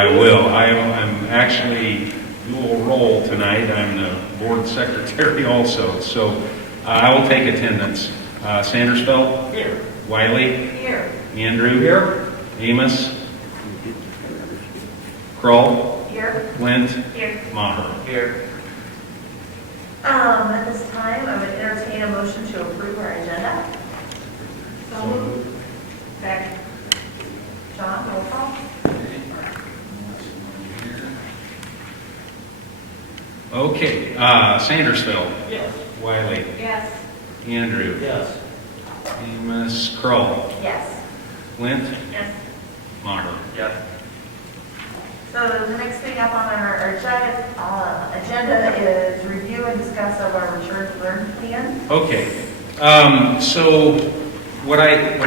I will. I'm actually dual role tonight. I'm the board secretary also, so I will take attendance. Sandersfeld? Here. Wiley? Here. Andrew? Here. Amos? Kroll? Here. Flint? Here. Maher? Here. At this time, I would entertain a motion to approve our agenda. So moved. Second. John, roll call. Okay, Sandersfeld? Yes. Wiley? Yes. Andrew? Yes. Amos? Kroll? Yes. Flint? Yes. Maher? Yes. So the next thing up on our agenda is review and discuss of our return to learn plan. Okay, so what I'd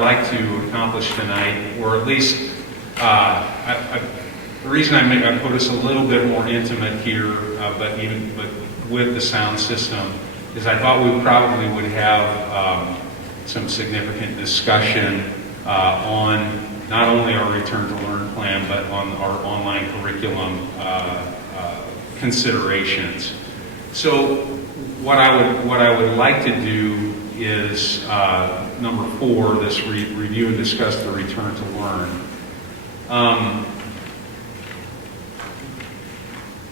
like to accomplish tonight, or at least the reason I put us a little bit more intimate here, but with the sound system, is I thought we probably would have some significant discussion on not only our return to learn plan, but on our online curriculum considerations. So what I would like to do is number 4, this review and discuss the return to learn.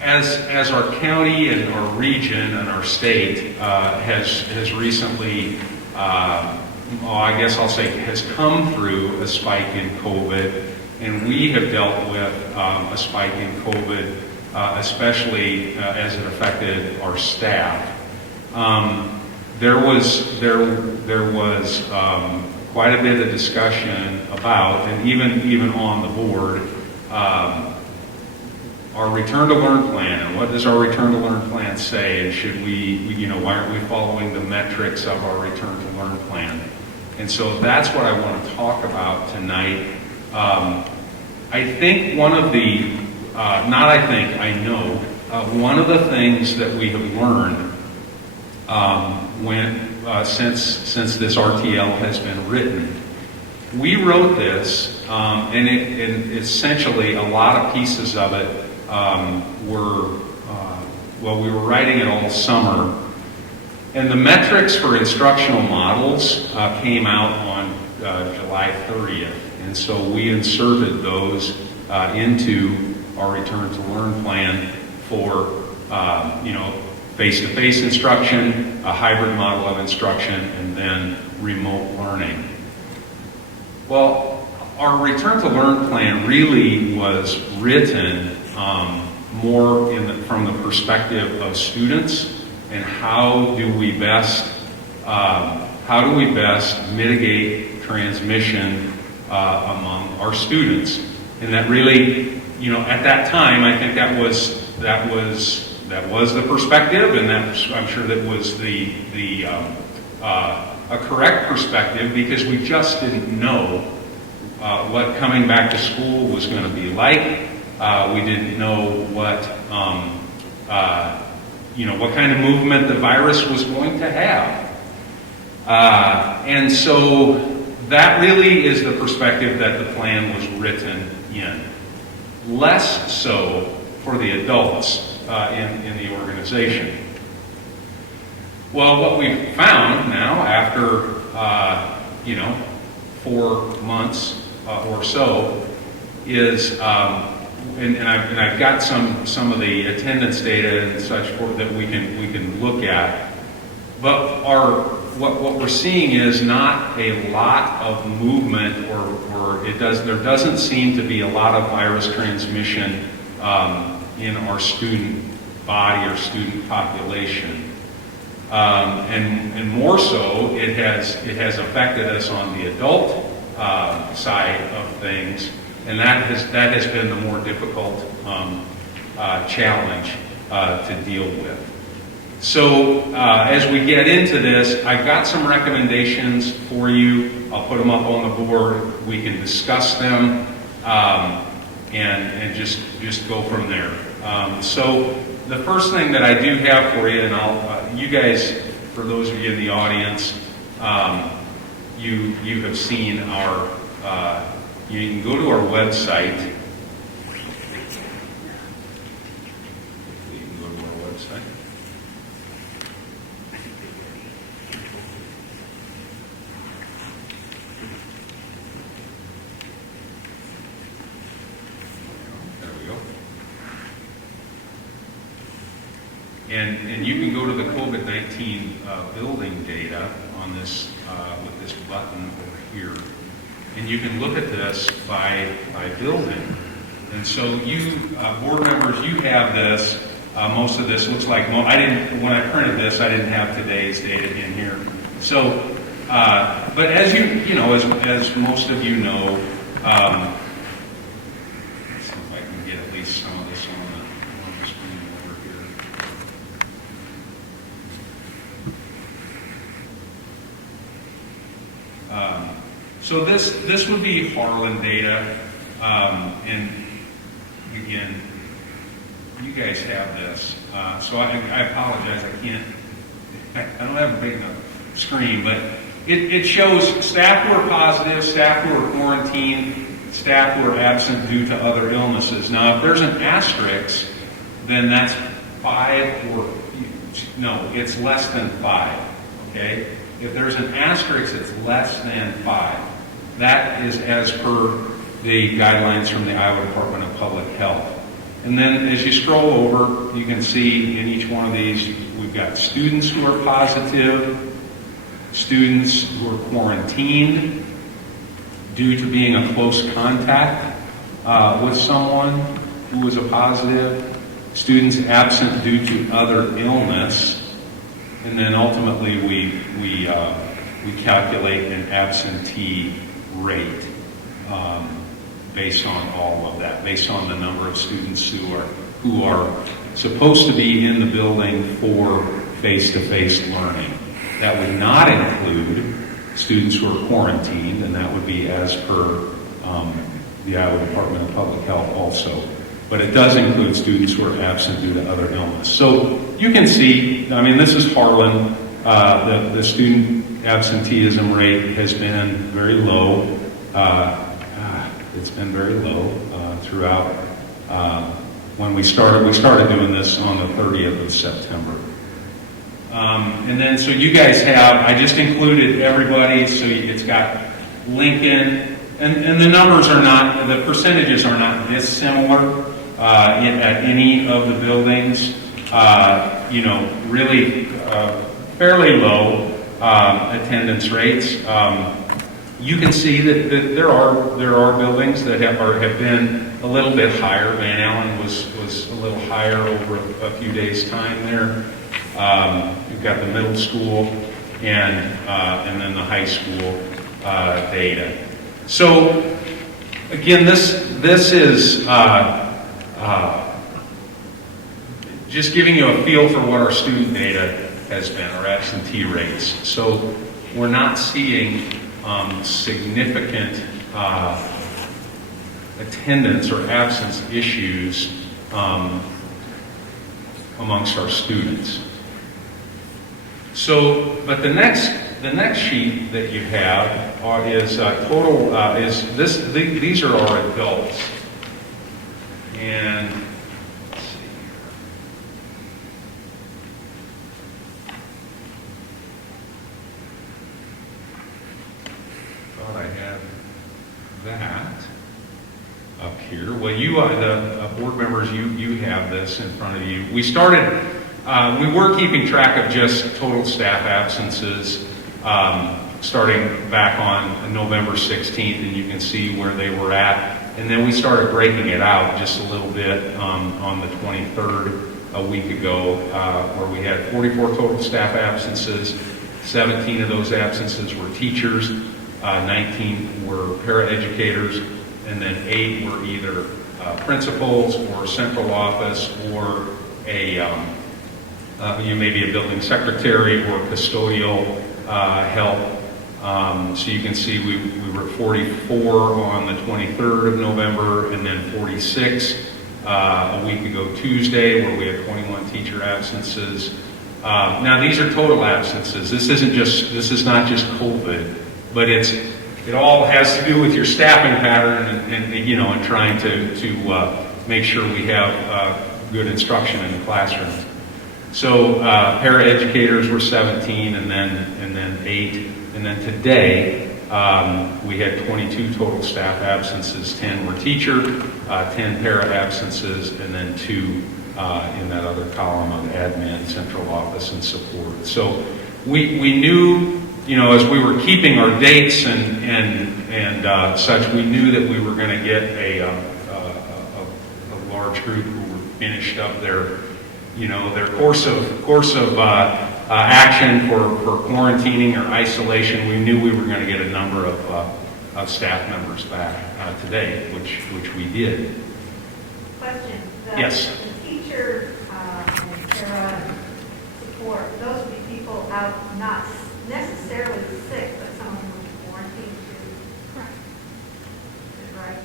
As our county and our region and our state has recently, I guess I'll say, has come through a spike in COVID, and we have dealt with a spike in COVID, especially as it affected our staff. There was quite a bit of discussion about, and even on the board, our return to learn plan, and what does our return to learn plan say, and should we, why aren't we following the metrics of our return to learn plan? And so that's what I want to talk about tonight. I think one of the, I know, one of the things that we have learned since this RTL has been written, we wrote this, and essentially a lot of pieces of it we were writing it all summer. And the metrics for instructional models came out on July 30th. And so we inserted those into our return to learn plan for, face-to-face instruction, a hybrid model of instruction, and then remote learning. Well, our return to learn plan really was written more from the perspective of students, and how do we best mitigate transmission among our students? And that really, at that time, I think that was the perspective, and I'm sure that was a correct perspective, because we just didn't know what coming back to school was going to be like. We didn't know what kind of movement the virus was going to have. And so that really is the perspective that the plan was written in. Less so for the adults in the organization. Well, what we've found now after, 4 months or so is, and I've got some of the attendance data and such that we can look at, but what we're seeing is not a lot of movement, or there doesn't seem to be a lot of virus transmission in our student body or student population. And more so, it has affected us on the adult side of things, and that has been the more difficult challenge to deal with. So as we get into this, I've got some recommendations for you. I'll put them up on the board. We can discuss them and just go from there. So the first thing that I do have for you, and you guys, for those of you in the audience, you have seen our You can go to our website. You can go to our website. There we go. And you can go to the COVID-19 building data on this with this button over here. And you can look at this by building. And so you, board members, you have this. Most of this looks like, when I printed this, I didn't have today's data in here. So, but as as most of you know, let's see if I can get at least some of this on the screen over here. So this would be Harlan data, and again, you guys have this. So I apologize, I don't have a big enough screen, but it shows staff who are positive, staff who are quarantined, staff who are absent due to other illnesses. Now, if there's an asterisk, then that's 5 or, no, it's less than 5, okay? If there's an asterisk, it's less than 5. That is as per the guidelines from the Iowa Department of Public Health. And then as you scroll over, you can see in each one of these, we've got students who are positive, students who are quarantined due to being a close contact with someone who was a positive, students absent due to other illness, and then ultimately we calculate an absentee rate based on all of that, based on the number of students who are supposed to be in the building for face-to-face learning. That would not include students who are quarantined, and that would be as per the Iowa Department of Public Health also. But it does include students who are absent due to other illness. So you can see, I mean, this is Harlan. The student absenteeism rate has been very low. It's been very low throughout. When we started doing this on the 30th of September. And then, so you guys have, I just included everybody, so it's got Lincoln, and the numbers are not, the percentages are not dissimilar at any of the buildings. Really fairly low attendance rates. You can see that there are buildings that have been a little bit higher. Van Allen was a little higher over a few days' time there. You've got the middle school and then the high school data. So again, this is just giving you a feel for what our student data has been, our absentee rates. So we're not seeing significant attendance or absence issues amongst our students. So, but the next sheet that you have is total. These are our adults, and let's see here. Thought I had that up here. Well, you, the board members, you have this in front of you. We started. We were keeping track of just total staff absences starting back on November 16th, and you can see where they were at. And then we started breaking it out just a little bit on the 23rd, a week ago, where we had 44 total staff absences. 17 of those absences were teachers, 19 were paraeducators, and then 8 were either principals or central office or maybe a building secretary or custodial help. So you can see we were 44 on the 23rd of November, and then 46 a week ago Tuesday, where we had 21 teacher absences. Now these are total absences. This is not just COVID, but it's it all has to do with your staffing pattern and trying to make sure we have good instruction in the classroom. So paraeducators were 17, and then 8, and then today we had 22 total staff absences. 10 were teacher, 10 para absences, and then 2 in that other column of admin, central office, and support. So we knew, as we were keeping our dates and such, we knew that we were going to get a large group who were finished up their course of action for quarantining or isolation. We knew we were going to get a number of staff members back today, which we did. Question. Yes. The teacher and para support, those would be people out not necessarily sick, but someone who was quarantined too. Correct. Is that right?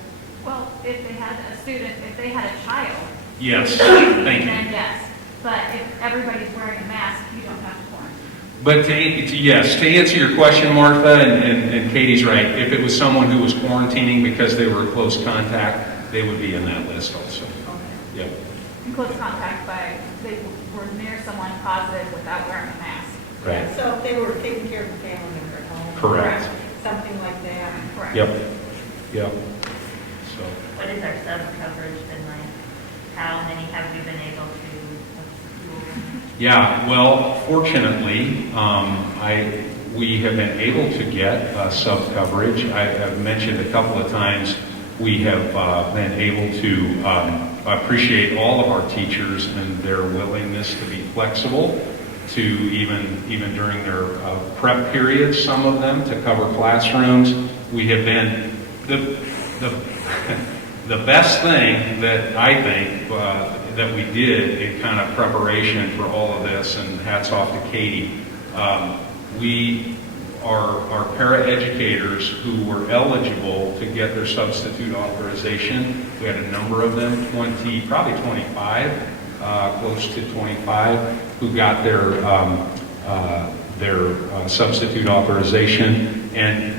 Well, if they had a student, if they had a child, Yes, thank then you. yes. But if everybody's wearing a mask, you don't have to quarantine. But to answer your question, Martha, and Katie's right, if it was someone who was quarantining because they were a close contact, they would be in that list also. Okay. Yep. In close contact they were near someone positive without wearing a mask. Right. So if they were taking care of a family member at home. Correct. Something like that. Correct. Yep. Yep. So. What is our sub coverage been like? How many have we been able to? Yeah, well, fortunately, we have been able to get sub coverage. I've mentioned a couple of times we have been able to appreciate all of our teachers and their willingness to be flexible to even during their prep periods, some of them to cover classrooms. We have been the best thing that I think that we did in kind of preparation for all of this, and hats off to Katie. Our paraeducators who were eligible to get their substitute authorization, we had a number of them, probably 25, close to 25, who got their substitute authorization, and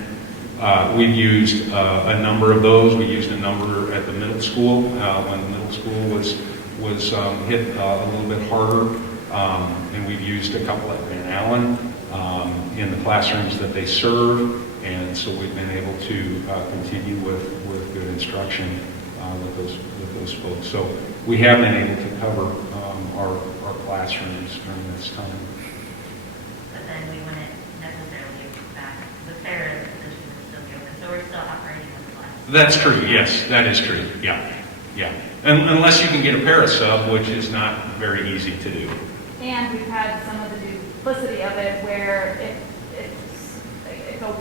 we've used a number of those. We used a number at the middle school when the middle school was hit a little bit harder, and we've used a couple at Van Allen in the classrooms that they serve, and so we've been able to continue with good instruction with those folks. So we have been able to cover our classrooms during this time. But then we wouldn't necessarily get back. The para position would still be open, so we're still operating with class. That's true. Yes, that is true. Yeah. Unless you can get a para sub, which is not very easy to do. And we've had some of the duplicity of it where if a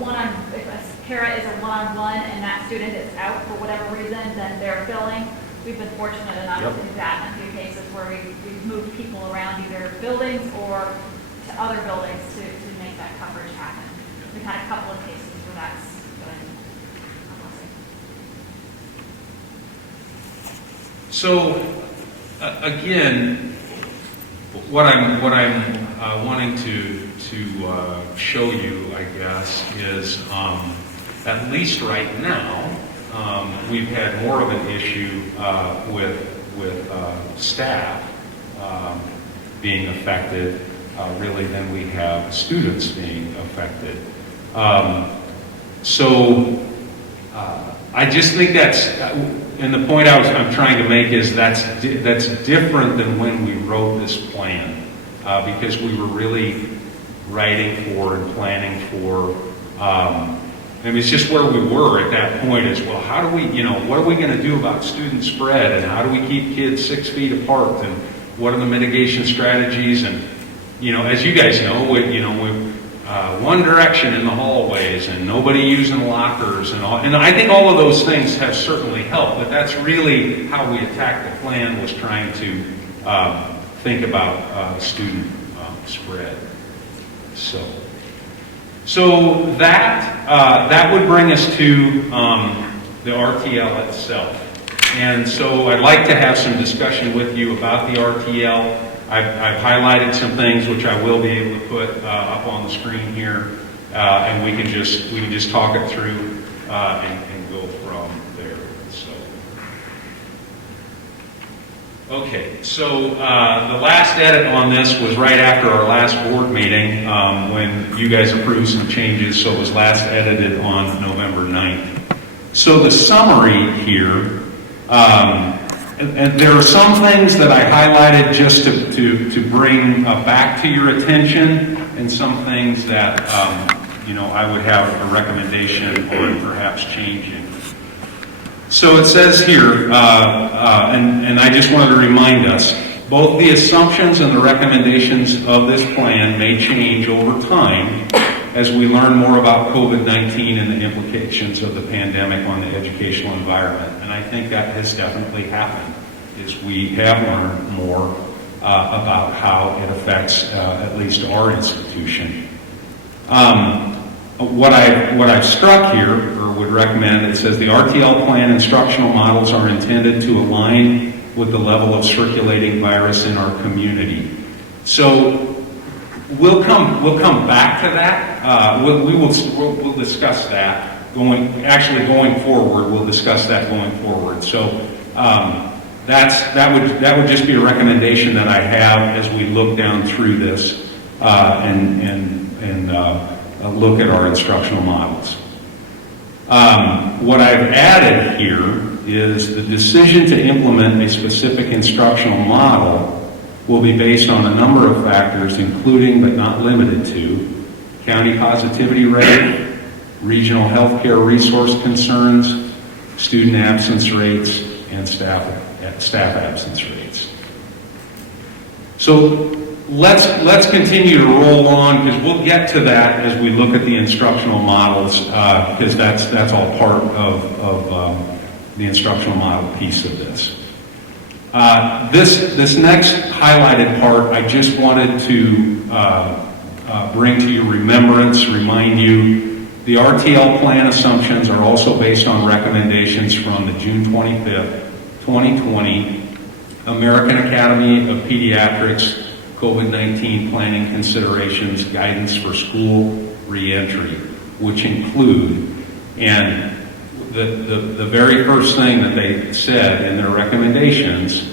para is a one-on-one and that student is out for whatever reason, then they're filling. We've been fortunate enough Yep. to do that in a few cases where we've moved people around either buildings or to other buildings to make that coverage happen. We've had a couple of cases where that's been a blessing. So, again, what I'm wanting to show you, I guess, is at least right now, we've had more of an issue with staff being affected, really, than we have students being affected. I just think that's, and the point I'm trying to make is that's different than when we wrote this plan, because we were really writing for and planning for. It's just where we were at that point is, well, how do we, what are we going to do about student spread, and how do we keep kids 6 feet apart, and what are the mitigation strategies, and as you guys know, with one direction in the hallways and nobody using lockers and all. And I think all of those things have certainly helped, but that's really how we attacked the plan, was trying to think about student spread. So that would bring us to the RTL itself. And so I'd like to have some discussion with you about the RTL. I've highlighted some things which I will be able to put up on the screen here, and we can just talk it through. and go from there. Okay, so the last edit on this was right after our last board meeting when you guys approved some changes, so it was last edited on November 9th. So the summary here, and there are some things that I highlighted just to bring back to your attention, and some things that I would have a recommendation on perhaps changing. So it says here, and I just wanted to remind us, both the assumptions and the recommendations of this plan may change over time as we learn more about COVID-19 and the implications of the pandemic on the educational environment. And I think that has definitely happened, is we have learned more about how it affects at least our institution. What I've struck here, or would recommend, it says the RTL plan instructional models are intended to align with the level of circulating virus in our community. So we'll come back to that. We'll discuss that going forward. We'll discuss that going forward. So that would just be a recommendation that I have as we look down through this and look at our instructional models. What I've added here is the decision to implement a specific instructional model will be based on a number of factors, including but not limited to county positivity rate, regional healthcare resource concerns, student absence rates, and staff absence rates. So let's continue to roll on, because we'll get to that as we look at the instructional models, because that's all part of the instructional model piece of this. This next highlighted part, I just wanted to bring to your remembrance, remind you, the RTL plan assumptions are also based on recommendations from the June 25th, 2020 American Academy of Pediatrics COVID-19 Planning Considerations Guidance for School Reentry, which include, and the very first thing that they said in their recommendations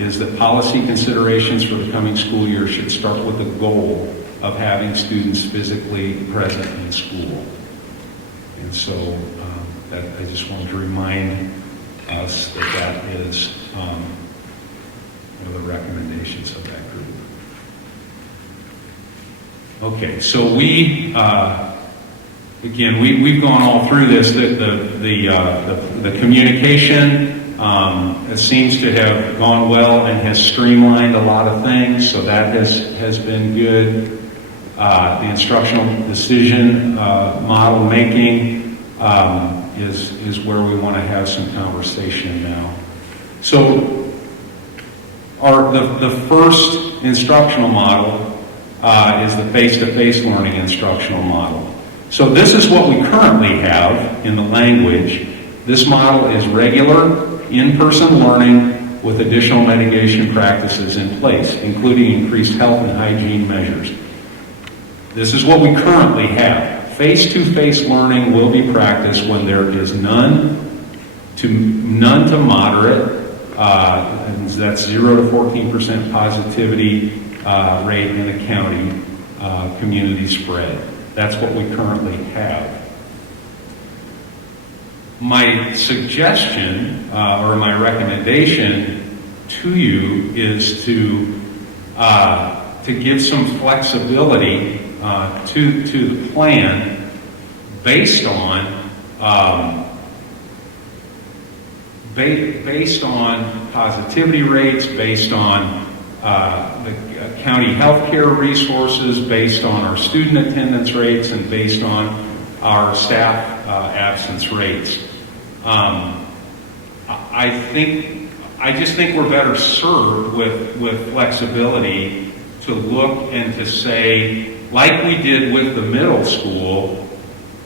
is that policy considerations for the coming school year should start with the goal of having students physically present in school. And so I just wanted to remind us that is one of the recommendations of that group. Okay, so we've gone all through this. The communication seems to have gone well and has streamlined a lot of things, so that has been good. The instructional decision model making is where we want to have some conversation now. So the first instructional model is the face-to-face learning instructional model. So this is what we currently have in the language. This model is regular, in-person learning with additional mitigation practices in place, including increased health and hygiene measures. This is what we currently have. Face-to-face learning will be practiced when there is none to moderate, and that's 0 to 14% positivity rate in the county community spread. That's what we currently have. My suggestion or my recommendation to you is to give some flexibility to the plan based on positivity rates, based on the county healthcare resources, based on our student attendance rates, and based on our staff absence rates. I just think we're better served with flexibility to look and to say, like we did with the middle school,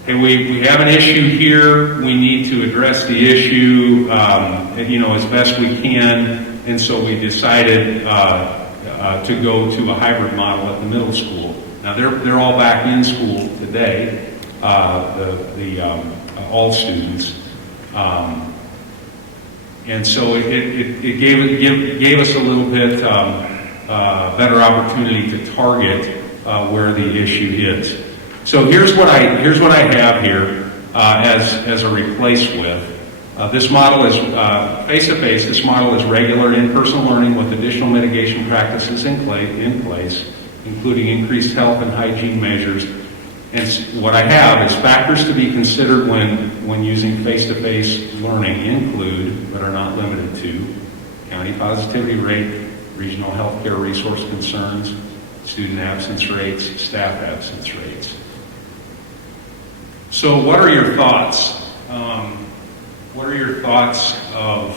hey, we have an issue here, we need to address the issue as best we can, and so we decided to go to a hybrid model at the middle school. Now they're all back in school today. The all students. And so it gave us a little bit better opportunity to target where the issue is. So here's what I have here as a replace with. This model is face-to-face. This model is regular in-person learning with additional mitigation practices in place, including increased health and hygiene measures. And what I have is factors to be considered when using face-to-face learning include, but are not limited to, county positivity rate, regional healthcare resource concerns, student absence rates, staff absence rates. So what are your thoughts? What are your thoughts of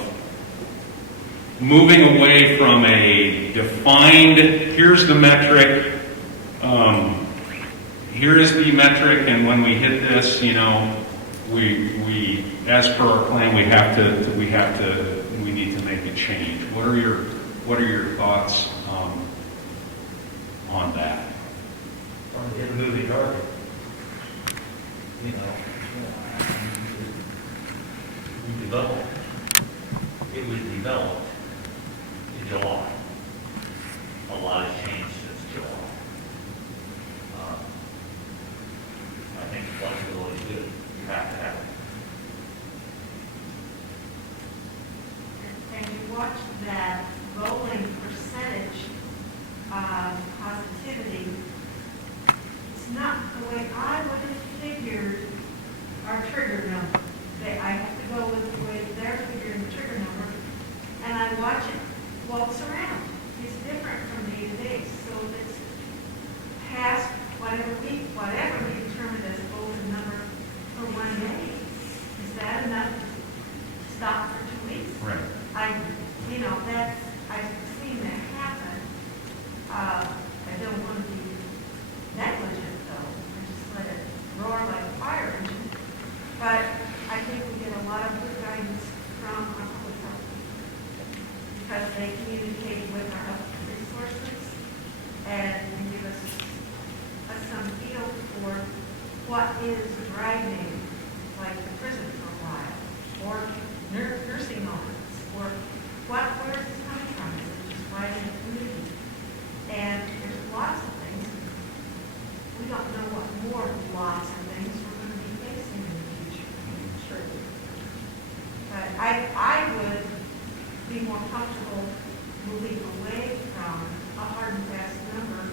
moving away from a defined, here's the metric, here is the metric, and when we hit this, we as per our plan, we need to make a change. What are your thoughts on that? On the moving target. We developed. It was developed in July. A lot has changed since July. I think flexibility is good. You have to have it. And you watch that rolling percentage positivity, it's not the way I would have figured our trigger number. I have to go with the way they're figuring the trigger number, and I watch it waltz around. It's different from day to day, so it's past whatever we determined as a golden number for 1 day. Is that enough to stop for 2 weeks? Right. I've seen that happen. I don't want to be negligent though. I just let it roar like a fire engine. But I think we get a lot of good guidance from our public health because they communicate with our health resources and give us some feel for what is driving, like the prison for a while, or nursing homes, or where is this coming from? Is it just right in the community? And there's lots of things. We don't know what more lots of things we're going to be facing in the future. Sure. But I would be more comfortable moving away from a hard and fast number,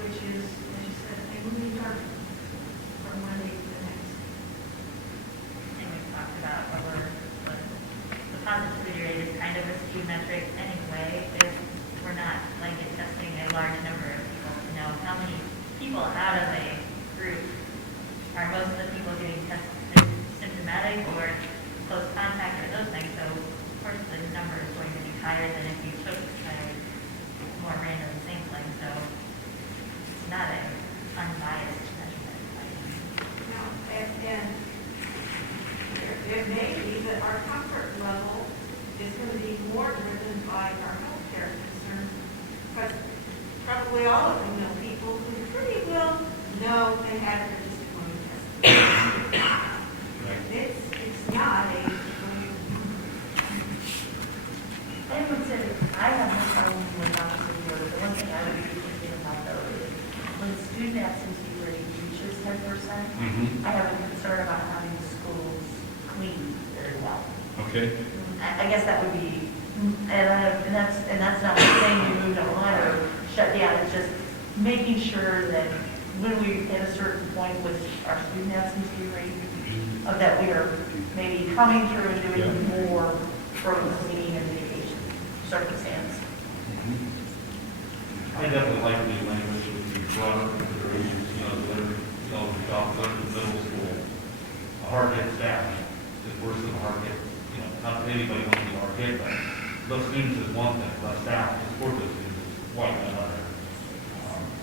which is, as you said, a moving target from one day to the next. And we've talked about the positivity rate is kind of a skewed metric anyway. If we're not blanket testing a large number of people to know how many people out of a group are most of the people getting tested symptomatic or close contact or those things. So of course the number is going to be higher than if you took a more random sampling. So it's not an unbiased measurement. Now, and it may be that our comfort level is going to be more driven by our healthcare concerns, because probably all of them know people who pretty well know they had their disability test. It's not a. I would say, I have no problem with positivity rate. The one thing I would be thinking about though is when student absentee rate reaches 10%, I have a concern about having schools clean very well. Okay. I guess that would be, and that's not saying we moved on or shut down. It's just making sure that when we hit a certain point with our student absentee rate, that we are maybe coming through and doing more from the cleaning and mitigation circumstance. I definitely like the language that you brought up into the regions, we talk about the middle school, a hard hit staff is worse than a hard hit, not that anybody wants to be hard hit, but those students is one thing, less staff to support those students is quite another.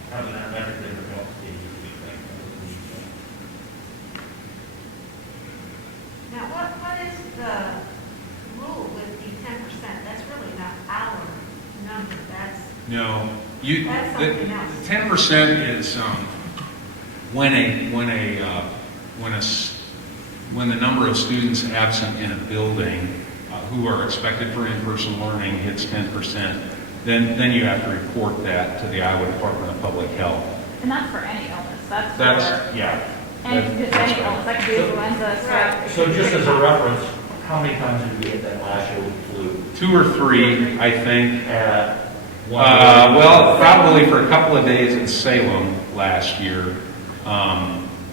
Having that metric there to help is a big thing. Now, what is the rule with the 10%? That's really not our number. That's No, That's something else. 10% is when when the number of students absent in a building who are expected for in-person learning hits 10%, then you have to report that to the Iowa Department of Public Health. And that's for any illness, that's for Yeah. any That's any right. illness, that could be influenza, strep. So just as a reference, how many times did we get that last year with flu? 2 or 3, I think. At one. Well, probably for a couple of days in Salem last year,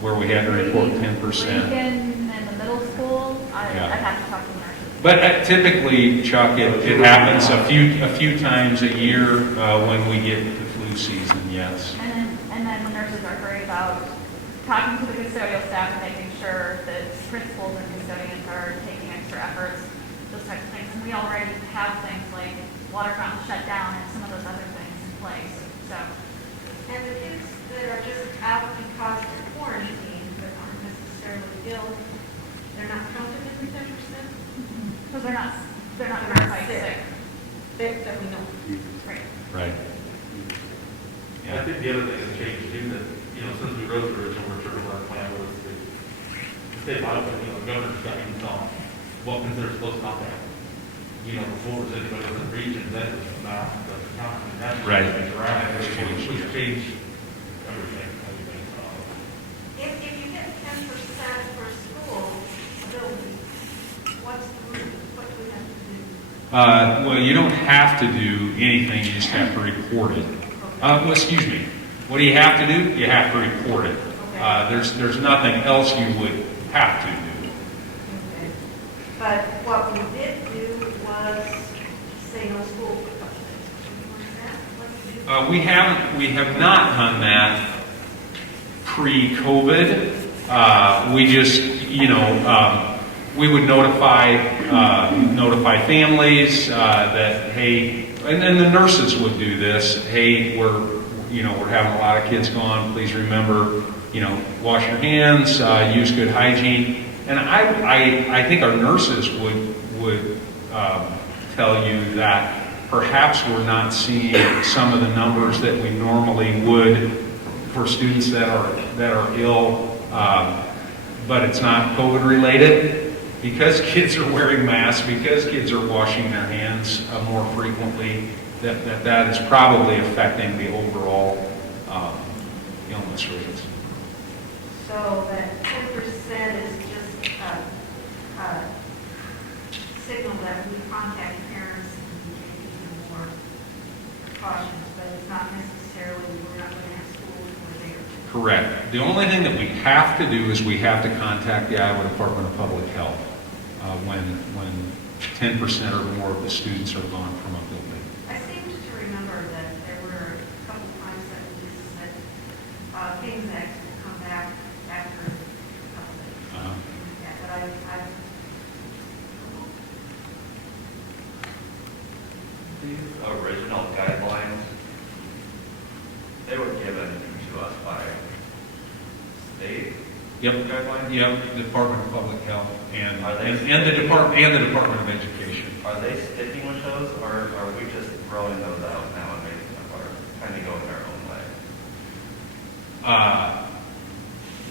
where we had to report 10%. Lincoln in the middle school, Yeah. I'd have to talk to the nurses. But typically, Chuck, it happens a few times a year when we get the flu season, yes. And then the nurses are great about talking to the custodial staff and making sure that principals and custodians are taking extra efforts, those types of things. And we already have things like water fountains shut down and some of those other things in place, so. And the kids that are just out because they're quarantined, but aren't necessarily ill, they're not counted in the 10%? Because they're not They're not verified sick. sick. That we know. Right. Right. I think the other thing that's changed too, that, since we wrote the original return to our plan was the state of Iowa, the governor's guidance on what considers close contact. Before it was anybody in the region, then it was a mask, but the count, and that's Right. changed. Which changed everything. If you get 10% for a school building, what's the rule? What do we have to do? Well, you don't have to do anything, you just have to report it. Well, excuse me. What do you have to do? You have to report it. There's nothing else you would have to do. Okay. But what we did do was say no school. We have not done that pre-COVID. We just, we would notify families that, hey, and then the nurses would do this. Hey, we're having a lot of kids gone. Please remember, wash your hands, use good hygiene. And I think our nurses would tell you that perhaps we're not seeing some of the numbers that we normally would for students that are ill, but it's not COVID related. Because kids are wearing masks, because kids are washing their hands more frequently, that is probably affecting the overall illness rates. So that 10% is just a signal that we contact parents and we take even more precautions, but it's not necessarily we're not going to have school if we're there. Correct. The only thing that we have to do is we have to contact the Iowa Department of Public Health when 10% or more of the students are gone from a building. I seem to remember that there were a couple times that we just said things that will come back after a couple of days. Yeah, but I These original guidelines, they were given to us by state Yep. guidelines? Yep. The Department of Public Health and Are they- the Department of Education. Are they sticking with those, or are we just throwing those out now and making them our, kind of going our own way?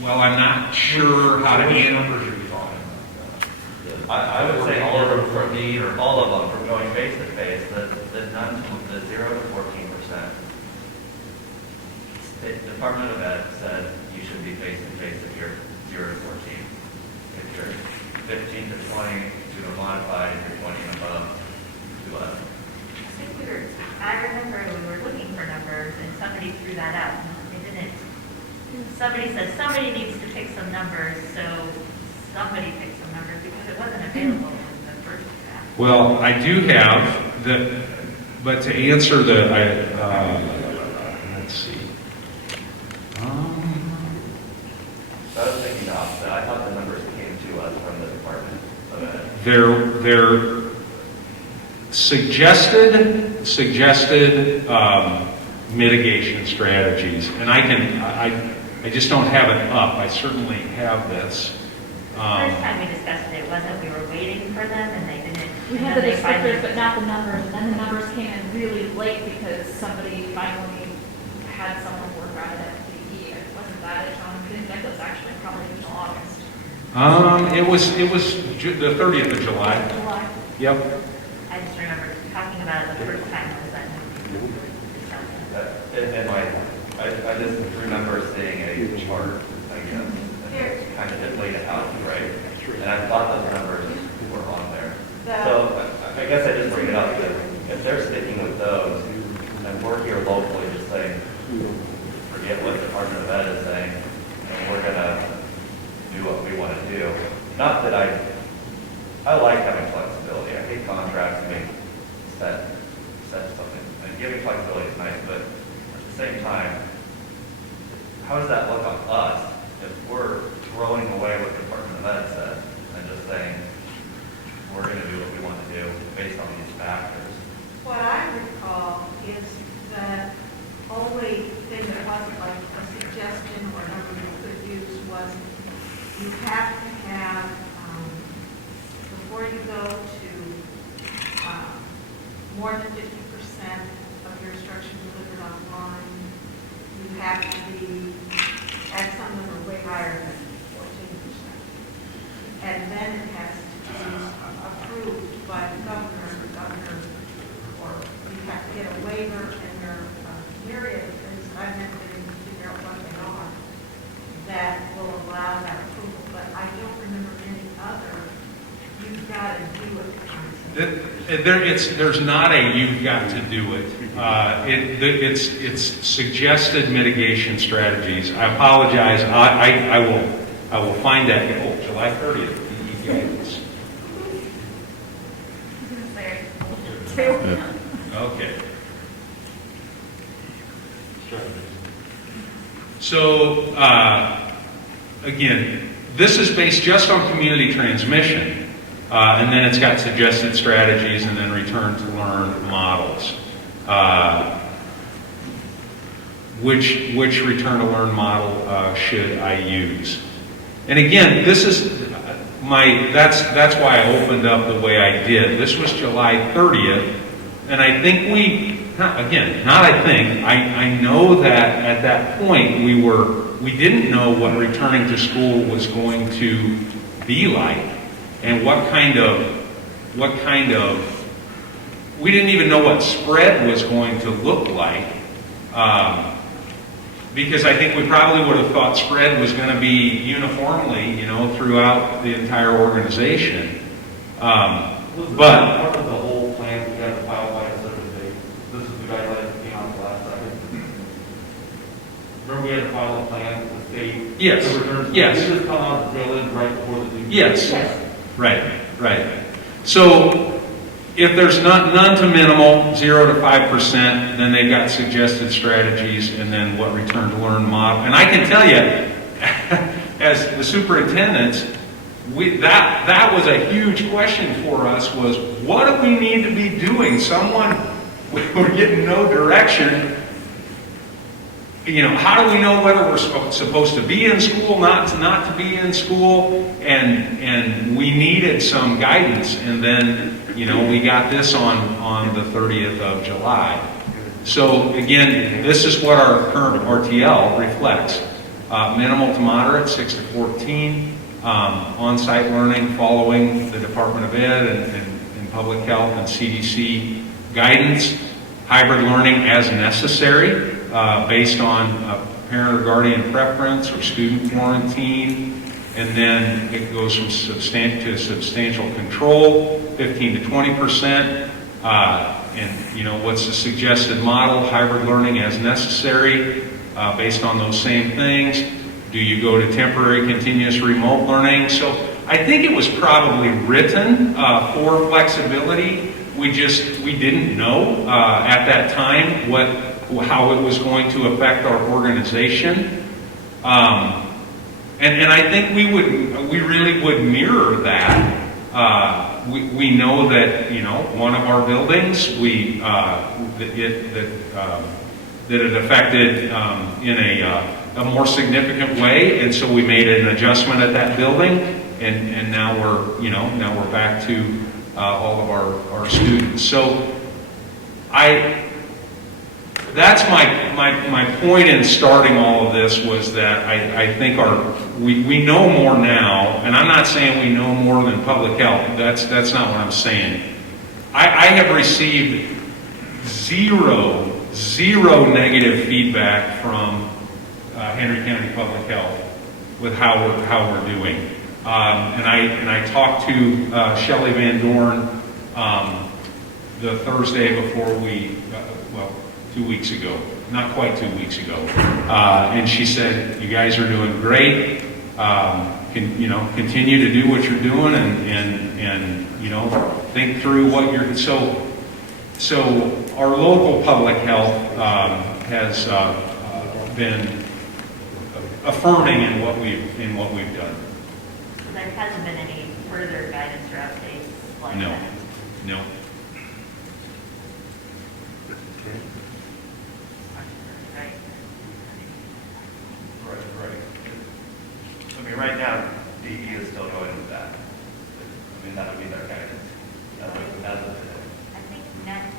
Well, I'm not sure how to Which answer. numbers are you talking about? I would say all of them for need or all of them from going face to face, the 0 to 14%. The Department of Ed said you should be face to face if you're 0 to 14. If you're 15 to 20, do a modified, if you're 20 and above, do less. I remember we were looking for numbers and somebody threw that out. They didn't. Somebody said somebody needs to pick some numbers, so somebody picked some numbers because it wasn't available in the first draft. Well, I do have the, but to answer the, let's see. So I was thinking the opposite. I thought the numbers came to us from the Department of Ed. They're suggested mitigation strategies, and I just don't have it up. I certainly have this. First time we discussed it, wasn't we were waiting for them and they didn't. We and had the then they finally- descriptors, but not the numbers, and then the numbers came in really late because somebody finally had someone work on it at MPTV. It wasn't that, John, we didn't get those actually probably until August. It was the 30th of July. July. Yep. I just remember talking about it the first time I was at. And I just remember seeing a chart, I guess, that kind of laid it out, right? And I thought those numbers were on there. So I guess I just bring it up that if they're sticking with those, and we're here locally just saying, forget what the Department of Ed is saying, and we're gonna do what we want to do. Not that I like having flexibility. I hate contracts being set something. And giving flexibility is nice, but at the same time, how does that look on us if we're throwing away what the Department of Ed said and just saying, we're going to do what we want to do based on these factors? What I recall is the only thing that wasn't like a suggestion or number you could use was you have to have, before you go to more than 50% of your instruction delivered online, you have to be, and some of them are way higher than 14%. And then it has to be approved by the governor, or you have to get a waiver, and there are a myriad of things that I've never been able to figure out what they are that will allow that approval. But I don't remember any other, you've got to do it concept. There's not a you've got to do it. It's suggested mitigation strategies. I apologize. I will find that. Oh, July 30th. DE guidance. Okay. So again, this is based just on community transmission. And then it's got suggested strategies and then return to learn models. Which return to learn model should I use? And again, this is that's why I opened up the way I did. This was July 30th, and I think I know that at that point we didn't know what returning to school was going to be like. And what kind of, we didn't even know what spread was going to look like, because I think we probably would have thought spread was going to be uniformly, throughout the entire organization. But part of the whole plan, we had to file by a certain date. This is the guideline that came out last second. Remember we had to file a plan with the state? Yes. Yes. This just come out of the tail end right before the due. Yes. Right. So if there's none to minimal, 0 to 5%, then they've got suggested strategies and then what return to learn model. And I can tell you, as the superintendent, that was a huge question for us, was what do we need to be doing? We're getting no direction. How do we know whether we're supposed to be in school, not to be in school? And we needed some guidance. And then, we got this on the 30th of July. So again, this is what our current RTL reflects. Minimal to moderate, 6 to 14. On-site learning following the Department of Ed and Public Health and CDC guidance. Hybrid learning as necessary. Based on parent or guardian preference or student quarantine, and then it goes from substantial control, 15 to 20%. And what's the suggested model? Hybrid learning as necessary, based on those same things. Do you go to temporary continuous remote learning? So I think it was probably written for flexibility. We didn't know at that time how it was going to affect our organization. And I think we really would mirror that. We know that, one of our buildings, that it affected in a more significant way, and so we made an adjustment at that building, and now we're back to all of our students. So that's my point in starting all of this was that I think we know more now, and I'm not saying we know more than public health. That's not what I'm saying. I have received zero negative feedback from Henry County Public Health with how we're doing. And I talked to Shelley Van Dorn the Thursday before 2 weeks ago, not quite 2 weeks ago, and she said, "You guys are doing great. Continue to do what you're doing, and think through what you're." So our local public health has been affirming in what we've done. So there hasn't been any further guidance or updates like No. that? No. Right. Right. I mean, right now, DE is still going with that. I mean, that would be their guidance. As of today. I think next,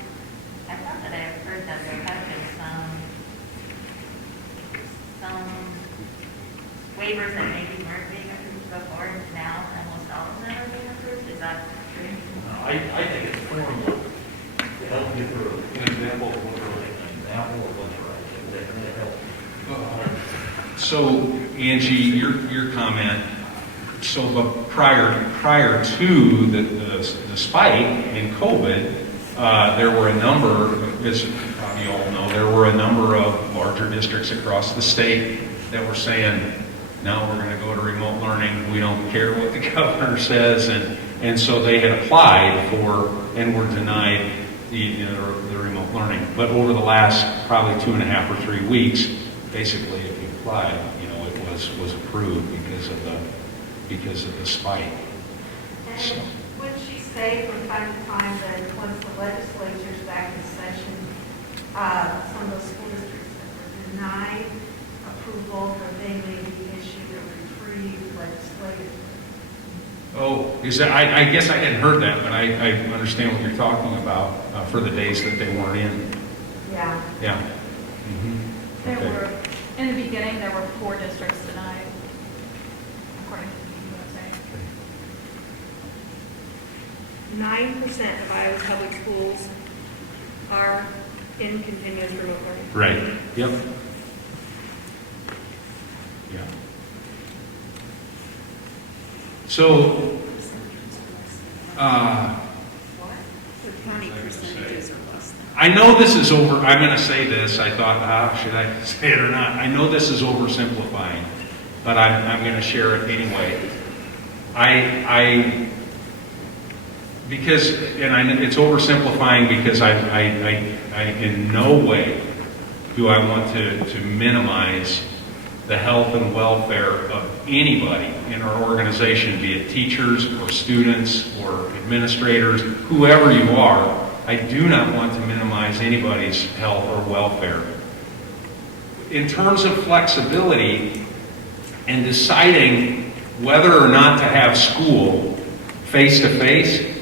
I thought that I have heard that there have been some waivers that maybe weren't being approved before, and now almost all of them are being approved. Is that true? I think it's forms of help you through an example of what they're like, an example of what they're like, that really help. So, Angie, your comment. So, but prior to the spike in COVID, there were a number, as probably you all know, there were a number of larger districts across the state that were saying, "No, we're going to go to remote learning. We don't care what the governor says," and so they had applied for and were denied the remote learning. But over the last probably 2.5 or 3 weeks, basically, if you applied, it was approved because of the spike. So. And would she say from time to time that once the legislature's back in session, some of those school districts that were denied approval, that they may be issued a reprieve legislatively? Oh, is that, I guess I hadn't heard that, but I understand what you're talking about for the days that they weren't in. Yeah. Yeah. Mhm. There Okay. were, in the beginning, there were 4 districts denied, according to the USA. 9% of Iowa's public schools are in continuous remote learning. Right. Yep. Yeah. So, The county percentages are less than. I know this is over, I'm going to say this, I thought, should I say it or not? I know this is oversimplifying, but I'm going to share it anyway. It's oversimplifying because I in no way do I want to minimize the health and welfare of anybody in our organization, be it teachers or students or administrators, whoever you are. I do not want to minimize anybody's health or welfare. In terms of flexibility and deciding whether or not to have school face-to-face,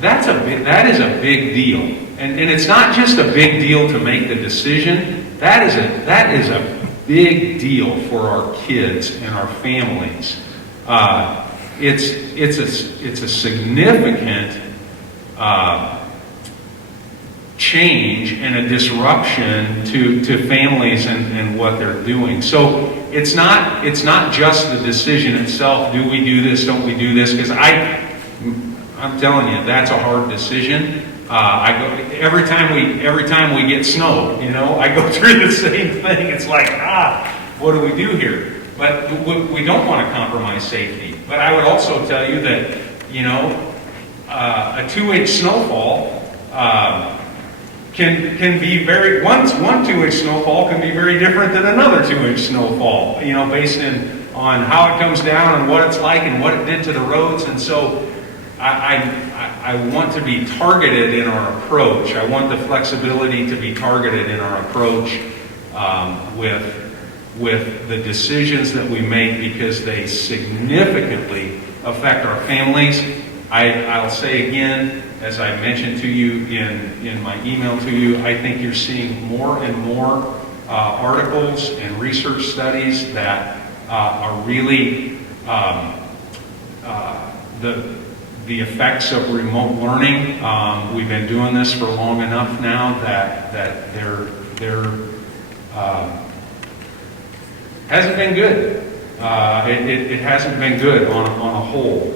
that is a big deal. And it's not just a big deal to make the decision. That is a big deal for our kids and our families. It's a significant change and a disruption to families and what they're doing. So it's not just the decision itself. Do we do this? Don't we do this? Because I'm telling you, that's a hard decision. I go every time we get snow. I go through the same thing. It's like, what do we do here? But we don't want to compromise safety. But I would also tell you that a 2-inch snowfall can be one 2-inch snowfall can be very different than another 2-inch snowfall. Based on how it comes down and what it's like and what it did to the roads. And so I want to be targeted in our approach. I want the flexibility to be targeted in our approach with the decisions that we make, because they significantly affect our families I'll say again, as I mentioned to you in my email to you, I think you're seeing more and more articles and research studies that are really the effects of remote learning. We've been doing this for long enough now that they're hasn't been good. It hasn't been good on a whole.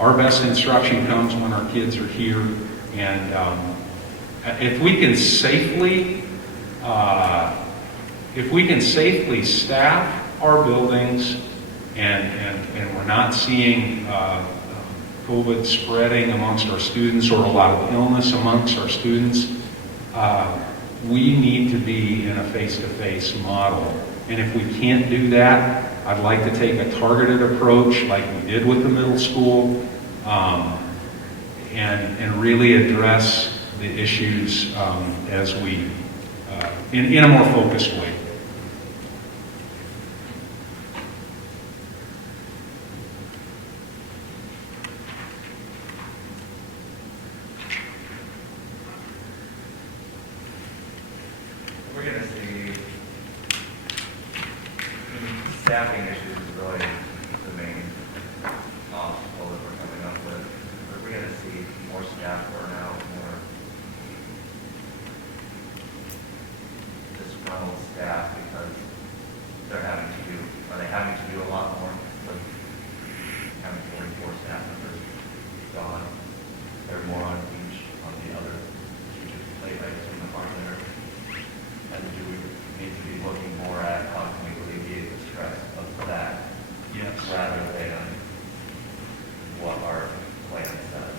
Our best instruction comes when our kids are here, and if we can safely staff our buildings, and we're not seeing COVID spreading amongst our students or a lot of illness amongst our students, we need to be in a face-to-face model. And if we can't do that, I'd like to take a targeted approach like we did with the middle school, and really address the issues as we, in a more focused way. We're going to see staffing issues is really the main obstacle that we're coming up with. We're going to see more staff burnout, more disgruntled staff because they're having to do a lot more with having 44 staff members gone. They're more on each on the other teachers' plate items in the partner. And do we need to be looking more at how can we alleviate the stress of that? Yes. Rather than what our plan says.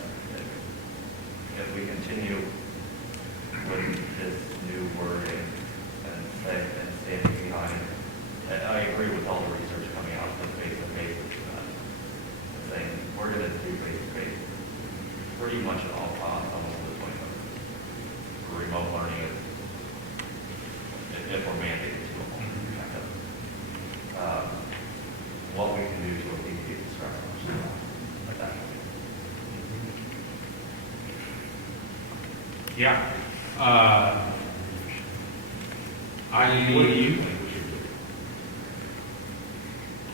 If we continue with this new wording and standing behind, and I agree with all the research coming out of face-to-face, saying we're going to do face-to-face pretty much at all costs, almost to the point of remote learning is if we're mandated to kind of what we can do to alleviate the stress on our staff like that. Yeah. What do you think we should do?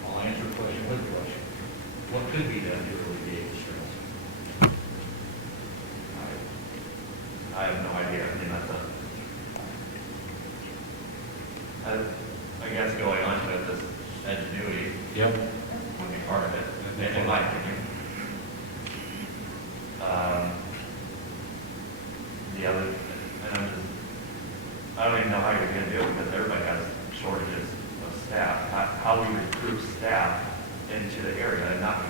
I'll answer the question with a question. What could be done to alleviate the stress? I have no idea. I mean, that's I guess going on to it, this ingenuity Yep. would be part of it, in my opinion. The other, and I don't even know how you're going to do it because everybody has shortages of staff. How we recruit staff into the area and not,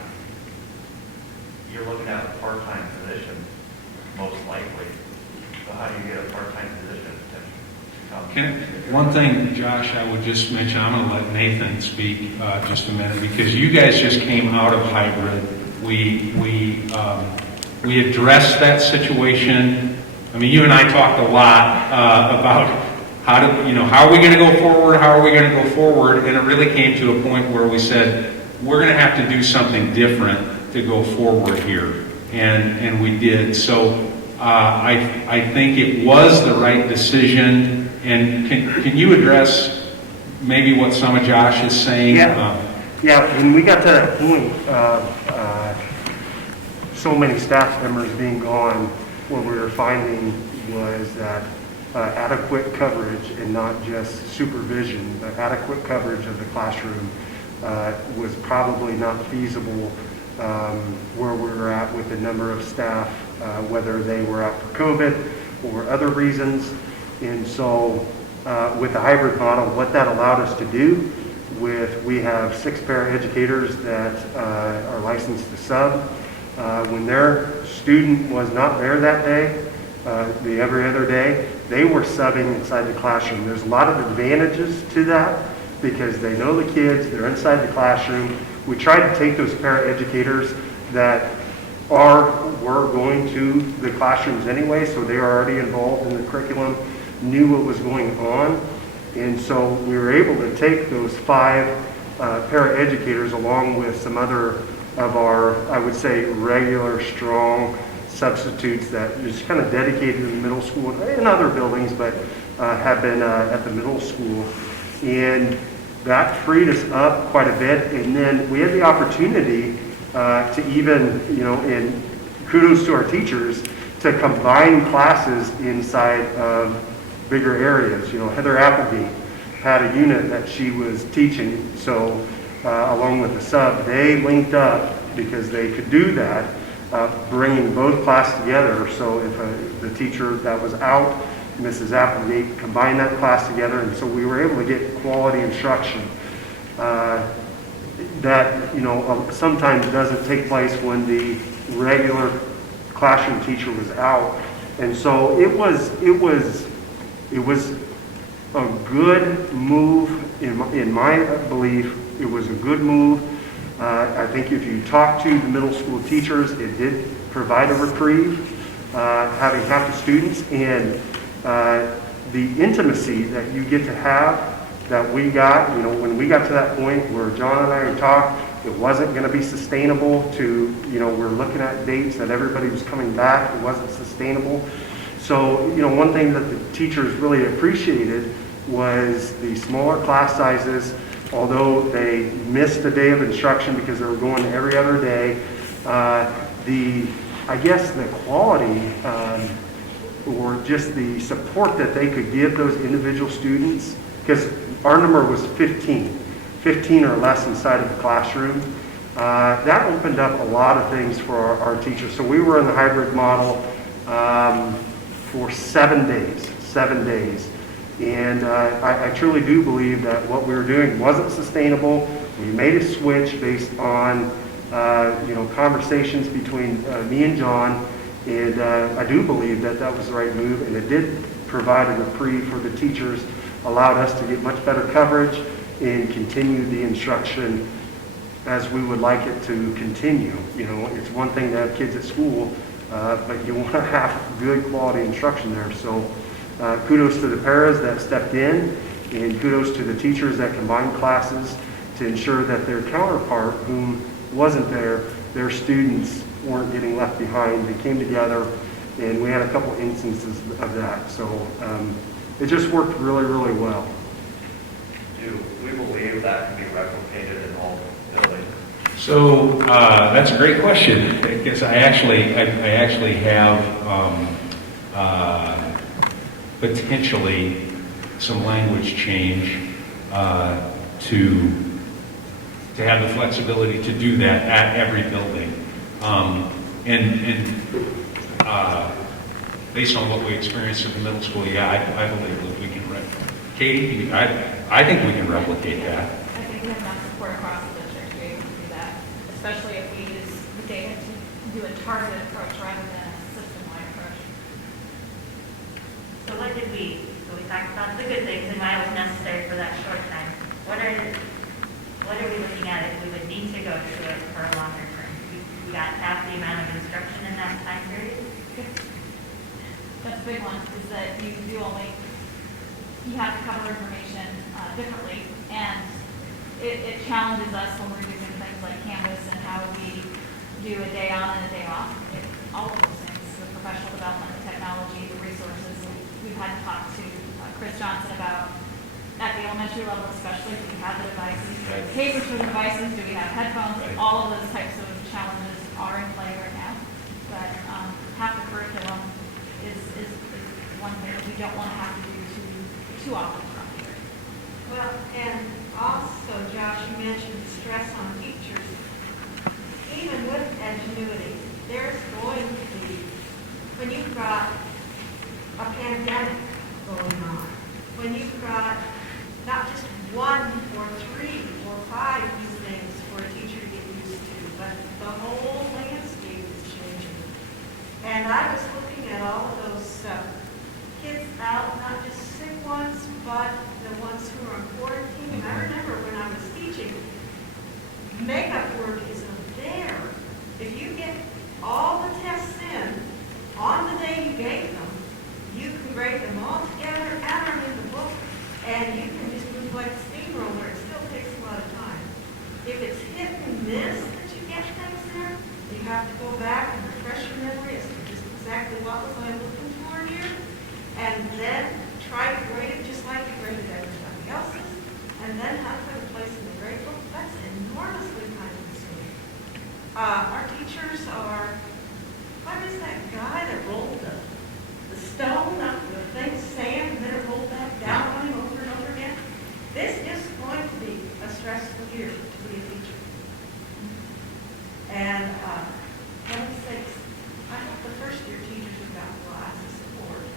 you're looking at a part-time position, most likely. So how do you get a part-time position to come? One thing, Josh, I would just mention, I'm going to let Nathan speak just a minute, because you guys just came out of hybrid. We addressed that situation. I mean, you and I talked a lot about how are we going to go forward? How are we going to go forward? And it really came to a point where we said, we're going to have to do something different to go forward here. And we did. So I think it was the right decision. And can you address maybe what some of Josh is saying? Yeah, and we got to that point of so many staff members being gone. What we were finding was that adequate coverage, and not just supervision, but adequate coverage of the classroom was probably not feasible where we were at with the number of staff, whether they were out for COVID or other reasons. And so with the hybrid model, what that allowed us to do we have 6 paraeducators that are licensed to sub. When their student was not there that day, the every other day, they were subbing inside the classroom. There's a lot of advantages to that because they know the kids, they're inside the classroom. We tried to take those paraeducators that were going to the classrooms anyway, so they are already involved in the curriculum, knew what was going on. And so we were able to take those 5 paraeducators along with some other of our, I would say, regular, strong substitutes that just kind of dedicated to the middle school and other buildings, but have been at the middle school. And that freed us up quite a bit. And then we had the opportunity to even, and kudos to our teachers, to combine classes inside of bigger areas. Heather Applegate had a unit that she was teaching, so along with the sub, they linked up because they could do that, bringing both classes together. So if the teacher that was out, Mrs. Applegate, combined that class together, and so we were able to get quality instruction that sometimes doesn't take place when the regular classroom teacher was out. And so it was a good move in my belief. It was a good move. I think if you talk to the middle school teachers, it did provide a reprieve, having half the students, and the intimacy that you get to have that we got, when we got to that point where John and I talked, it wasn't going to be sustainable to, we're looking at dates that everybody was coming back, it wasn't sustainable. So, one thing that the teachers really appreciated was the smaller class sizes. Although they missed a day of instruction because they were going every other day, I guess the quality or just the support that they could give those individual students, because our number was 15 or less inside of the classroom, that opened up a lot of things for our teachers. So we were in the hybrid model for 7 days. And I truly do believe that what we were doing wasn't sustainable. We made a switch based on conversations between me and John, and I do believe that that was the right move, and it did provide a reprieve for the teachers, allowed us to get much better coverage and continue the instruction as we would like it to continue. It's one thing to have kids at school, but you want to have good quality instruction there. So kudos to the paras that stepped in, and kudos to the teachers that combined classes to ensure that their counterpart, whom wasn't there, their students weren't getting left behind. They came together, and we had a couple instances of that. So it just worked really, really well. Do we believe that can be replicated in all buildings? So that's a great question, because I actually have potentially some language change to have the flexibility to do that at every building. Based on what we experienced at the middle school, I believe that we can Katie, I think we can replicate that. I think we have enough support across the district to be able to do that, especially if we use the data to do a targeted approach rather than a system-wide approach. So we talked about the good things and why it was necessary for that short time. What are we looking at if we would need to go to it for a longer term? We got half the amount of instruction in that time period? That's a big one, is that you have to cover information differently, and it challenges us when we're using things like Canvas and how we do a day on and a day off. All of those things, the professional development, the technology, the resources. We've had to talk to Chris Johnson about, at the elementary level especially, do we have the devices? Do we have cables for the devices? Do we have headphones? And all of those types of challenges are in play right now. But half the curriculum is one thing that we don't want to have to do too often throughout the year. Well, and also, Josh, you mentioned stress on teachers. Even with Edgenuity, there's going to be, when you've got a pandemic going on, when you've got not just 1 or 3 or 5 new things for a teacher to get used to, but the whole landscape is changing. And I was looking at all of those kids out, not just sick ones, but the ones who are in quarantine. And I remember when I was teaching, makeup work isn't there. If you get all the tests in on the day you gave them, you can grade them all together, add them in the book, and you can just move like a steamroller. It still takes a lot of time. If it's hit and miss that you get them back and refresh your memory as to just exactly what was I looking for here, and then try to grade it just like you graded everybody else's, and then have to put a place in the grade book. That's enormously time consuming. Our teachers are, what is that guy that rolled the stone up the thing, sand, and then it rolled back down on him over and over again? This is going to be a stressful year to be a teacher. And, heaven's sakes, I hope the first year teachers have got lots of support.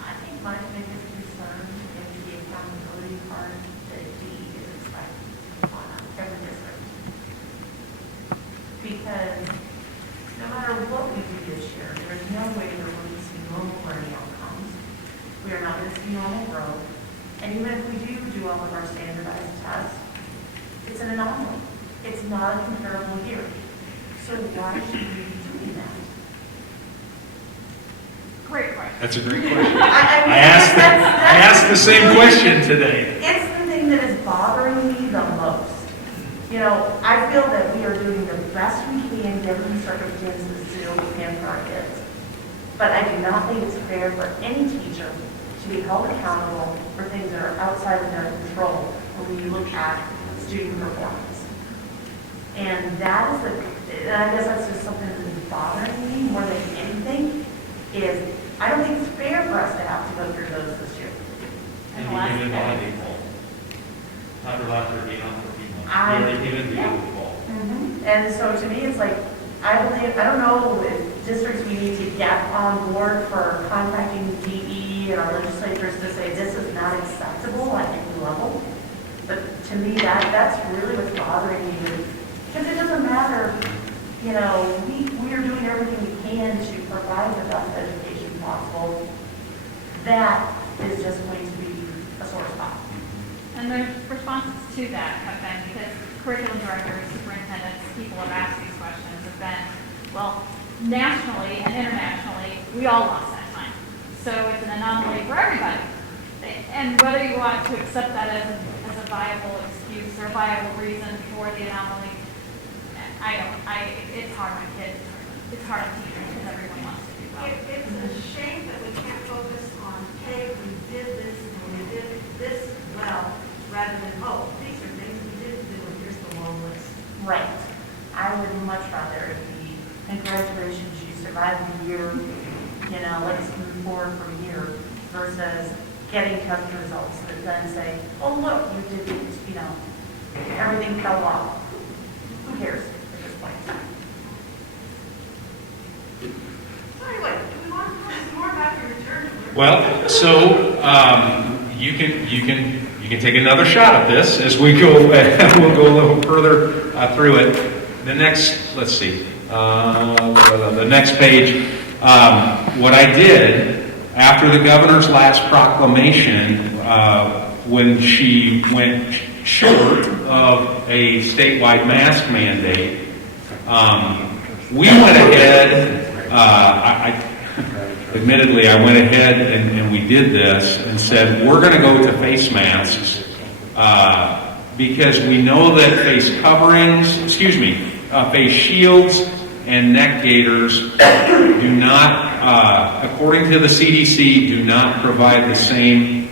I think my biggest concern is the accountability part that D is expecting on every district. Because no matter what we do this year, there's no way that we're going to see normal learning outcomes. We are not going to see normal growth. And even if we do all of our standardized tests, it's an anomaly. It's not a comparable year. So why should we be doing that? Great question. That's a great question. I I asked the same question today. It's the thing that is bothering me the most. You know, I feel that we are doing the best we can given the circumstances to do what we can for our kids. But I do not think it's fair for any teacher to be held accountable for things that are outside of their control when you look at student performance. And that is and I guess that's just something that is bothering me more than anything, is I don't think it's fair for us to have to go through those this year. And you came in by default. Not for last 13, not 14 months. I- You already came in by default. And so to me, it's like, I don't know if districts we need to get on board for contacting DE and our legislatures to say this is not acceptable at any level. But to me, that's really what's bothering me. Because it doesn't matter, you know, we are doing everything we can to provide the best education possible. That is just going to be a sore spot. And the responses to that have been, because curriculum directors, superintendents, people have asked these questions, have been, well, nationally and internationally, we all lost that time. So it's an anomaly for everybody. And whether you want to accept that as a viable excuse or a viable reason for the anomaly, it's hard on kids, it's hard on teachers, because everyone wants to do well. It's a shame that we can't focus on, hey, we did this and we did this well, rather than, oh, these are things we didn't do, and here's the long list. Right. I would much rather it be, congratulations, you survived the year, you know, let's move forward from here, versus getting test results that then say, oh, look, you did this, you know, everything fell off. Who cares at this point? So anyway, do we want to talk more about your return to work? Well, so you can take another shot at this as we go. We'll go a little further through it. The next, let's see, the next page. What I did after the governor's last proclamation, when she went short of a statewide mask mandate, we went ahead. Admittedly, I went ahead and we did this and said, we're going to go to face masks because we know that face shields and neck gaiters do not, according to the CDC, do not provide the same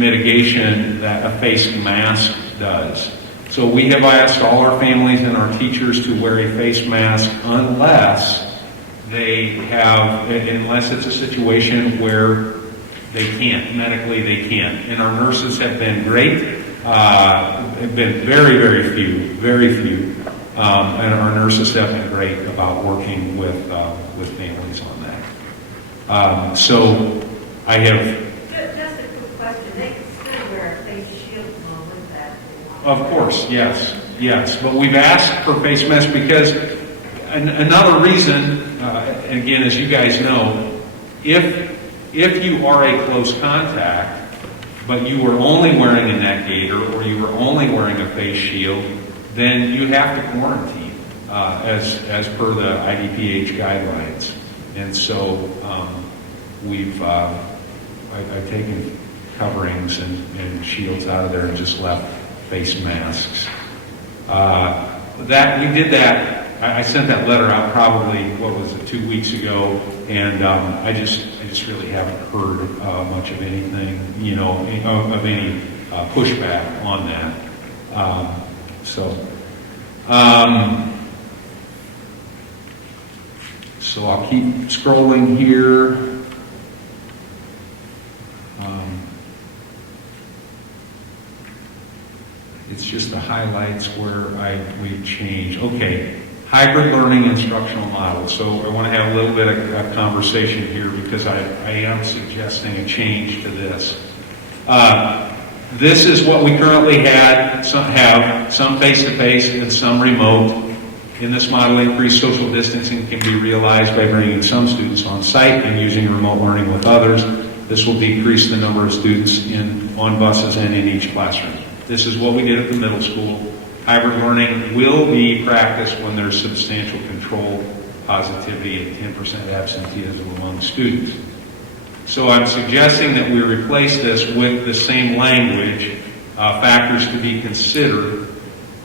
mitigation that a face mask does. So we have asked all our families and our teachers to wear a face mask unless it's a situation where they can't, medically they can't. And our nurses have been great, have been very few. And our nurses have been great about working with families on that. So I have... Just a quick question. They can still wear a face shield along with that. Of course, yes. But we've asked for face masks because another reason, again, as you guys know, if you are a close contact, but you were only wearing a neck gaiter or you were only wearing a face shield, then you have to quarantine as per the IDPH guidelines. And so I've taken coverings and shields out of there and just left face masks. That we did that. I sent that letter out probably, what was it, 2 weeks ago, and I just really haven't heard much of anything, of any pushback on that. So I'll keep scrolling here. It's just the highlights where we've changed. Okay, hybrid learning instructional model. So I want to have a little bit of conversation here because I am suggesting a change to this. This is what we currently have some face-to-face and some remote. In this model, increased social distancing can be realized by bringing some students on site and using remote learning with others. This will decrease the number of students on buses and in each classroom. This is what we did at the middle school. Hybrid learning will be practiced when there's substantial control, positivity, and 10% absenteeism among students. So I'm suggesting that we replace this with the same language, factors to be considered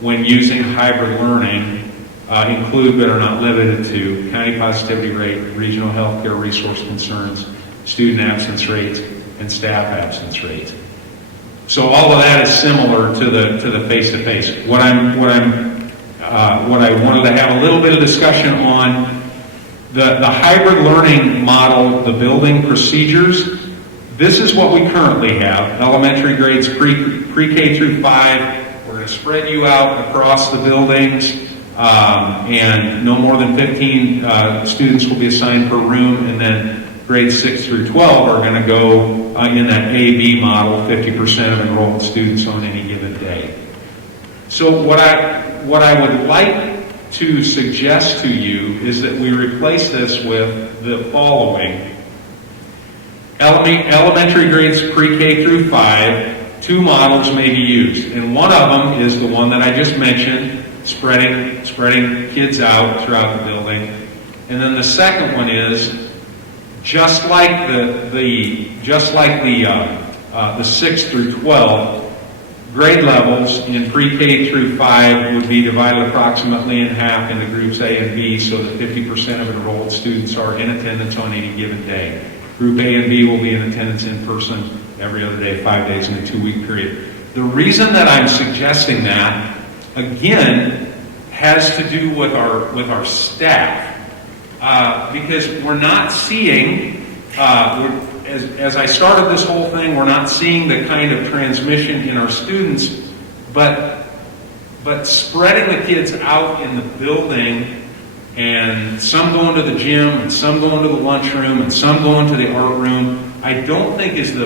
when using hybrid learning, include but are not limited to county positivity rate, regional healthcare resource concerns, student absence rates, and staff absence rates. So all of that is similar to the face-to-face. What I wanted to have a little bit of discussion on the hybrid learning model, the building procedures. This is what we currently have. Elementary grades pre-K through 5. We're going to spread you out across the buildings, and no more than 15 students will be assigned per room, and then grades 6 through 12 are going to go in that A-B model, 50% of enrolled students on any given day. So what I would like to suggest to you is that we replace this with the following. Elementary grades pre-K through 5, 2 models may be used. And one of them is the one that I just mentioned, spreading kids out throughout the building. And then the second one is just like the 6 through 12, grade levels in pre-K through 5 would be divided approximately in half into groups A and B, so that 50% of enrolled students are in attendance on any given day. Group A and B will be in attendance in person every other day, 5 days in a 2-week period. The reason that I'm suggesting that, again, has to do with our staff. Because we're not seeing, as I started this whole thing, we're not seeing the kind of transmission in our students, but spreading the kids out in the building, and some going to the gym, and some going to the lunchroom, and some going to the art room, I don't think is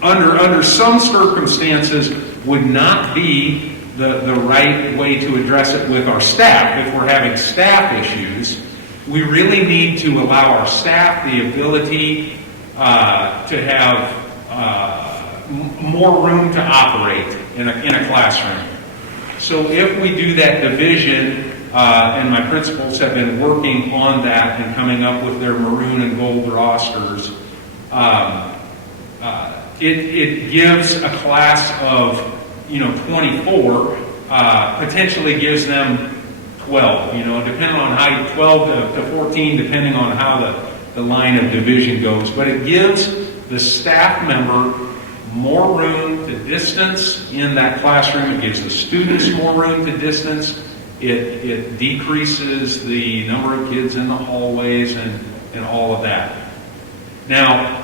under some circumstances would not be the right way to address it with our staff. If we're having staff issues, we really need to allow our staff the ability to have more room to operate in a classroom. So if we do that division, and my principals have been working on that and coming up with their maroon and gold rosters, it gives a class of 24, potentially gives them 12, depending on how 12 to 14, depending on how the line of division goes. But it gives the staff member more room to distance in that classroom. It gives the students more room to distance. It decreases the number of kids in the hallways and all of that. Now,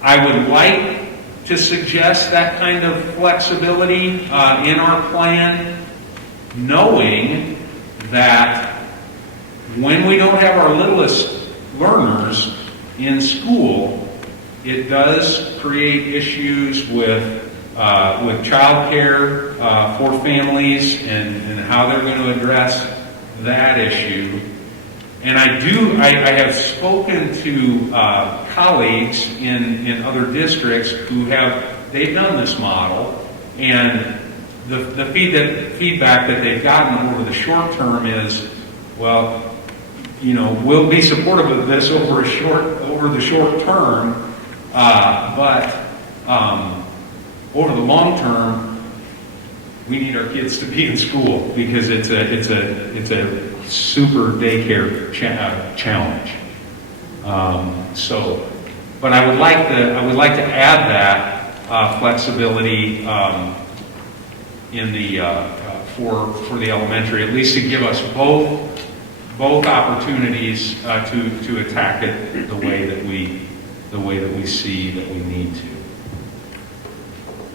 I would like to suggest that kind of flexibility in our plan, knowing that when we don't have our littlest learners in school, it does create issues with child care for families and how they're going to address that issue. And I have spoken to colleagues in other districts they've done this model, and the feedback that they've gotten over the short term is, well, we'll be supportive of this over the short term, but over the long term, we need our kids to be in school because it's a super daycare challenge. But I would like to add that flexibility in the for the elementary, at least to give us both opportunities to attack it the way that we see that we need to.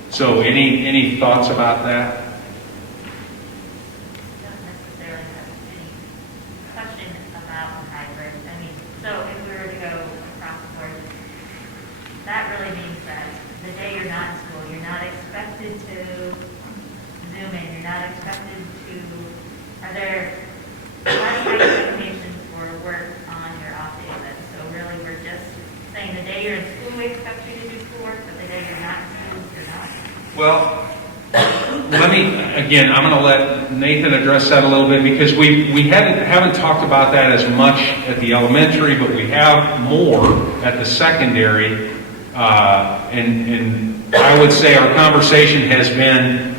So any thoughts about that? Don't necessarily have any question about hybrid. I mean, so if we were to go across the board, that really means that the day you're not in school, you're not expected to Zoom in, you're not expected to, are there less expectations for work on your off days then? So really we're just saying the day you're in school, we expect you to do schoolwork, but the day you're not in school, you're not. Well, I'm going to let Nathan address that a little bit because we haven't talked about that as much at the elementary, but we have more at the secondary. And I would say our conversation has been,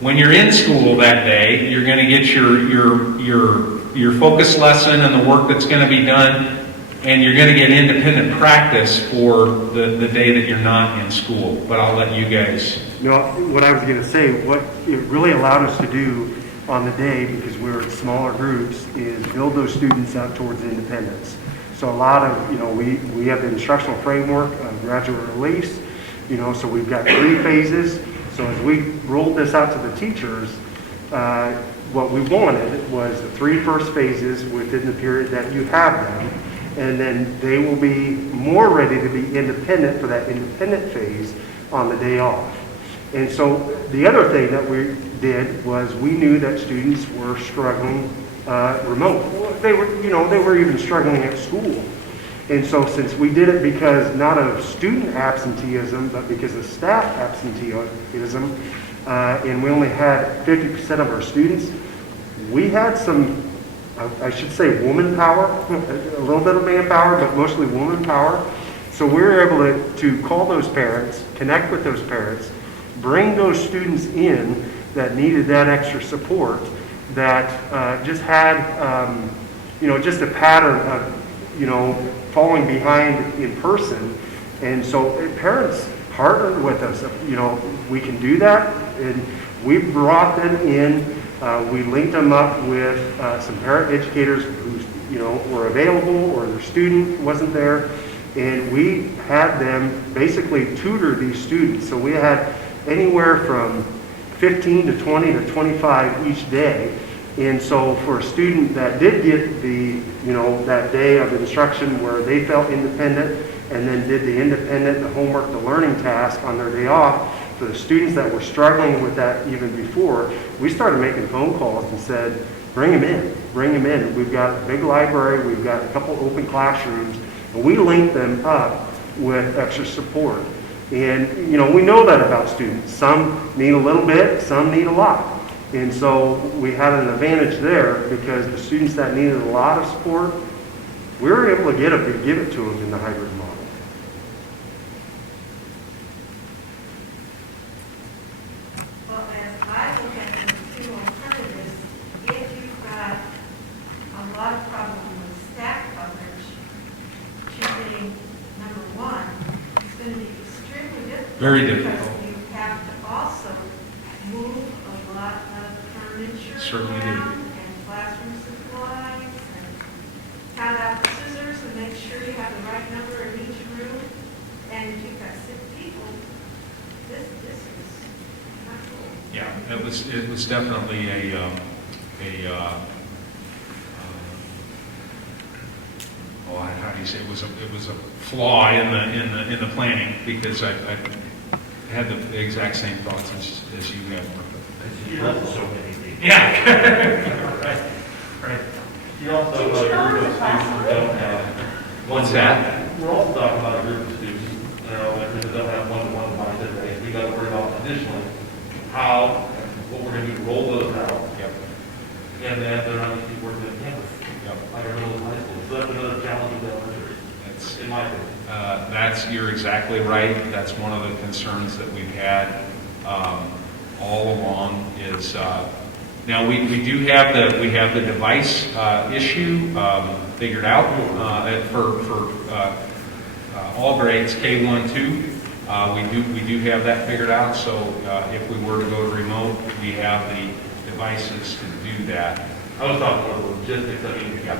when you're in school that day, you're going to get your focus lesson and the work that's going to be done, and you're going to get independent practice for the day that you're not in school. But I'll let you guys. No, what I was going to say, what it really allowed us to do on the day, because we were in smaller groups, is build those students out towards independence. So a lot of, we have the instructional framework of graduate release, so we've got 3 phases. So as we rolled this out to the teachers, what we wanted was the 3 first phases within the period that you have them, and then they will be more ready to be independent for that independent phase on the day off. And so the other thing that we did was we knew that students were struggling remote. They were even struggling at school. And so since we did it because not of student absenteeism, but because of staff absenteeism, and we only had 50% of our students, we had some, I should say, woman power, a little bit of manpower, but mostly woman power. So we were able to call those parents, connect with those parents, bring those students in that needed that extra support, that just had, just a pattern of, falling behind in person. And so parents partnered with us, we can do that. And we brought them in, we linked them up with some parent educators who, were available or their student wasn't there. And we had them basically tutor these students. So we had anywhere from 15 to 20 to 25 each day. And so for a student that did get the, that day of instruction where they felt independent and then did the independent, the homework, the learning task on their day off, for the students that were struggling with that even before, we started making phone calls and said, bring them in. We've got a big library, we've got a couple open classrooms, and we link them up with extra support. And, we know that about students. Some need a little bit, some need a lot. And so we had an advantage there because the students that needed a lot of support, we were able to give it to them in the hybrid model. Well, as I look at the 2 alternatives, if you've got a lot of problem with staff coverage, choosing number 1 is going to be extremely difficult. Very difficult. Because you have to also move a lot of furniture Certainly do. around and classroom supplies and count out the scissors and make sure you have the right number in each room. And if you've got 6 people, this is not cool. Yeah, it was definitely how do you say, it was a flaw in the planning because I had the exact same thoughts as you had. You also so many people. Yeah. Right. You also have a group of students who don't have. What's that? We're also talking about a group of students, that don't have one-to-one mindset, right? We got to worry about additionally what we're going to do to roll those out. Yep. And then they're not going to keep working on campus. Yep. Like our middle and high school. So that's another challenge with elementary, in my opinion. You're exactly right. That's one of the concerns that we've had. all along is, now we do have the device issue figured out for all grades K1, 2. We do have that figured out. So if we were to go to remote, we have the devices to do that. I was talking about the logistics, I mean, Yeah.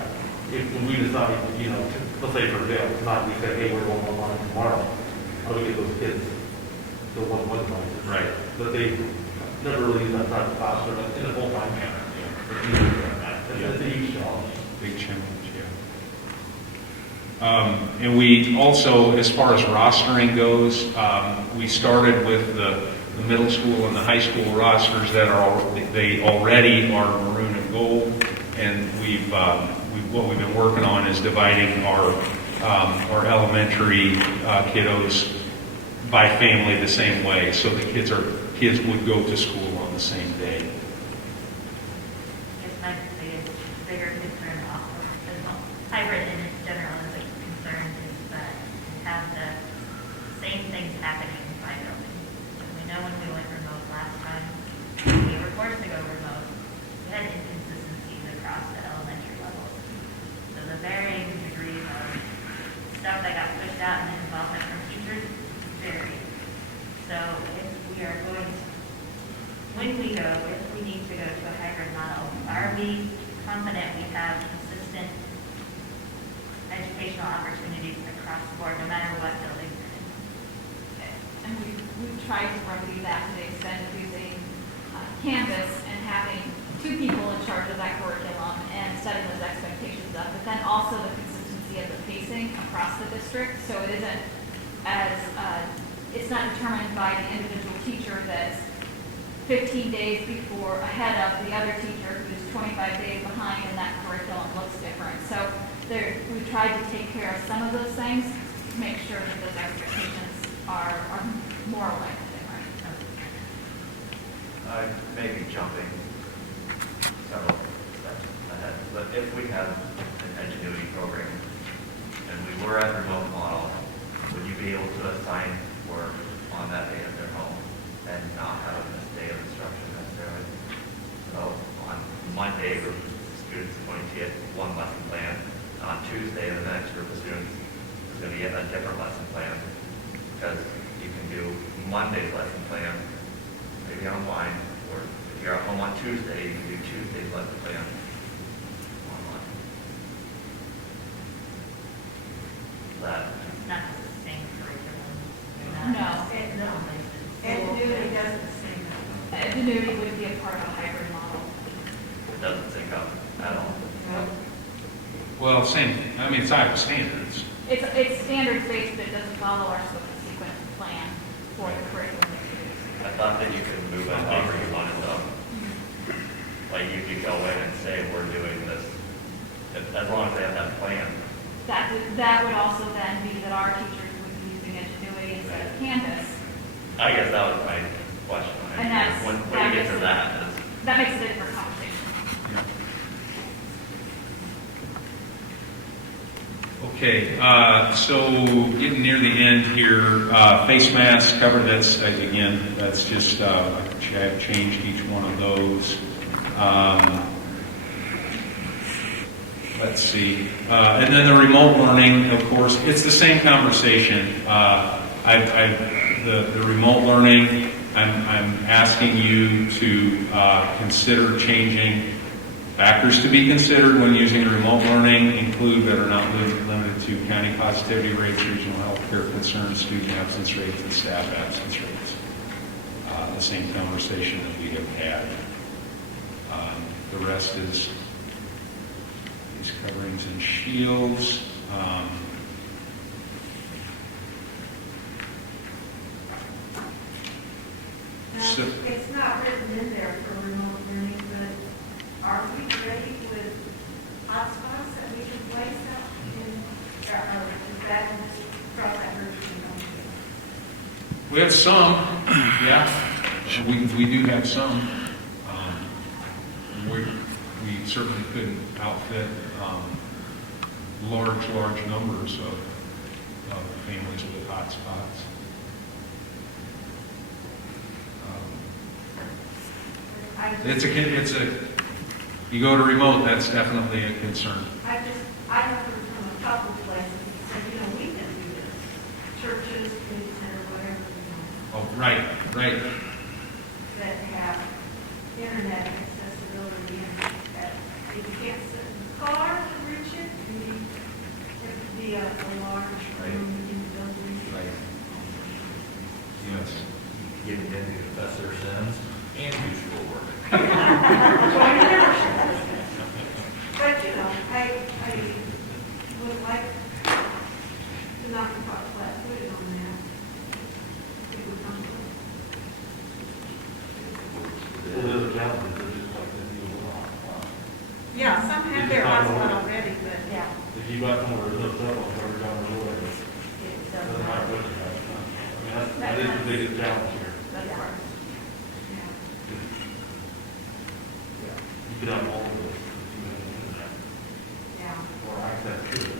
if when we decide, you know, let's say for example, tonight we say, hey, we're going online tomorrow, how do we get those kids to one device? Right. But they never really use that side of the classroom in a full-time manner. It's a huge challenge. Big challenge, yeah. And we also, as far as rostering goes, we started with the middle school and the high school rosters that they already are maroon and gold, and what we've been working on is dividing our elementary kiddos by family the same way, so the kids would go to school on the same day. I guess my bigger concern also, as well, hybrid in general is a concern, is that we have the same things happening by building. We know when we went remote last time, we were forced to go remote. We had inconsistencies across the elementary levels. So the varying degrees of stuff that got pushed out and involvement from teachers vary. So if we are going to, if we need to go to a hybrid model, are we confident we have consistent educational opportunities across the board, no matter what building we're in? And we've tried to remedy that to the extent of using Canvas and having 2 people in charge of that curriculum and setting those expectations up, but then also the consistency of the pacing across the district, so it isn't as, it's not determined by the individual teacher that's 15 days ahead of the other teacher who's 25 days behind, and that curriculum looks different. So we tried to take care of some of those things to make sure that those expectations are more aligned with it, right? I may be jumping several steps ahead, but if we have an Ingenuity program and we were at a remote model, would you be able to assign work on that day at their home and not have a missed day of instruction necessarily? So on Monday, the students are going to get one lesson plan. On Tuesday, the next group of students is going to get a different lesson plan, because you can do Monday's lesson plan maybe online, or if you're at home on Tuesday, you can do Tuesday's lesson plan online. That It's not the same curriculum. No. Ingenuity does the same. Ingenuity would be a part of a hybrid model. it doesn't sync up at all. Well, same, I mean, it's Iowa standards. It's standards-based, but it doesn't follow our sequence plan for the curriculum that we use. I thought that you could move it however you wanted though. Like you could go in and say, we're doing this, as long as they have that plan. That would also then be that our teachers would be using Ingenuity instead of Canvas. I guess that was my question. And that's- When that you get to makes it- that, is That makes it a different conversation. Okay, so getting near the end here, face mask cover, that's just, I've changed each one of those. Let's see, and then the remote learning, of course, it's the same conversation. The remote learning, I'm asking you to consider changing. Factors to be considered when using remote learning include but are not limited to county positivity rates, regional health care concerns, student absence rates, and staff absence rates. The same conversation that we have had. The rest is these coverings and shields. So- It's not written in there for remote learning, but are we ready with hotspots that we can place out in, or is that just cross that bridge? We have some, yeah. We do have some. We certainly couldn't outfit large numbers of families with hotspots. You go to remote, that's definitely a concern. I have heard from a couple places that said, we can do this. Churches, community center, whatever, Oh, right. that have internet accessibility and that if you can't sit in the car to reach it, it could be a large room in the building. Right. Yes. Get them to confess their sins and do schoolwork. But, I would like to not be caught flat-footed on that. It would come to It is a challenge, it's just like this deal with Yeah, some have their hotspot already, but Yeah. If you got somewhere that's hooked up on every down the road, it It doesn't doesn't matter matter. what you have. I mean, that is the biggest challenge here. That's right. yeah. You could have all of this, if you had the internet, Yeah. or access to it.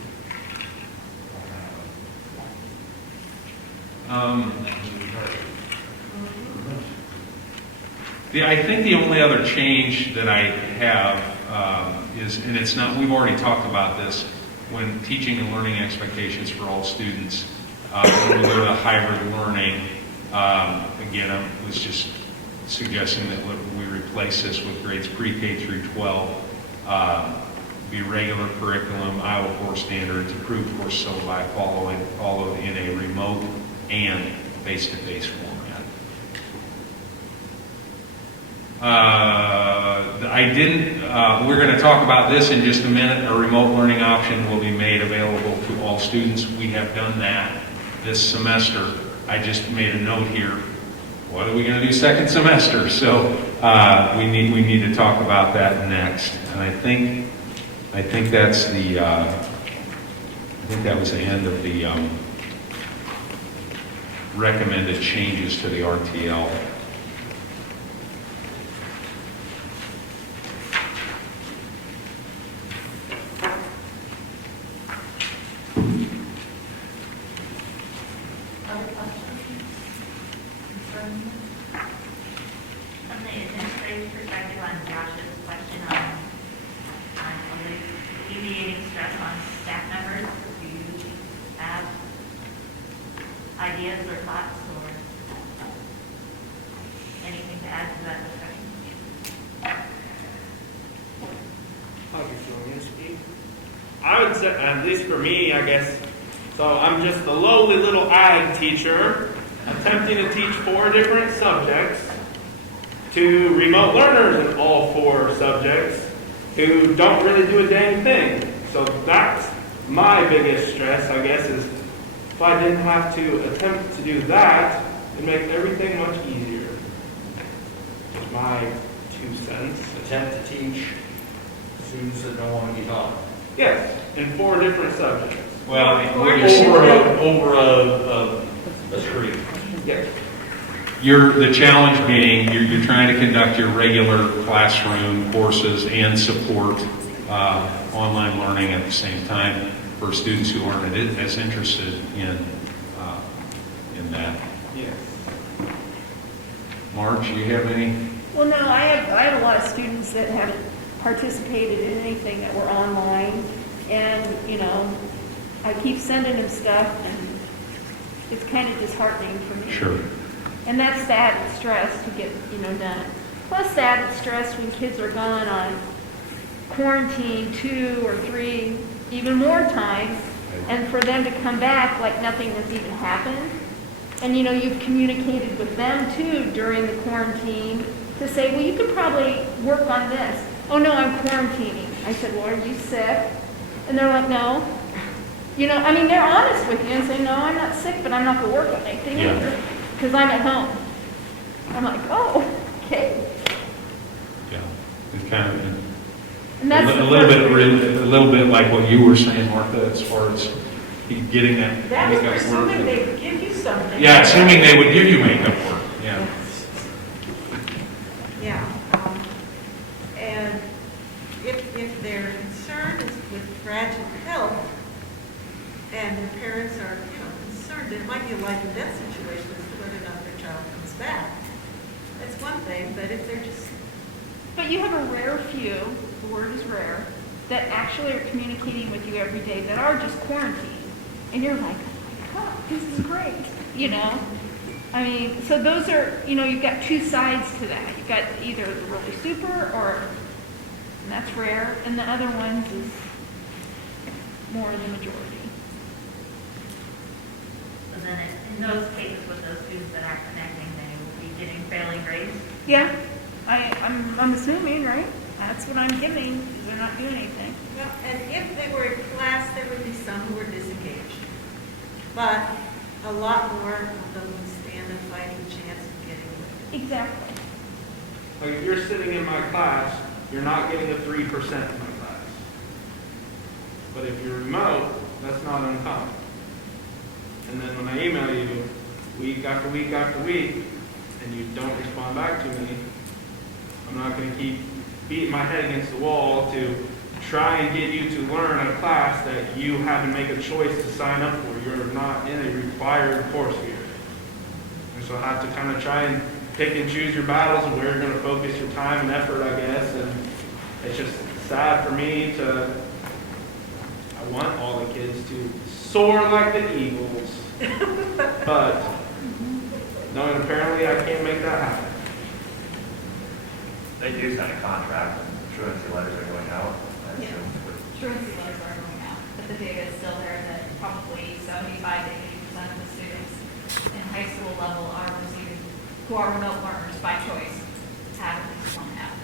I think the only other change that I have is, and it's not, we've already talked about this, when teaching and learning expectations for all students, when we go to hybrid learning, again, I was just suggesting that we replace this with grades pre-K through 12, be regular curriculum, Iowa core standards, approved course syllabi followed in a remote and face-to-face format. We're going to talk about this in just a minute. A remote learning option will be made available to all students. We have done that this semester. I just made a note here. What are we going to do second semester? So we need to talk about that next. And I think that's the I think that was the end of the recommended changes to the RTL. Other questions? Concerns? From the administrative perspective on Josh's question on alleviating stress on staff members, do you have ideas or thoughts or anything to add to that discussion? Obviously, I'm going to speak. I would say, at least for me, I guess, so I'm just a lowly little ag teacher attempting to teach 4 different subjects to remote learners in all 4 subjects who don't really do a dang thing. So that's my biggest stress, I guess, is if I didn't have to attempt to do that, it'd make everything much easier. Just my 2 cents. Attempt to teach students that don't want to be taught. Yes, in 4 different subjects. Well, Over a screen. Yes. the challenge being you're trying to conduct your regular classroom courses and support online learning at the same time for students who aren't as interested in that. Yes. Marge, you have any? Well, no, I have a lot of students that haven't participated in anything that were online, and I keep sending them stuff, and it's kind of disheartening for me. Sure. And that's the added stress to get done. Plus the added stress when kids are gone on quarantine 2 or 3, even more times, and for them to come back like nothing has even happened. And you've communicated with them too during the quarantine to say, well, you could probably work on this. Oh no, I'm quarantining. I said, well, are you sick? And they're like, no. They're honest with you and say, no, I'm not sick, but I'm not going to work on anything either because I'm at home. I'm like, oh, okay. Yeah, it's kind of And that's a little bit like what you were saying, Martha, as far as getting that That was makeup presuming work. they would give you something. Yeah, assuming they would give you makeup work. Yeah. Yeah. And if their concern is with fragile health and their parents are, concerned, it might be a life and death situation as to whether or not their child comes back. That's one thing, but if they're just But you have a rare few, the word is rare, that actually are communicating with you every day that are just quarantined. And you're like, oh my God, this is great, you know? I mean, so those are, you know, you've got two sides to that. You've got either the really super or, and that's rare, and the other ones is more the majority. So then in those cases with those students that aren't connecting, they will be getting failing grades? Yeah, I'm assuming, right? That's what I'm giving, because they're not doing anything. Well, and if they were in class, there would be some who were disengaged. But a lot more of them would stand a fighting chance of getting away. Exactly. Like if you're sitting in my class, you're not getting a 3% in my class. But if you're remote, that's not uncommon. And then when I email you week after week after week, and you don't respond back to me, I'm not going to keep beating my head against the wall to try and get you to learn a class that you have to make a choice to sign up for. You're not in a required course here. And so I have to kind of try and pick and choose your battles and where you're going to focus your time and effort, I guess. And it's just sad for me I want all the kids to soar like the eagles. But knowing apparently I can't make that happen. They do sign a contract, and truancy letters are going out. I Yeah. assume. Truancy letters are going out, but the data is still there that probably 75 to 80% of the students in high school level are receiving, who are remote learners by choice, have at least one app.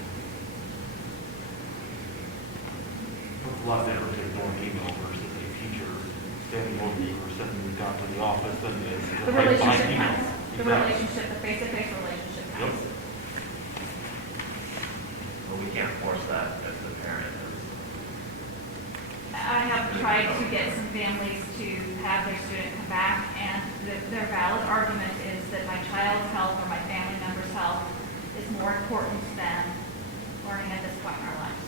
It's a lot better to ignore an email versus a teacher standing over you or sending you down to the office and it's The by relationship email. counts. The Exactly. relationship, the face-to-face relationship counts. But we can't force that if the parent is. I have tried to get some families to have their student come back, and their valid argument is that my child's health or my family member's health is more important than learning at this point in our lives.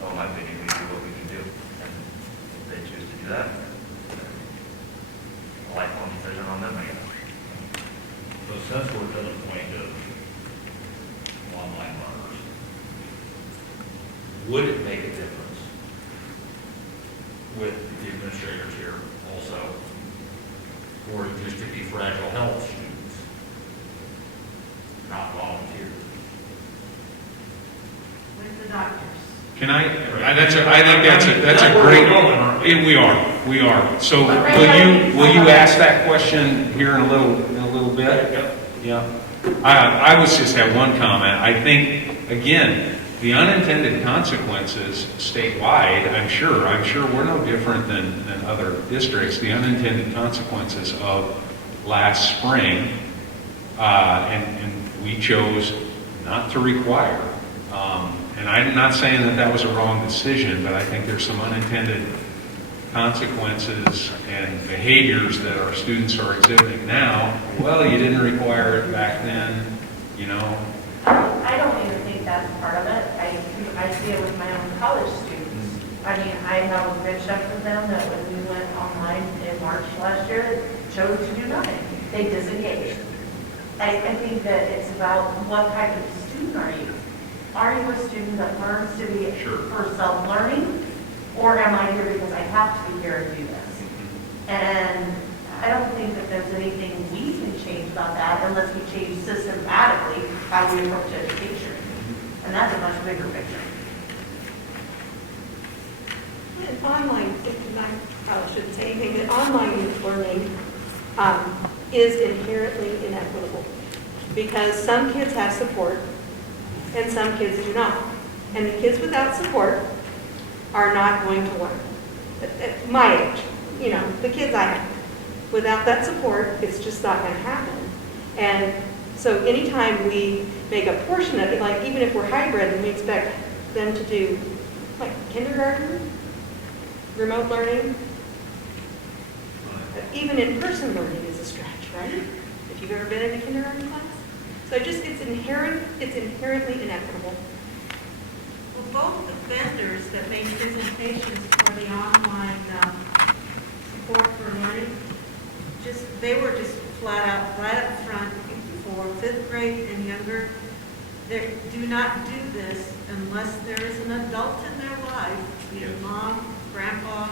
So in my opinion, we do what we can do. And if they choose to do that, a lifelong decision on them, I guess. So since we're to the point of online learners, would it make a difference with the administrators here also for just to be fragile health students, not volunteers? With the doctors. Can I think that's a great, we are. So will you ask that question here in a little bit? Yep. Yeah. I was just have one comment. I think, again, the unintended consequences statewide, I'm sure we're no different than other districts. The unintended consequences of last spring, and we chose not to require. And I'm not saying that was a wrong decision, but I think there's some unintended consequences and behaviors that our students are exhibiting now. Well, you didn't require it back then, you know. I don't even think that's part of it. I see it with my own college students. I mean, I have a good check with them that when we went online in March last year, chose to do nothing. They disengaged. I think that it's about what type of student are you? Are you a student that learns to be for self-learning? Or am I here because I have to be here and do this? And I don't think that there's anything we can change about that unless we change systematically how we approach education. And that's a much bigger picture. And online, I probably shouldn't say anything, but online learning is inherently inequitable because some kids have support and some kids do not. And the kids without support are not going to learn. At my age, you know, the kids I have. Without that support, it's just not going to happen. And so anytime we make a portion of it, like even if we're hybrid and we expect them to do like kindergarten, remote learning, even in-person learning is a stretch, right? If you've ever been in a kindergarten class. So it's inherently inequitable. Well, both the vendors that made presentations for the online support for learning, they were just flat out, right up front for 5th grade and younger. do not do this unless there is an adult in their life, be it mom, grandpa,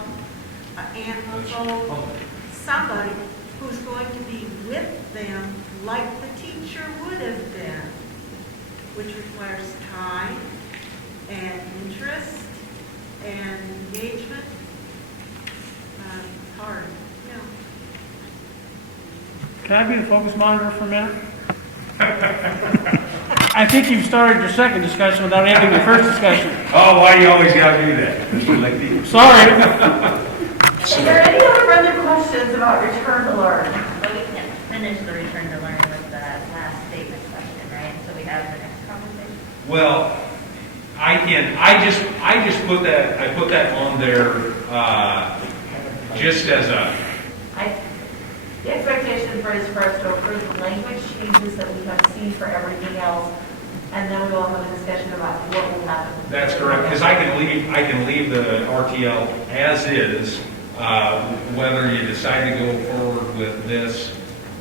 aunt, uncle, somebody who's going to be with them like the teacher would have been, which requires time and interest and engagement. It's hard, yeah. Can I be the focus monitor for a minute? I think you've started your second discussion without ending the first discussion. Oh, why do you always gotta do that? Mr. Lichty? Sorry. Is there any other questions about return to learn? But we can't finish the return to learn with the last statement question, right? So we have the next conversation. Well, I just put that on there, just as a, The expectation is for us to approve the language changes that we have seen for everything else, and then we will have a discussion about what will happen. that's correct, because I can leave the RTL as is, whether you decide to go forward with this,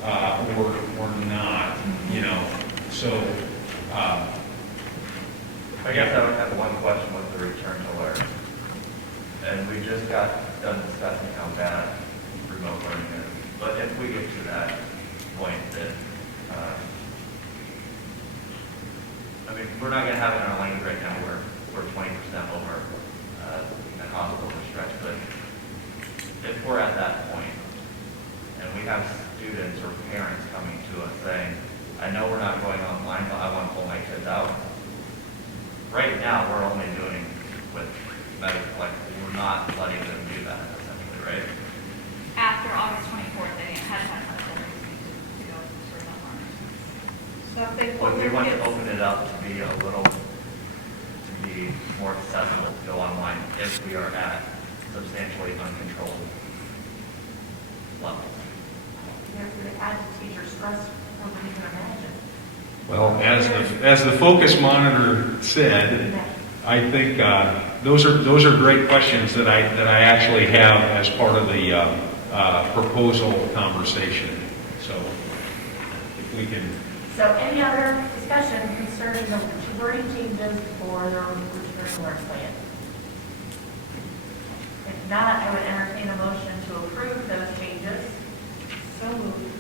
or not, you know, so, I guess I would have one question with the return to learn. And we just got done discussing how bad remote learning is. But if we get to that point that, I mean, we're not going to have it in our language right now where we're 20% over an hospital stretch, but if we're at that point and we have students or parents coming to us saying, I know we're not going online, but I want to pull my kids out. Right now, we're only doing with medical, like, we're not letting them do that essentially, right? After August 24th, they had medical reason to go to remote learning. So if they But pull we their want to kids, open it up to be a little, to be more accessible to go online if we are at substantially uncontrolled levels. You're going to add to teacher stress more than you can imagine. well, as the focus monitor said, I think those are great questions that I actually have as part of the proposal conversation. So if we can. So any other discussion concerning the wording changes for the return to learn plan? If not, I would entertain a motion to approve those changes. so moved.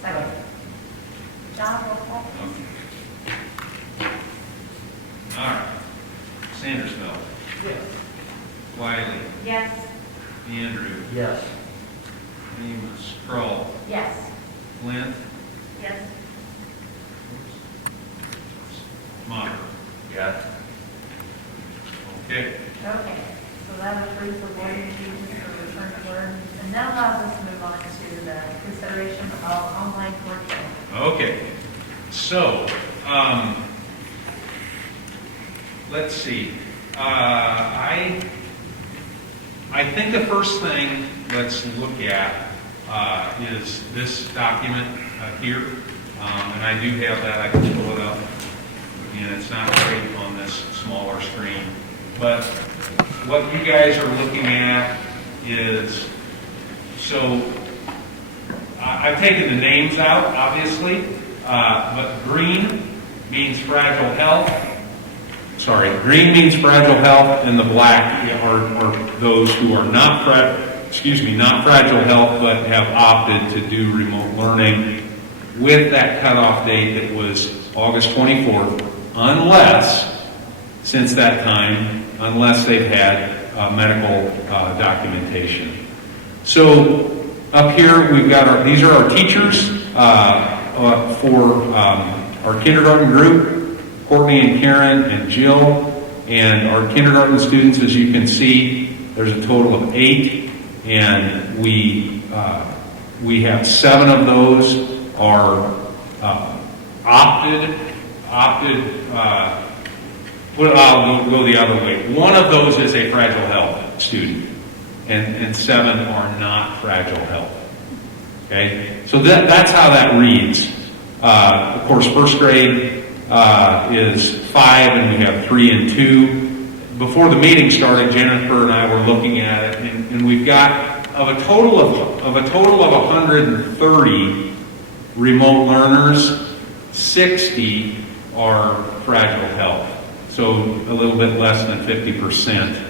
Second. John, roll call, please. All right. Sandersville. Yes. Wiley. Yes. Andrew. Yes. Amos. Kroll. Yes. Flint. Yes. Motter. Yes? Okay. Okay, so that approves the wording changes for return to learn, and that allows us to move on to the consideration of online curriculum. Okay. So, let's see. I think the first thing let's look at is this document here, and I do have that. I can pull it up, and it's not great on this smaller screen. But what you guys are looking at is, so I've taken the names out, obviously, but green means fragile health. Sorry, green means fragile health, and the black are those who are not fragile health, but have opted to do remote learning with that cutoff date that was August 24th, unless, since that time, unless they've had medical documentation. So up here we've got these are our teachers for our kindergarten group, Courtney and Karen and Jill, and our kindergarten students, as you can see, there's a total of 8, and we have 7 of those are opted. Well, I'll go the other way. 1 of those is a fragile health student, and 7 are not fragile health. Okay, so that's how that reads. Of course, first grade is 5, and we have 3 and 2. Before the meeting started, Jennifer and I were looking at it, and we've got of a total of 130 remote learners, 60 are fragile health. So a little bit less than 50%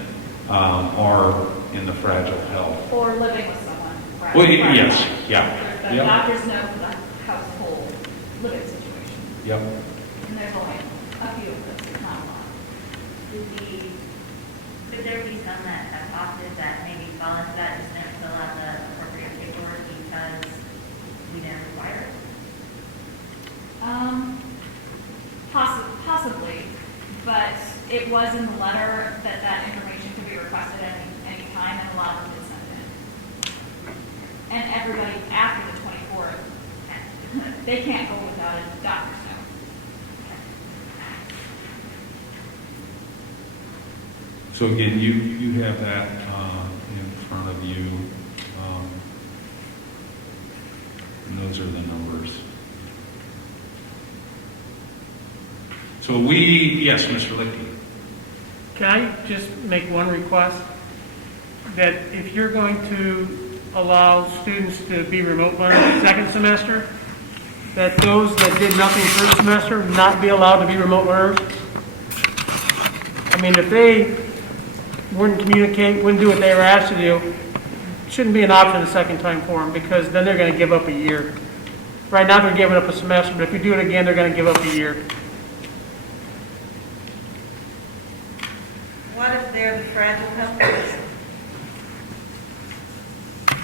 are in the fragile health. Or living with someone. right? Well, yes, yeah. The Yep. doctors know for the household living situation. Yep. And there's only a few of those, not a lot. Could there be some that have opted that maybe fall into that, just didn't fill out the appropriate paperwork because we didn't require it? Possibly, but it was in the letter that information could be requested any time, and a lot of them did send it in. And everybody after the 24th, they can't go without a doctor's note. So again, you have that in front of you. And those are the numbers. So yes, Mr. Lickey. Can I just make one request? That if you're going to allow students to be remote learners second semester, that those that did nothing first semester not be allowed to be remote learners? I mean, if they wouldn't communicate, wouldn't do what they were asked to do, it shouldn't be an option the second time for them, because then they're going to give up a year. Right now they're giving up a semester, but if we do it again, they're going to give up a year. What if they're the fragile health person?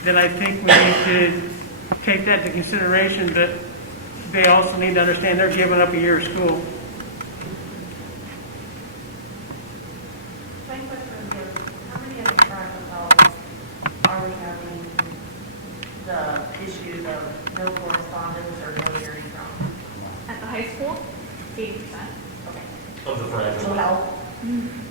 Then I think we need to take that into consideration, but they also need to understand they're giving up a year of school. My question is, how many of the fragile health are we having the issues of no correspondence or no hearing from? At the high school, 80%. Okay. Of the fragile. So health?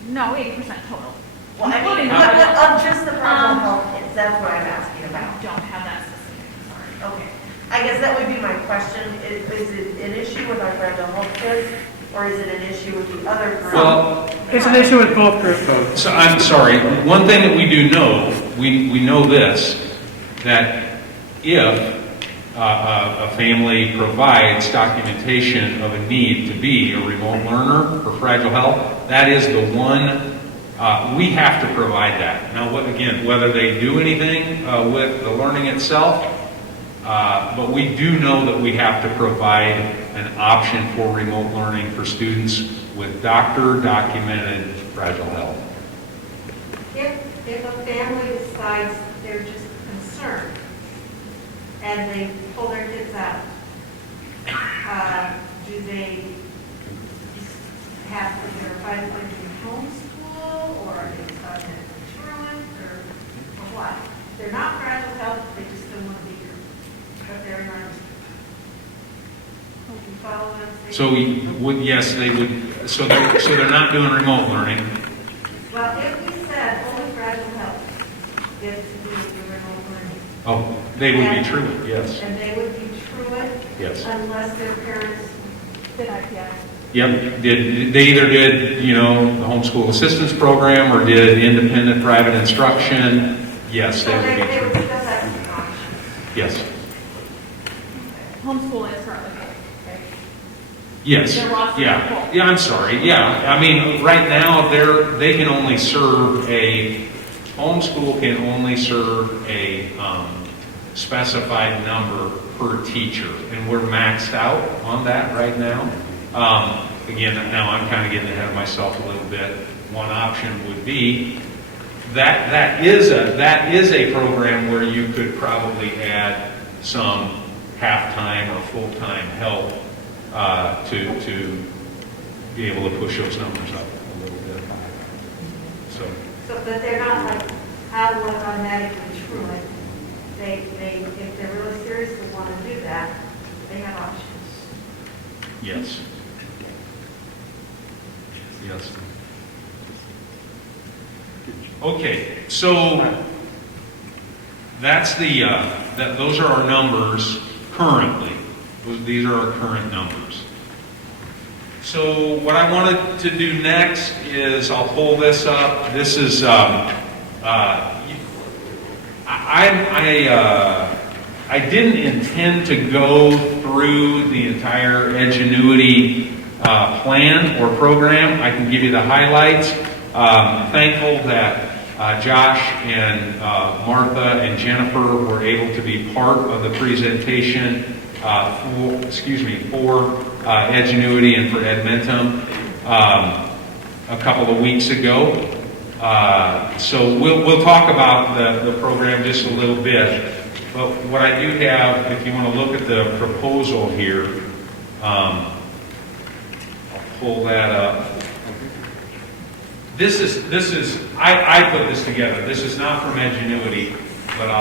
No, 80% total. Well, I Including mean, fragile of just the fragile health kids, that's what I'm asking I about. don't have that specific, sorry. Okay. I guess that would be my question. Is it an issue with our fragile health kids, or is it an issue with the other group? Well, It's an issue with both groups. so I'm sorry. One thing that we do know, we know this, that if a family provides documentation of a need to be a remote learner for fragile health, that is the one, we have to provide that. Now, again, whether they do anything with the learning itself, but we do know that we have to provide an option for remote learning for students with doctor-documented fragile health. If a family decides they're just concerned and they pull their kids out, do they have to verify that they're doing homeschool, or are they starting at truant, or what? They're not fragile health, they just don't want to be here, but they're in our. You follow what I'm saying? So, yes, they would, so they're not doing remote learning. Well, if we said only fragile health is to do with the remote learning. Oh, they would be truant, yes. And they would be truant Yes. unless their parents. Did IPS? Yep, they either did, the homeschool assistance program or did independent private instruction. Yes, So they would they be would true. still have an option. Yes, Homeschool is currently full, right? yes, Their roster is yeah, full. yeah, I'm sorry, yeah. I mean, right now, they can only serve homeschool can only serve a specified number per teacher, and we're maxed out on that right now. Again, now I'm kind of getting ahead of myself a little bit. One option would be that is a program where you could probably add some half-time or full-time help to be able to push those numbers up a little bit. So But they're not like automatically truant. If they're really serious and want to do that, they have options. yes, yes. Okay, so that's those are our numbers currently. These are our current numbers. So what I wanted to do next is I'll pull this up. This is I didn't intend to go through the entire Edgenuity plan or program. I can give you the highlights. Thankful that Josh and Martha and Jennifer were able to be part of the presentation for Edgenuity and for Edmentum a couple of weeks ago. So we'll talk about the program just a little bit. But what I do have, if you want to look at the proposal here, I'll pull that up. This is I put this together. This is not from Edgenuity, but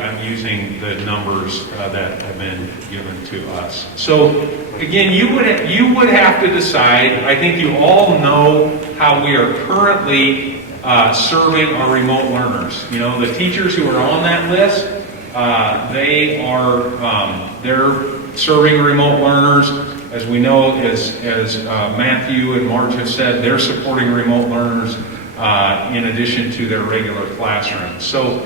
I'm using the numbers that have been given to us. So again, you would have to decide. I think you all know how we are currently serving our remote learners. You know, the teachers who are on that list, they're serving remote learners. As we know, as Matthew and Marge have said, they're supporting remote learners in addition to their regular classroom. So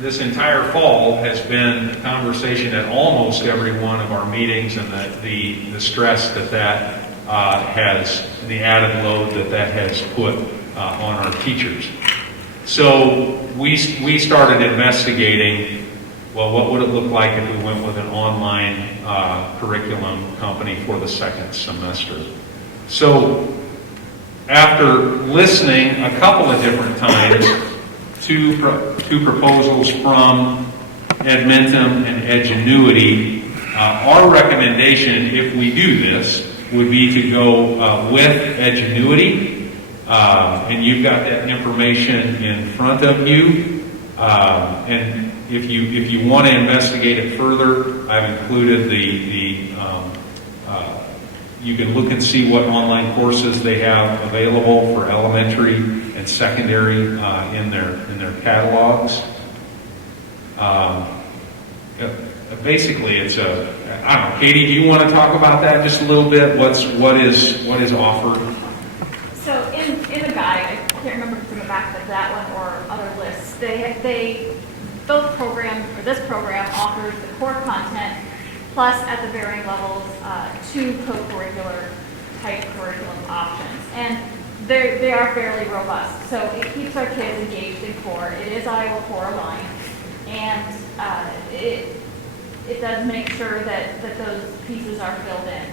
this entire fall has been a conversation at almost every one of our meetings, and the stress that has, the added load that has put on our teachers. So we started investigating, well, what would it look like if we went with an online curriculum company for the second semester? So after listening a couple of different times to proposals from Edmentum and Edgenuity, our recommendation, if we do this, would be to go with Edgenuity. And you've got that information in front of you. And if you want to investigate it further, I've included you can look and see what online courses they have available for elementary and secondary in their catalogs. Basically, it's I don't know, Katie, do you want to talk about that just a little bit? What is offered? So in the guide, I can't remember if it's in the back of that one or other lists. Both programs, or this program, offers the core content plus at the varying levels 2 co-curricular type curriculum options, and they are fairly robust. So it keeps our kids engaged in core. It is Iowa core aligned, and it does make sure that those pieces are filled in.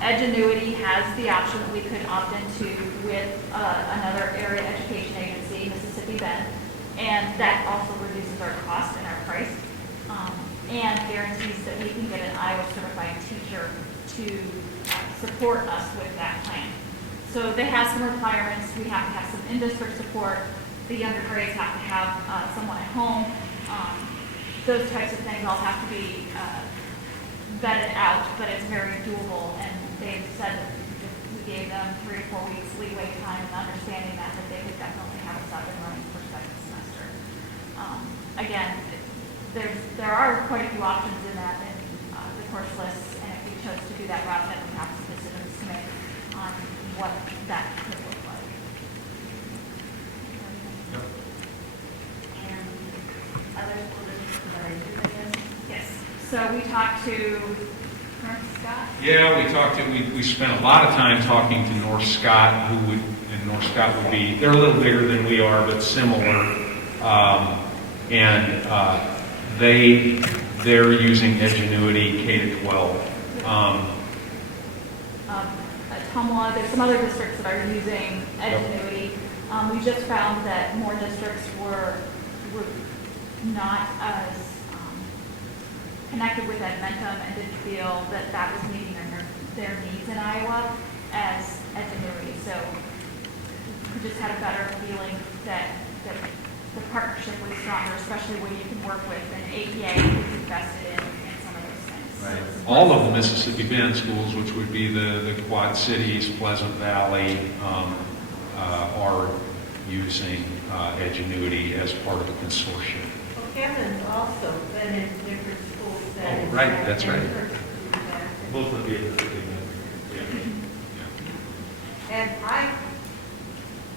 Edgenuity has the option that we could opt into with another area education agency, Mississippi Bend, and that also reduces our cost and our price, and guarantees that we can get an Iowa certified teacher to support us with that plan. So they have some requirements. We have to have some in-district support. The younger grades have to have someone at home. Those types of things all have to be vetted out, but it's very doable, and they've said that if we gave them 3 or 4 weeks leeway time and understanding that they could definitely have us up and running for second semester. Again, there are quite a few options in that in the course lists, and if we chose to do that route, then we have specifics to make on what that could look like. And other school districts that are doing this? Yes. So we talked to North Scott. Yeah, we spent a lot of time talking to North Scott, and North Scott would be, they're a little bigger than we are, but similar. They're using Edgenuity K-12. Tumwa, there's some other districts that are using Edgenuity. We just found that more districts were not as connected with Edmentum and didn't feel that was meeting their needs in Iowa as Edgenuity. So we just had a better feeling that the partnership was stronger, especially when you can work with an APA who's invested in some of those things. Right. So All of the Mississippi Bend schools, which would be the Quad Cities, Pleasant Valley, are using Edgenuity as part of the consortium. Well, Kevin's also been in different school settings. Oh, right, that's right. Both of you. And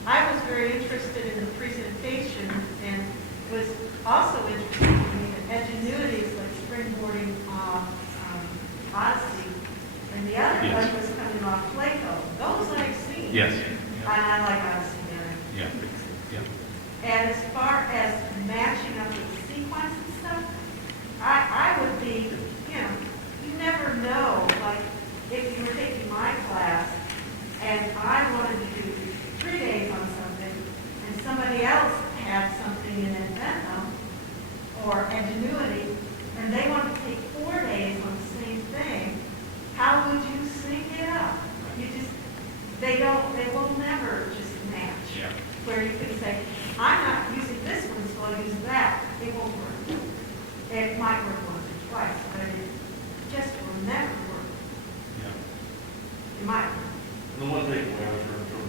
I was very interested in the presentation and was also interested in the Edgenuity is like springboarding everybody was coming off Plato. Those I've seen. Yes. And I like Odyssey better. Yeah. Yeah. And as far as matching up with sequence and stuff, I would be, you never know, like, if you were taking my class and I wanted to do 3 days on something and somebody else had something in Inventum or Ingenuity and they wanted to take 4 days on the same thing, how would you sync it up? They will never just match. Yeah. Where you can say, I'm not using this one, so I'll use that. It won't work. It might work once or twice, but it just will never work. Yeah. It might. The one thing I was heard from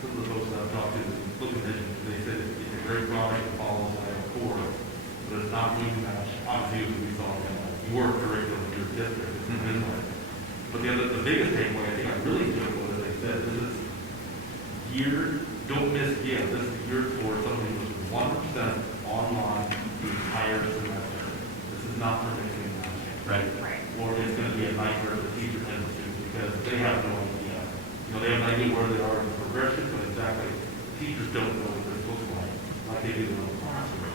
some of the folks that I've talked to, looking at it, they said it's a great product, it follows a core, but it's not going to match, obviously, as we saw, your curriculum, your district, it's in there. But the biggest takeaway I think I really took was they said this is geared, don't miss, this is geared for somebody who's 100% online the entire semester. This is not for mixing and matching. Right. Or it's going to be a nightmare for the teacher and the student because they have no idea. They have an idea where they are in the progression, but exactly, teachers don't know what this looks like they do in the classroom.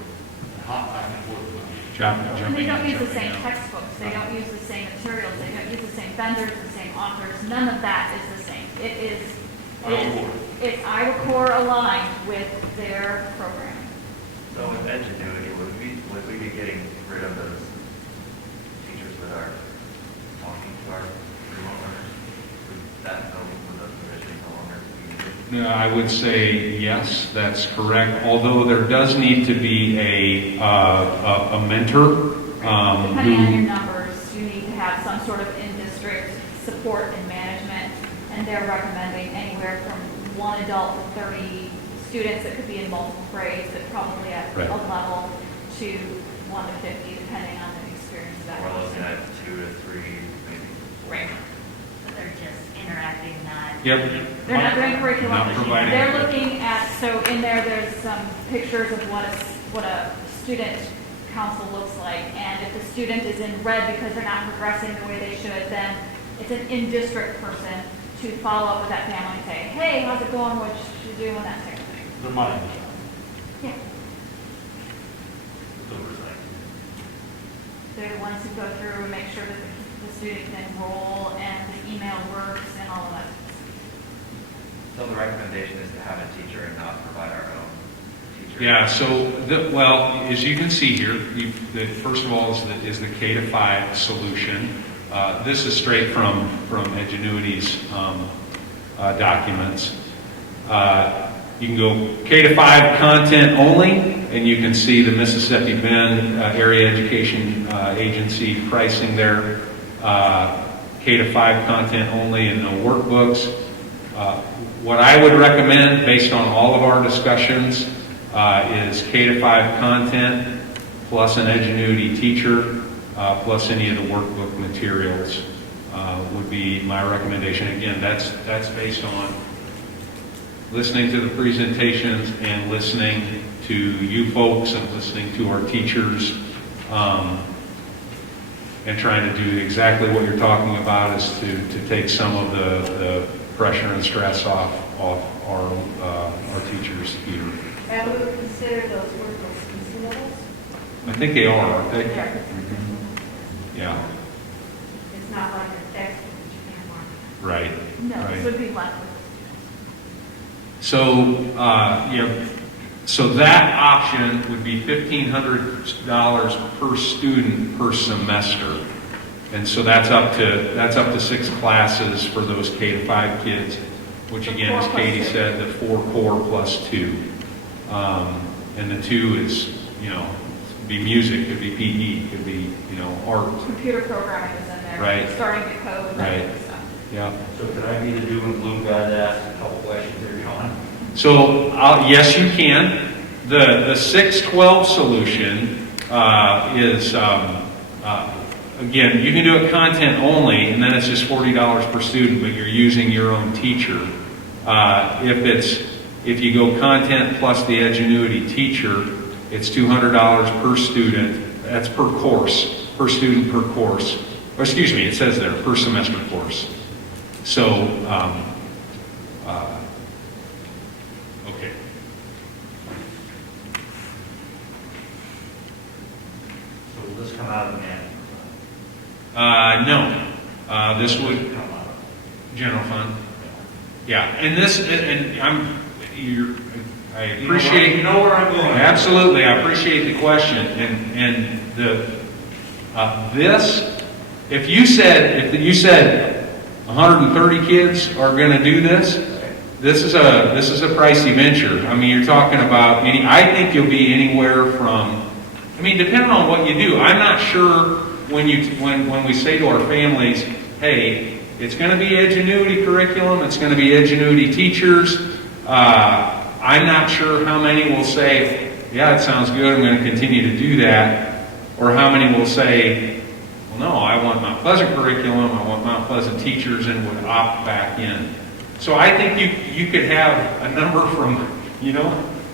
And hop back and forth. And they don't use the same textbooks, they don't use the same materials, they don't use the same vendors, the same authors, none of that is the same. It's Iowa aligned with their programming. So with Ingenuity, would we be getting rid of those teachers that are talking to our remote learners? Would those positions no longer be needed? No, I would say yes, that's correct. Although there does need to be a mentor Depending on your numbers, you need to have some sort of in-district support and management, and they're recommending anywhere from 1 adult to 30 students that could be in multiple grades, but probably at Right. a level to 1 to 50, depending on the experience of that We're looking person. at 2 to 3, maybe. Right. So they're just interacting, not. Yep. They're not doing curriculum. Not providing. They're looking at, so in there's some pictures of what a student council looks like. And if the student is in red because they're not progressing the way they should, then it's an in-district person to follow up with that family and say, hey, how's it going? What you doing? That type of thing. Their money. Yeah. Oversight. They're the ones who go through and make sure that the student can enroll and the email works and all of that. So the recommendation is to have a teacher and not provide our own teacher? Yeah, so, as you can see here, first of all is the K to 5 solution. This is straight from Ingenuity's documents. You can go K to 5 content only, and you can see the Mississippi Bend Area Education Agency pricing there. K to 5 content only and no workbooks. What I would recommend, based on all of our discussions, is K to 5 content plus an Ingenuity teacher plus any of the workbook materials would be my recommendation. Again, that's based on listening to the presentations and listening to you folks and listening to our teachers and trying to do exactly what you're talking about, is to take some of the pressure and stress off our teachers here. And we would consider those workbooks consumables. I think they are, aren't they? Yeah. Yeah, It's not like a textbook that you can't mark. right. No, right. this would be left with the students. So that option would be $1,500 per student per semester, and so that's up to 6 classes for those K to 5 kids, which again, as Katie said, the 4 core plus 2, and the 2 is could be music, could be PE, could be art. Computer programming is in there. Right. Starting to code, that Right. kind of stuff. Yeah. So can I be the doom and gloom guy to ask a couple questions there, John? So, yes, you can. The 612 solution is, again, you can do it content only, and then it's just $40 per student, but you're using your own teacher. If you go content plus the Ingenuity teacher, it's $200 per student. That's per course, per student per course. Or excuse me, it says there, per semester course. So, okay. So will this come out of the management? No, this would, Come out of. general fund. Yeah, and this, and I appreciate. You know where I'm going. Absolutely, I appreciate the question, and this, if you said 130 kids are going to do this, this is a pricey venture. I mean, you're talking about I think you'll be anywhere from, I mean, depending on what you do. I'm not sure when we say to our families, hey, it's going to be Edgenuity curriculum, it's going to be Edgenuity teachers. I'm not sure how many will say, yeah, it sounds good, I'm going to continue to do that, or how many will say, well, no, I want Mount Pleasant curriculum, I want Mount Pleasant teachers, and would opt back in. So I think you could have a number from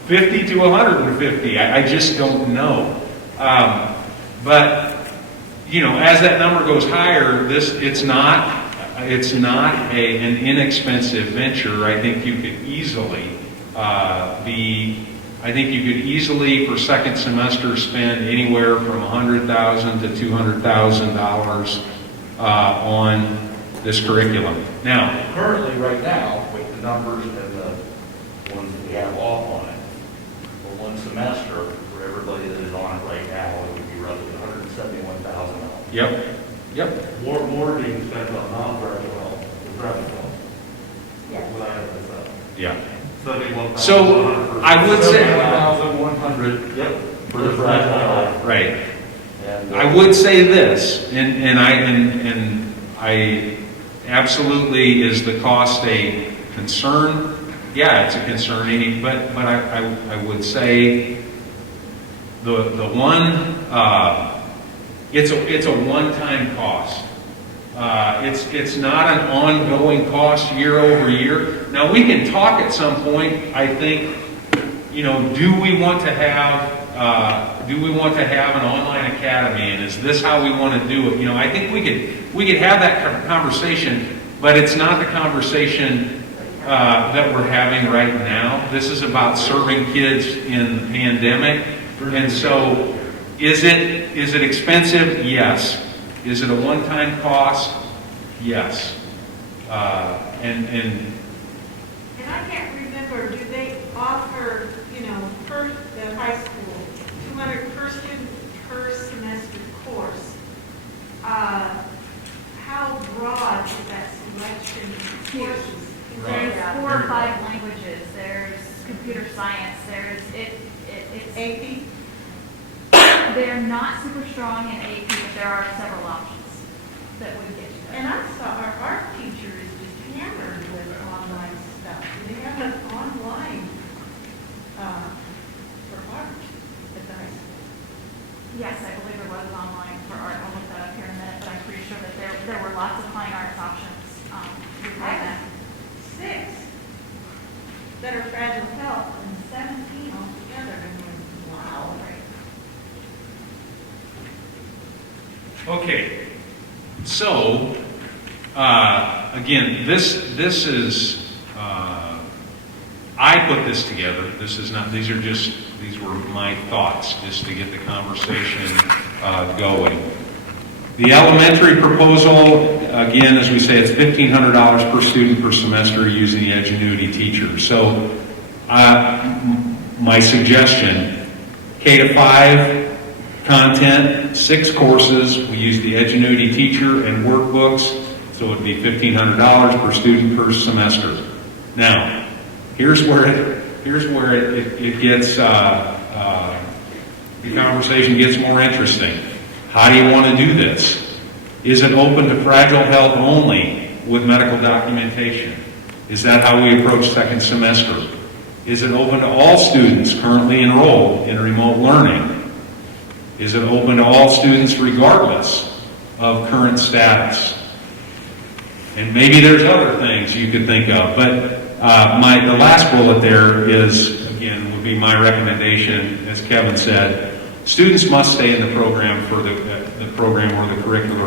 50 to 150. I just don't know. But as that number goes higher, it's not an inexpensive venture. I think you could easily for second semester spend anywhere from $100,000 to $200,000 on this curriculum. Now, Currently, right now, with the numbers and the ones that we have off on it, for one semester, for everybody that is on it right now, it would be roughly $171,000. Yep. More being spent on non-graduate health, the graduate health. Yes. What I have this up. Yeah. 71,100. So I would say, 71,100. Yep. For the graduate health. right. And I would say this, and I absolutely, is the cost a concern? Yeah, it's a concern. But I would say the one it's a one-time cost. It's not an ongoing cost year over year. Now we can talk at some point. I think, do we want to have an online academy, and is this how we want to do it? I think we could have that conversation, but it's not the conversation that we're having right now. This is about serving kids in the pandemic, and so is it expensive? Yes. Is it a one-time cost? Yes. And I can't remember, do they offer, per the high school, 200 per student per semester course? How broad is that selection of courses? There's 4 or 5 languages. There's computer science. It's AP? They're not super strong in AP, but there are several options that would get you And there. I saw our art teacher is just hammered with online stuff. Do they have an online for art at the high school? Yes, I believe there was online for art. I'll look that up here in a minute, but I'm pretty sure that there were lots of fine arts options. Before I that. have 6 that are fragile health and 17 altogether. And I'm like, wow. okay. So again, this is I put this together. This is not. These were my thoughts just to get the conversation going. The elementary proposal, again, as we say, it's $1,500 per student per semester using the Edgenuity teacher. So my suggestion, K-5 content, 6 courses. We use the Edgenuity teacher and workbooks, so it would be $1,500 per student per semester. Now, here's where it gets the conversation gets more interesting. How do you want to do this? Is it open to fragile health only with medical documentation? Is that how we approach second semester? Is it open to all students currently enrolled in remote learning? Is it open to all students regardless of current status? And maybe there's other things you could think of, but the last bullet there is, again, would be my recommendation, as Kevin said, students must stay in the program for the program or the curriculum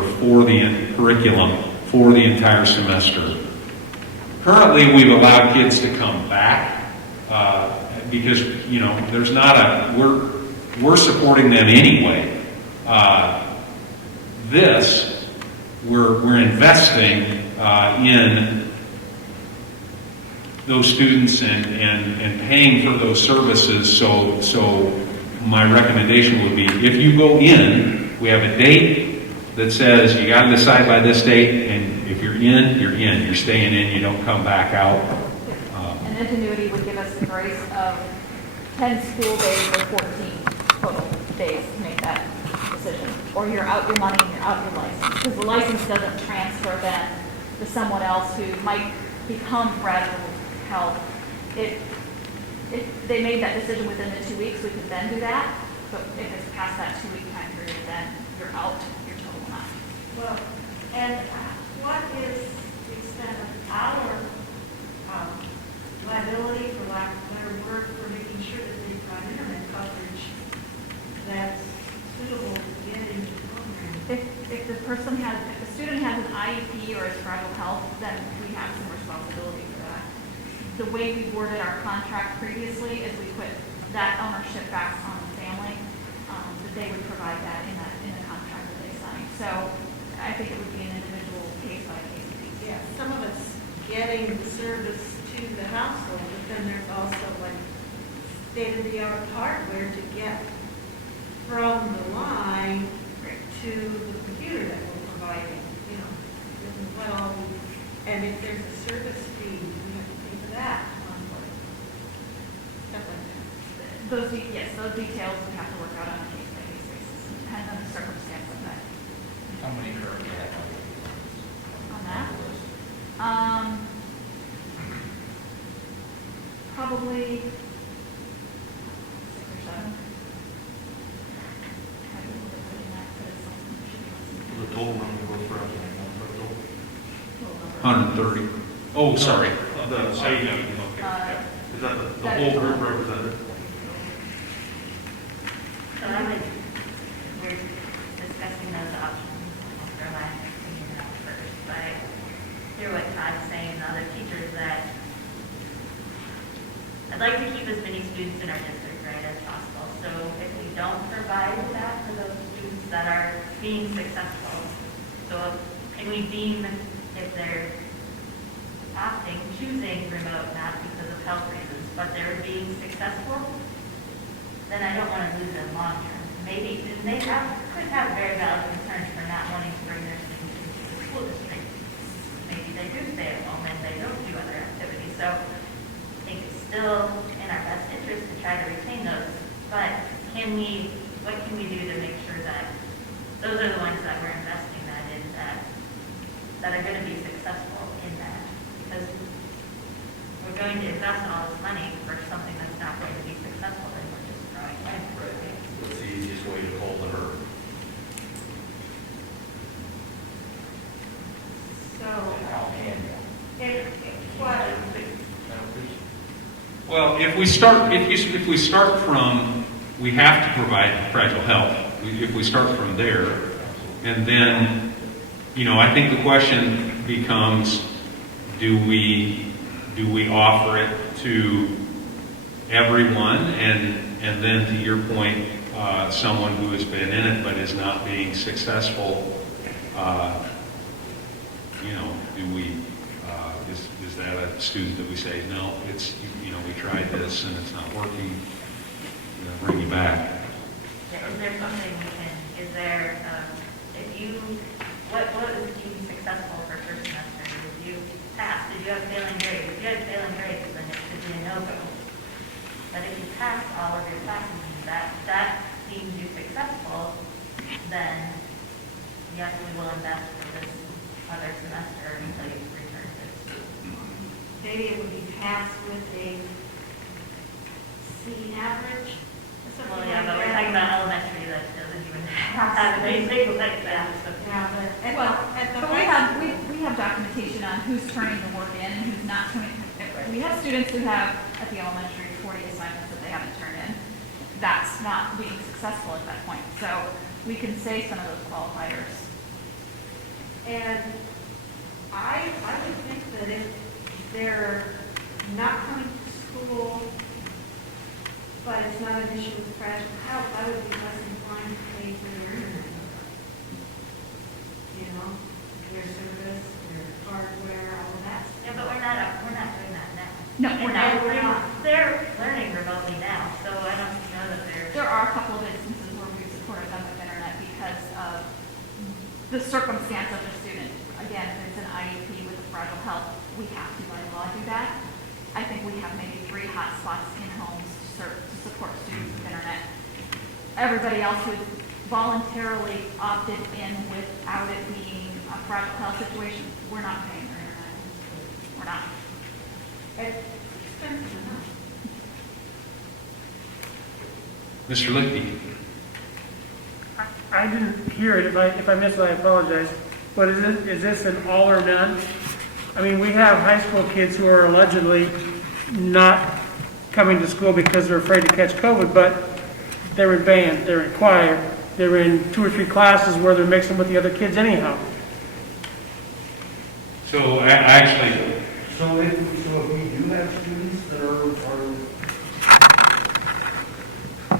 for the entire semester. currently, we've allowed kids to come back, because, you know, there's not we're supporting them anyway. We're investing in those students and paying for those services. So my recommendation would be, if you go in, we have a date that says you got to decide by this date, and if you're in, you're in. You're staying in. You don't come back out. An ingenuity would give us the grace of 10 school days or 14 total days to make that decision. Or you're out your money and you're out your license. Because the license doesn't transfer then to someone else who might become fragile health. If they made that decision within the 2 weeks, we could then do that. But if it's past that 2 week time period, then you're out, you're total not. Well, and what is the extent of our liability, for lack of a better word, for making sure that they've got internet coverage that's suitable to get into the program? If the student has an IEP or is fragile health, then we have some responsibility for that. The way we worded our contract previously is we put that ownership back on the family, that they would provide that in the contract that they signed. So I think it would be an individual case by case basis. Yeah, some of it's getting the service to the household, but then there's also like state-of-the-art hardware to get from the line to the computer that we're providing, you know, what all we, and if there's a service fee, we have to pay for that onward. Stuff like that. Those details we have to work out on a case by case basis, depending on the circumstance of that. How many currently have On that, probably 6 or 7. Might be a little bit more than that, but it's something that should be less The total number goes for us, than a little number. 130. Oh, sorry. The IEP, okay. Is that the That whole is group total. represented? So I would, we're discussing those options, Mr. Lyon, thinking it out first, but I hear what Todd's saying, the other teachers, that I'd like to keep as many students in our district, right, as possible. So if we don't provide that for those students that are being successful, so can we deem if they're choosing remote, not because of health reasons, but they're being successful, then I don't want to lose them long term. Maybe, and they could have very valid concerns for not wanting to bring their students into the school district. Maybe they do stay at home and they don't do other activities. So I think it's still in our best interest to try to retain those. But what can we do to make sure that those are the ones that we're investing that in, that are going to be successful in that? Because we're going to invest all this money for something that's not going to be successful, then we're just throwing money. What's the easiest way to hold the herd? So, How can you? Well, if we start from, we have to provide fragile health. If we start from there, and then, you know, I think the question becomes, do we offer it to everyone, and then, to your point, someone who has been in it but is not being successful, you know, do we, is that a student that we say, no, it's, you know, we tried this and it's not working, you know, bring you back? Yeah, is there something is there, what was being successful for first semester? Did you pass? Did you have failing grades? If you had failing grades, then it could be a no-go. But if you pass all of your classes and that deems you successful, then yes, we will invest for this other semester until you return to school. maybe it would be passed with a C average or something Well, like yeah, that. but we're talking about elementary that doesn't even have anything like that. So. Yeah, but at the But we have documentation on who's turning the work in and who's not turning. We have students who have, at the elementary, 40 assignments that they haven't turned in. That's not being successful at that point. So we can say some of those qualifiers. And I would think that if they're not coming to school, but it's not an issue with fragile health, I would be less inclined to pay for their internet. You know, their service, their hardware, all of that. Yeah, but we're not doing that now. No, we're not. And they're learning remotely now, so I don't know that they're. There are a couple of instances where we've supported them with internet because of the circumstance of the student. Again, if it's an IEP with fragile health, we have to by law do that. I think we have maybe 3 hotspots in homes to support students with internet. Everybody else who voluntarily opted in without it being a fragile health situation, we're not paying their internet. We're not. It's expensive enough. Mr. Lichty? I didn't hear it. If I missed it, I apologize. But is this an all or none? I mean, we have high school kids who are allegedly not coming to school because they're afraid to catch COVID, but they're in band, they're in choir, they're in 2 or 3 classes where they're mixing with the other kids anyhow. So I actually, So if we do have students that are, I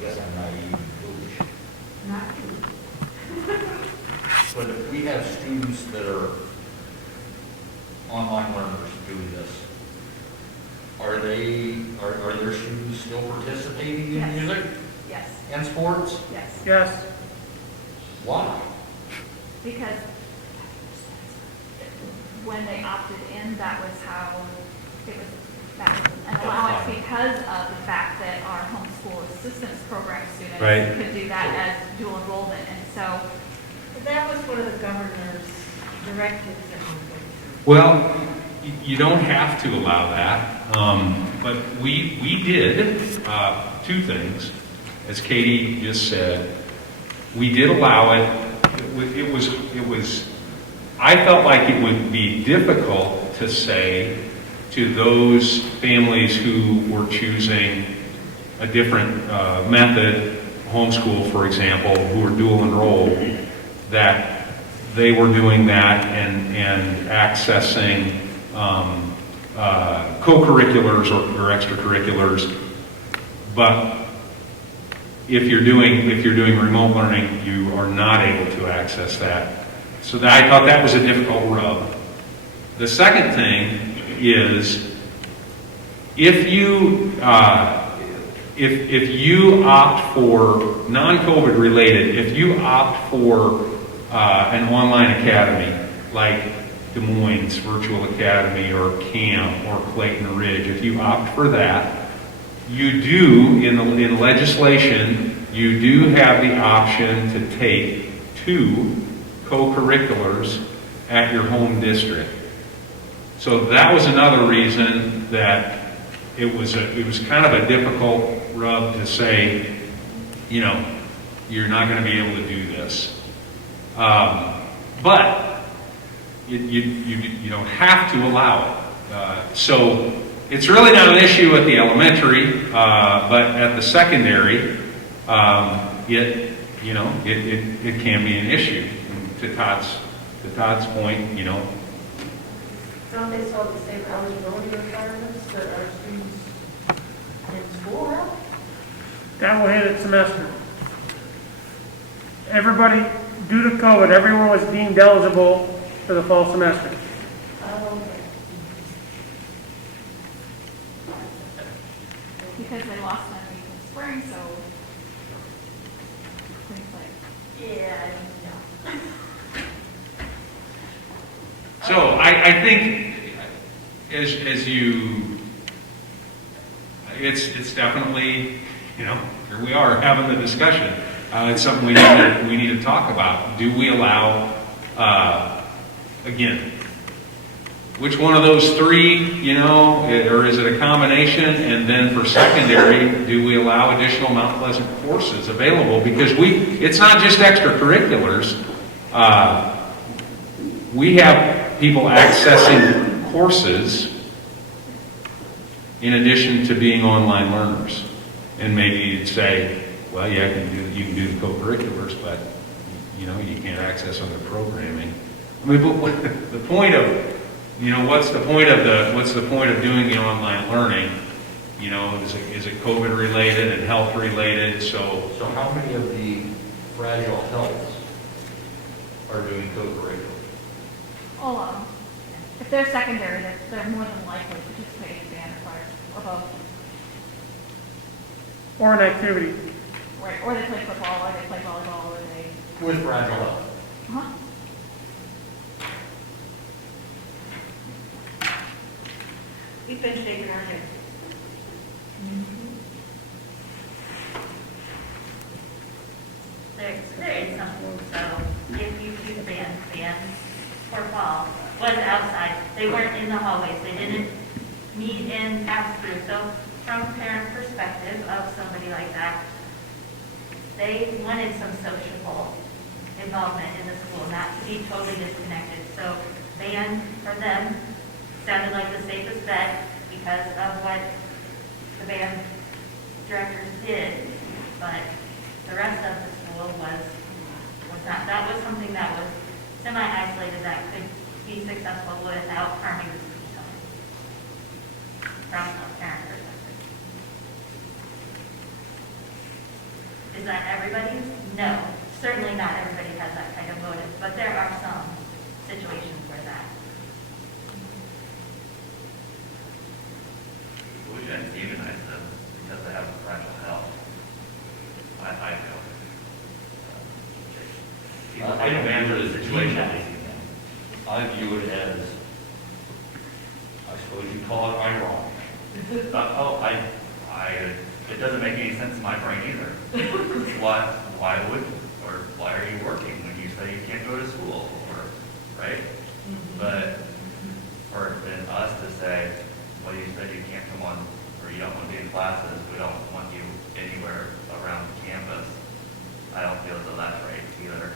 guess I'm naive and foolish, Not but if we have students that are online learners doing this, are their students still participating in Yes. music Yes, and sports? yes. Yes. Why? Because when they opted in, that was how it was, that was an allowance because of the fact that our homeschool assistance program students Right. could do that as dual enrollment. And so That was one of the governor's directives at one point. well, you don't have to allow that, but we did 2 things. As Katie just said, we did allow it. It was. I felt like it would be difficult to say to those families who were choosing a different method, homeschool, for example, who were dual enrolled, that they were doing that and accessing co-curriculars or extracurriculars. But if you're doing remote learning, you are not able to access that. So I thought that was a difficult rub. The second thing is if you opt for non-COVID related, if you opt for an online academy like Des Moines Virtual Academy or CAMP or Clayton Ridge, if you opt for that, you do, in legislation, you do have the option to take 2 co-curriculars at your home district. So that was another reason that it was kind of a difficult rub to say, you know, you're not going to be able to do this. But you don't have to allow it. So it's really not an issue at the elementary, but at the secondary, it can be an issue. To Todd's point, you know. Don't they still have the same eligibility requirements that our students in school have? That will hit at semester. Everybody, due to COVID, everyone was deemed eligible for the fall semester. Oh, okay. because they lost 9 weeks in the spring, so things like. Yeah, no. So I think as you, it's definitely, you know, here we are having the discussion. It's something we need to talk about. Do we allow, again, which one of those 3, you know, or is it a combination? And then for secondary, do we allow additional Mount Pleasant courses available? Because it's not just extracurriculars. We have people accessing courses in addition to being online learners. And maybe you'd say, well, yeah, you can do the co-curriculars, but you know, you can't access other programming. I mean, but the point of you know, what's the point of doing the online learning? You know, is it COVID related and health related? So So how many of the fragile healths are doing co-curricular? All of them. If they're secondary, they're more than likely participating in band or choir, or both. Or an activity. Right, or they play football, or they play volleyball, or they, With fragile health? huh? We've been shaking our heads. There is something, so if you do band for fall, was outside, they weren't in the hallways, they didn't meet in pass-through. So from a parent perspective of somebody like that, they wanted some social involvement in the school, not to be totally disconnected. So band for them sounded like the safest bet because of what the band directors did, but the rest of the school was not. That was something that was semi-isolated that could be successful without harming the students from a parent perspective. Is that everybody's? No, certainly not everybody has that kind of motive, but there are some situations where that. We shouldn't demonize them because they have a fragile health. I feel. People take advantage of the situation. I view it as, I suppose you call it ironic. It doesn't make any sense in my brain either. Why are you working when you say you can't go to school, right? But for then us to say, well, you said you can't come on, or you don't want to be in classes, we don't want you anywhere around campus, I don't feel as though that's right either.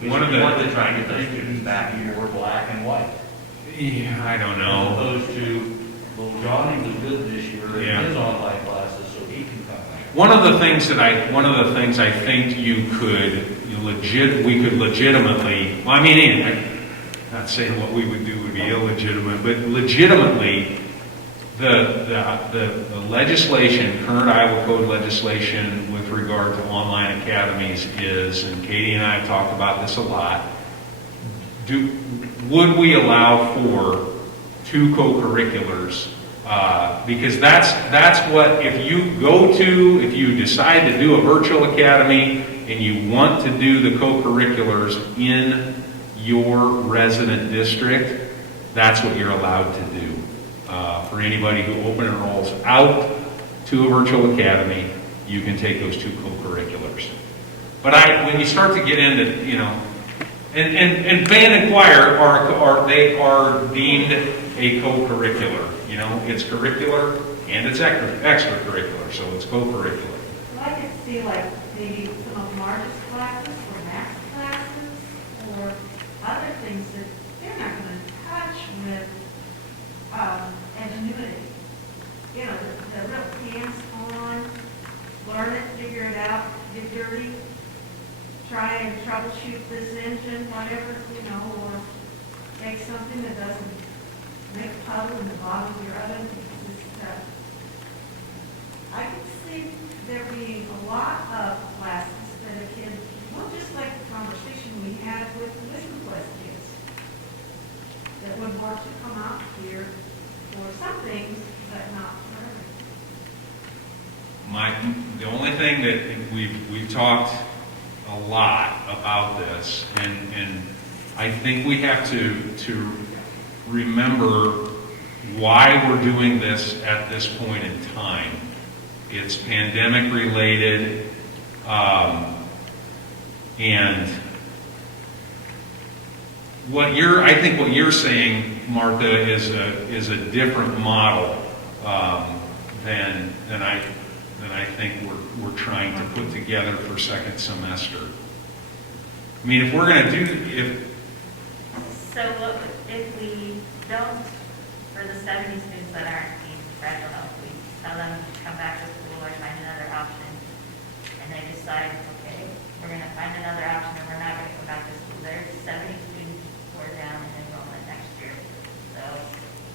We want to try and get those students back. More black and white. yeah, I don't As know. opposed to, well, Johnny was good this year Yeah. in his online classes, so he can come back. One of the things I think we could legitimately, well, I mean, I'm not saying what we would do would be illegitimate, but legitimately, the legislation, current Iowa Code legislation with regard to online academies is, and Katie and I have talked about this a lot, would we allow for 2 co-curriculars? Because that's what, if you decide to do a virtual academy and you want to do the co-curriculars in your resident district, that's what you're allowed to do. For anybody who open enrolls out to a virtual academy, you can take those 2 co-curriculars. But when you start to get into, you know, and band and choir are deemed a co-curricular. You know, it's curricular and it's extracurricular, so it's co-curricular. Well, I could see like maybe some of Marge's classes or Matt's classes or other things that they're not going to touch with ingenuity. You know, the real hands-on, learn it, figure it out, get dirty, try and troubleshoot this engine, whatever, you know, or make something that doesn't make a puddle in the bottom of your oven. I could see there being a lot of classes that a kid, well, just like the conversation we had with the Mission Quest kids, that would want to come out here for some things, but not for everything. The only thing that we've talked a lot about this, and I think we have to remember why we're doing this at this point in time. It's pandemic related, and I think what you're saying, Martha, is a different model than I think we're trying to put together for second semester. I mean, if we're going to do So if we don't, for the 70 students that aren't being fragile health, we tell them to come back to school or find another option, and they decide, okay, we're going to find another option and we're not going to come back to school. There's 70 students who are down in enrollment next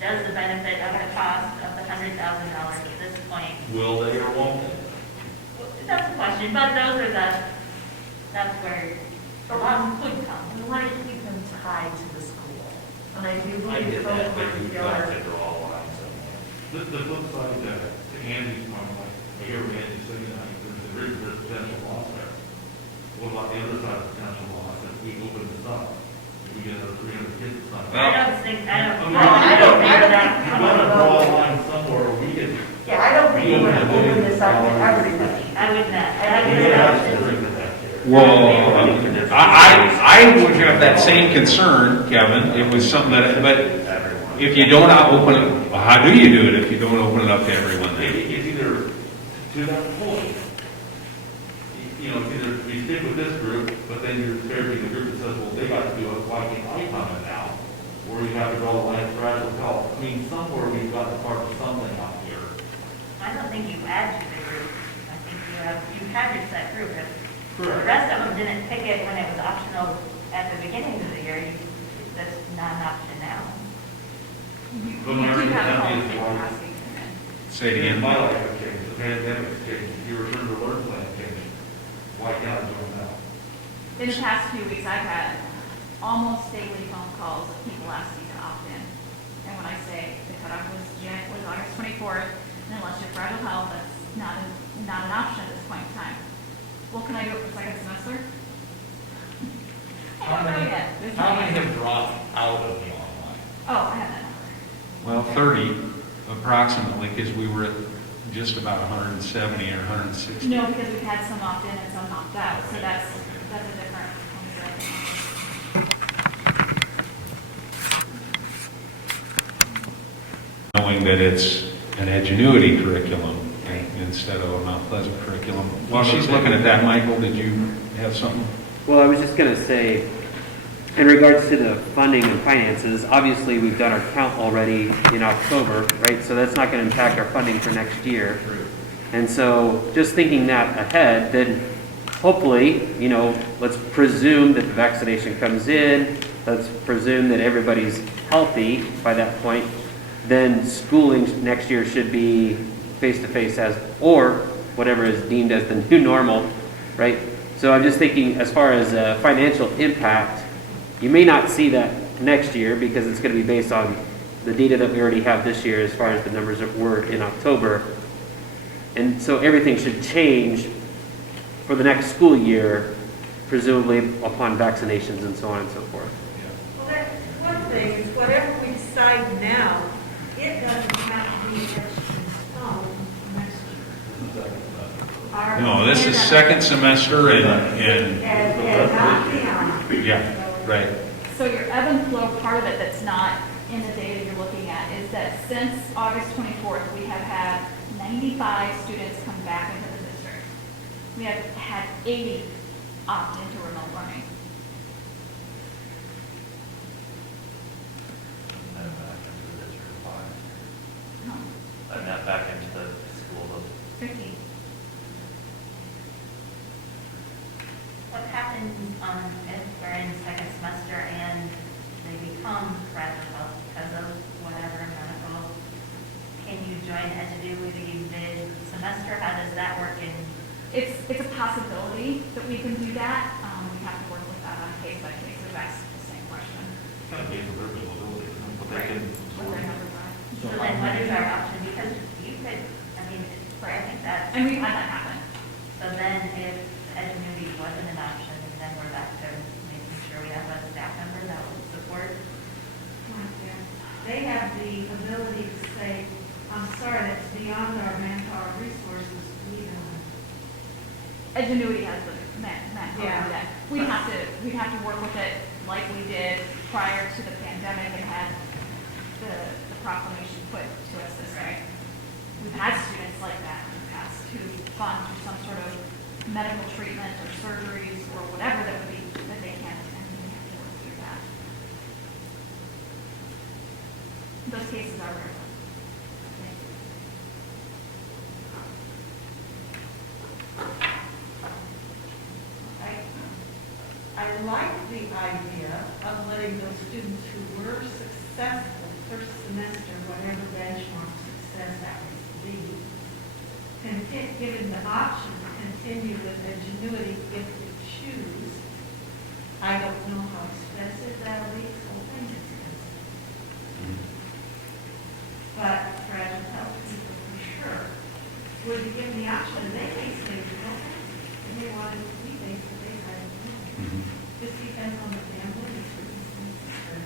does the benefit of the cost of the $100,000 at this point? Will they or won't they? That's the question, but that's where the one could come. We want to keep them tied to the school. And I do I believe get that, but code you've would got go- to draw a line somewhere. The flip side to Andy's point, like, I hear Andy saying that, there's potential loss there. What about the other side of potential loss, if we open this up, if we get another 300 kids or something? I don't think, I don't You think. gotta draw a line somewhere where we can. Yeah, I don't think we're going to open this up to everybody. I would not. I We would have not. to bring to that. Well, I would have that same concern, Kevin. It was something that, but if you don't open it, well, how do you do it if you don't open it up to everyone then? It's either, to that point, you know, it's either we stick with this group, but then you're pairing the group that says, well, they got to do it, why can't I come in now? Or you have to draw the line for graduate health. I mean, somewhere we've got to carve something out here. I don't think you add to the group. I think you have your set group. If the Correct. rest of them didn't pick it when it was optional at the beginning of the year. That's not an option now. You But do my have understanding policy is why- capacity to come in. Say it again. My life has changed, the pandemic's changed, your return to learn plan changed. Why can't I do it now? In the past few weeks, I've had almost daily phone calls of people asking to opt in. And when I say the cutoff was August 24th, and unless you're fragile health, that's not an option at this point in time. Well, can I do it for second semester? I don't know yet. There's How no many answer. have dropped out of the online? Oh, I have that number. Well, 30 approximately, because we were at just about 170 or 160. No, because we've had some opt in and some opt out, so that's a different. Knowing that it's an Edgenuity curriculum instead of a Mount Pleasant curriculum. While she's looking at that, Michael, did you have something? Well, I was just going to say, in regards to the funding and finances, obviously we've done our count already in October, right? So that's not going to impact our funding for next year. And so just thinking that ahead, then hopefully, you know, let's presume that the vaccination comes in, let's presume that everybody's healthy by that point, then schooling next year should be face-to-face as, or whatever is deemed as the new normal, right? So I'm just thinking as far as financial impact, you may not see that next year because it's going to be based on the data that we already have this year as far as the numbers that were in October. And so everything should change for the next school year, presumably upon vaccinations and so on and so forth. Well, that's one thing, is whatever we decide now, it doesn't have to be etched in stone next year. Our- No, this is second semester and And not beyond. yeah, right. So your ebb and flow part of it that's not in the data you're looking at is that since August 24th, we have had 95 students come back into the district. We have had 80 opt into remote learning. And back into the district five. No, And that back into the school of 50. What happens if we're in second semester and they become fragile health because of whatever medical? Can you join Edgenuity mid-semester? How does that work in? It's a possibility that we can do that. We have to work with that on a case by case. We've asked the same question. Kind of based on their availability, but they can. What their numbers are. So then what is our option? Because you could, I mean, I think that. And we've had that happen. So then if Edgenuity wasn't an option, then we're back to making sure we have a staff member that will support. They have the ability to say, I'm sorry, that's beyond our manpower resources, we don't. Edgenuity has the manpower Yeah. for that. We'd have to work with it like we did prior to the pandemic and had the proclamation put to us this way. We've had students like that in the past who've gone through some sort of medical treatment or surgeries or whatever that would be, that they can't attend, and we have to work through that. Those cases are rare. I like the idea of letting those students who were successful first semester whatever benchmark success that would be, given the option to continue with ingenuity if we choose. I don't know how expensive that'll be, this whole thing is expensive. But fragile health people for sure would be given the option, and they may say, no, and they want it to be face-to-face, I don't know. Just depends on the family, the circumstances, or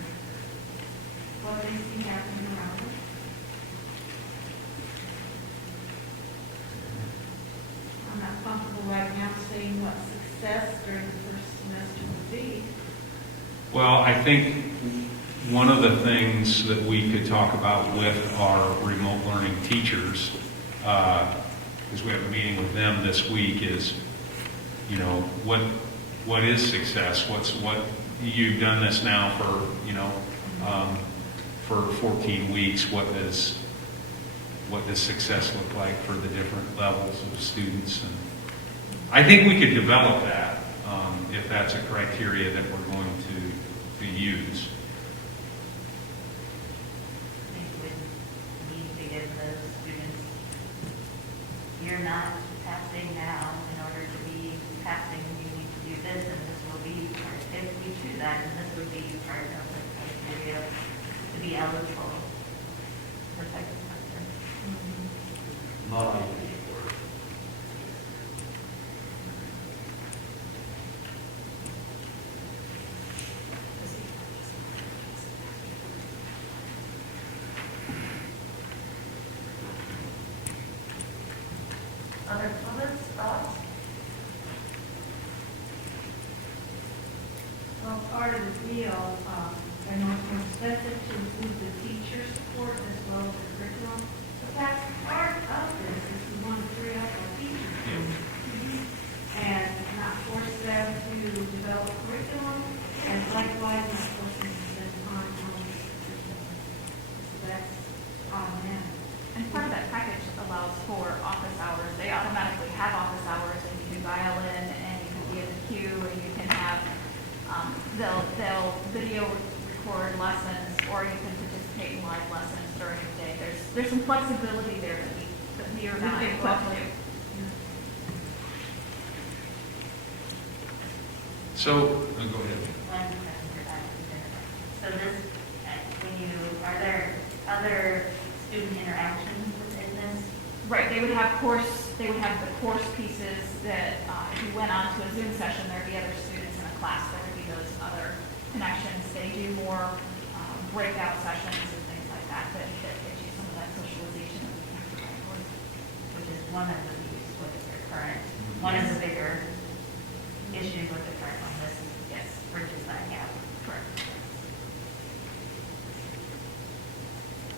what they see happening around them. I'm not comfortable right now saying what success during the first semester would be. Well, I think one of the things that we could talk about with our remote learning teachers, because we have a meeting with them this week, is, you know, what is success? What you've done this now for, you know, for 14 weeks. What does success look like for the different levels of students? And I think we could develop that if that's a criteria that we're going to use. I think we need to give the students, you're not passing now, in order to be passing, you need to do this, and this will be part, if we choose that, and this would be part of the criteria to be eligible for second semester. Not easy for it. Other comments, thoughts? Well, part of the deal, I know it's more expensive to include the teacher support as well as the curriculum, but that's part of this, is we want to free up our teachers. And not force them to develop curriculum, and likewise not force them to spend time on this curriculum. So that's on them. And part of that package allows for office hours. They automatically have office hours, and you can dial in, and you can be in the queue, and you can have, they'll video record lessons, or you can participate in live lessons during the day. There's some flexibility there that we are not able to do. So, go ahead. One question for that. So this, are there other student interactions within this? Right, they would have the course pieces that, if you went on to a Zoom session, there'd be other students in a class, there would be those other connections. They do more breakout sessions and things like that get you some of that socialization that we can provide for. Which is one of the issues with their current, one of the bigger issues with the current one, this, yes, bridges that gap. Correct.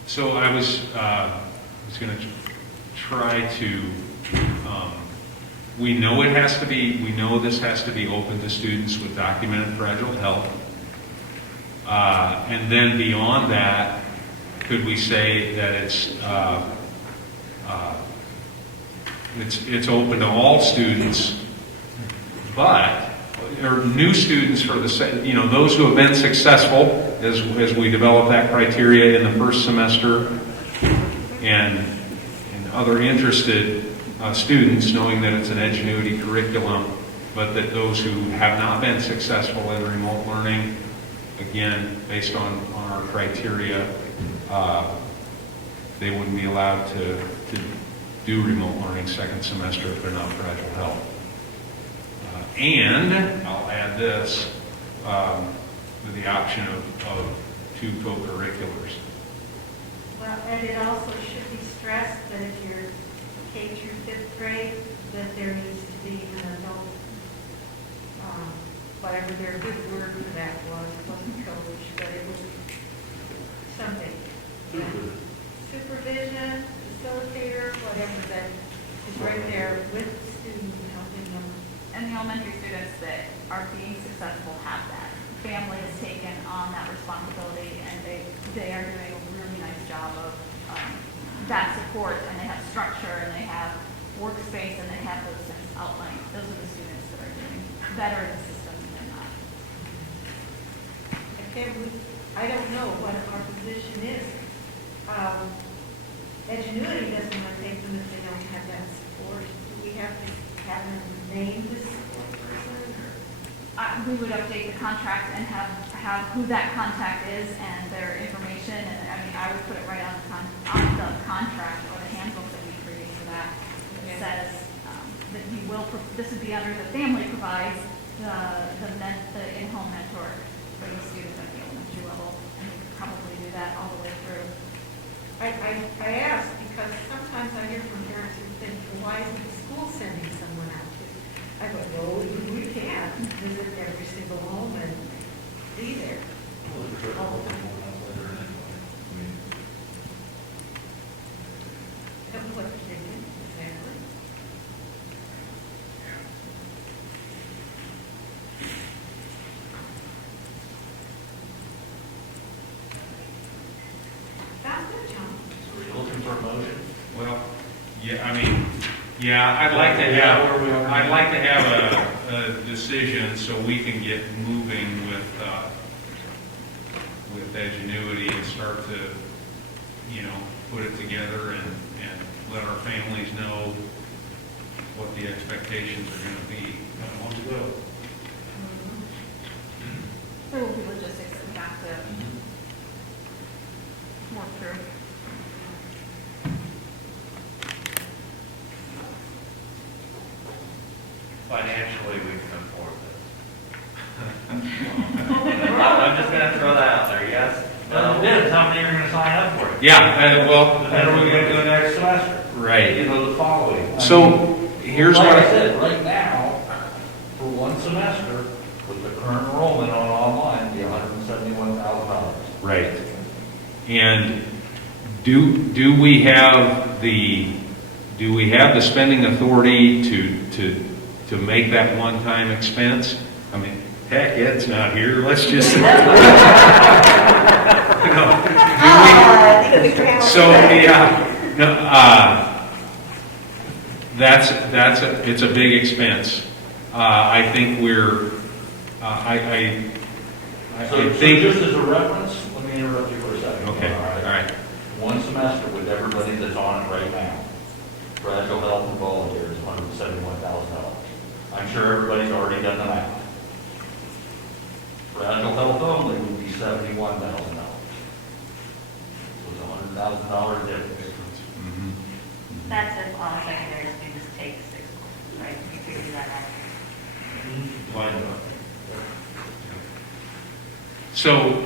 So I was going to try to. We know it has to be. We know this has to be open to students with documented fragile health. And then beyond that, could we say that it's open to all students, but or new students for the, you know, those who have been successful as we develop that criteria in the first semester, and other interested students, knowing that it's an Edgenuity curriculum, but that those who have not been successful in remote learning, again, based on our criteria, they wouldn't be allowed to do remote learning second semester if they're not fragile health. And I'll add this, with the option of 2 co-curriculars. Well, and it also should be stressed that if you're K through 5th grade, that there needs to be an adult, whatever their good word for that was, it wasn't coach, but it was something. Supervision, facilitator, whatever that is right there with the student and helping them. And the elementary students that are being successful have that. Family has taken on that responsibility, and they are doing a really nice job of that support, and they have structure, and they have workspace, and they have those things outlined. Those are the students that are doing better in the system than not. I don't know what our position is. we would update the contract and have who that contact is and their information, and I mean, I would put it right on the contract or the handbook that we create for that. It says, that this would be under the family provides the in-home mentor for the students at the elementary level, and we could probably do that all the way through. I ask because sometimes I hear from parents who think, well, why isn't the school sending someone out to? I go, no, we can't visit every single home and be there. I don't know what they're thinking, exactly. Sounds good, John. So are you looking for a motion? Well, yeah, I mean, yeah, I'd like to have a decision so we can get moving with Edgenuity and start to, put it together and let our families know what the expectations are going to be. Want to go? There will be logistics that we have to work through. Financially, we can afford this. I'm just gonna throw that out there, yes? Well, it depends how many are gonna sign up for it. Yeah, well, But then we're gonna do it next semester. right. The following. I So mean, here's like what I said, right now, for one semester, with the current enrollment on online, it'd be $171,000. Right. And do we have the spending authority to make that one-time expense? I mean, heck, Ed's not here. Let's just. So yeah, no, it's a big expense. I think we're. I So think. just as a reference, let me interrupt you for a second. Okay. All right. One semester with everybody that's on it right now, fragile health and volunteers, $171,000. I'm sure everybody's already done the math. Fragile health only would be $71,000. So it's $100,000 difference. Mhm. That's if all secondary students take 6 months, right? You figure that out. Why not? So,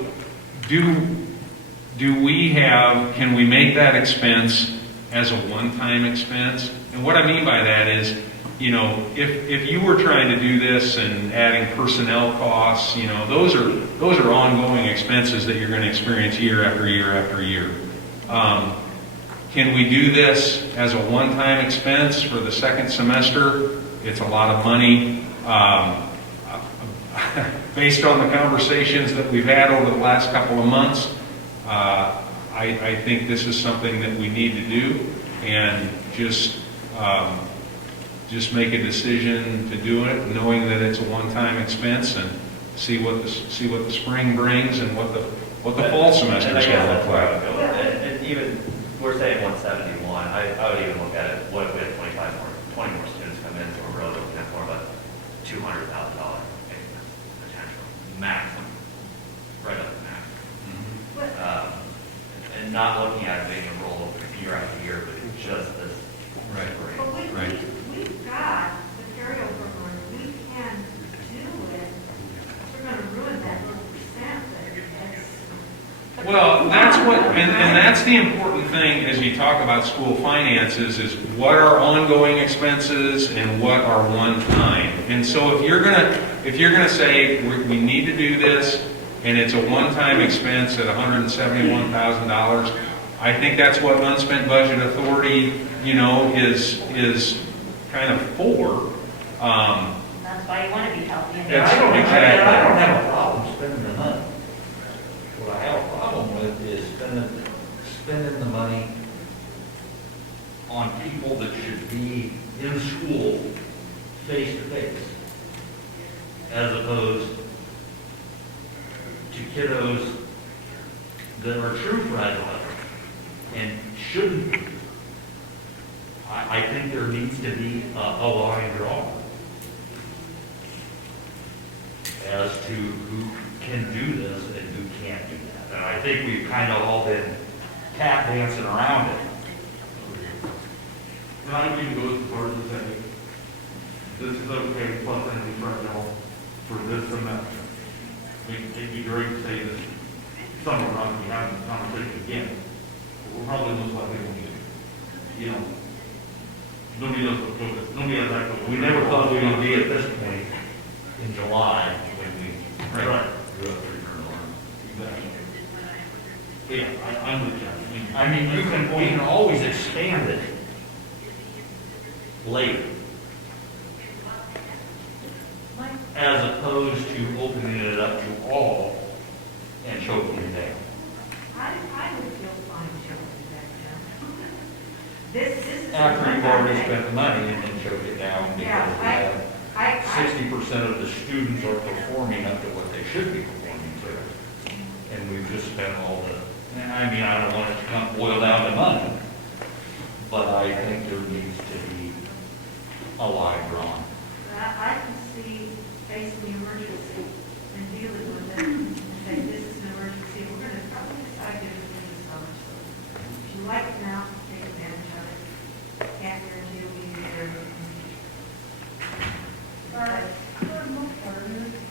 can we make that expense as a one-time expense? And what I mean by that is, if you were trying to do this and adding personnel costs, those are ongoing expenses that you're going to experience year after year after year. Can we do this as a one-time expense for the second semester? It's a lot of money. Based on the conversations that we've had over the last couple of months, I think this is something that we need to do, and just make a decision to do it, knowing that it's a one-time expense, and see what the spring brings and what the fall semester is going to look like. And even, we're saying 171, I would even look at it, what if we had 20 more students come in, so we're really looking at more of a $200,000 expense potential, maximum, right up to maximum. And not looking at it being a roll year after year, but just this Right. spring. But Right. we've got the carryover money, we can do it. We're gonna ruin that little percent that's. Well, that's and that's the important thing as you talk about school finances is what are ongoing expenses and what are one time. And so if you're gonna say we need to do this and it's a one-time expense at $171,000, I think that's what unspent budget authority, is kind of for. That's why you want to be healthy and. That's I don't exactly. have a problem spending the money. What I have a problem with is spending the money on people that should be in school face to face, as opposed to kiddos that are true fragile and shouldn't be. I think there needs to be a line drawn. as to who can do this and who can't do that. And I think we've kind of all been tap dancing around it. And I would even go as far as to say, this is okay, plus any fragile for this semester. I mean, it'd be great to say that summer, we're not going to be having this conversation again. But we're probably most likely going to get, you know, nobody knows what COVID, nobody has that COVID. We never thought we would be at this point in July when we Right. drew up the return alarm. Exactly. Yeah, I'm with you. I mean, we can always expand it later. As opposed to opening it up to all and choking it down. I would feel fine showing that down. This is. After you've already spent the money and then choked it down because we have I 60% of the students are performing up to what they should be performing to. And we've just spent all the, and I mean, I don't want it to come boil down to money, but I think there needs to be a line drawn. I can see facing the emergency and dealing with it and say, this is an emergency, we're going to probably decide to do this summer. If you like it now, take advantage of it. Can't guarantee you'll be there.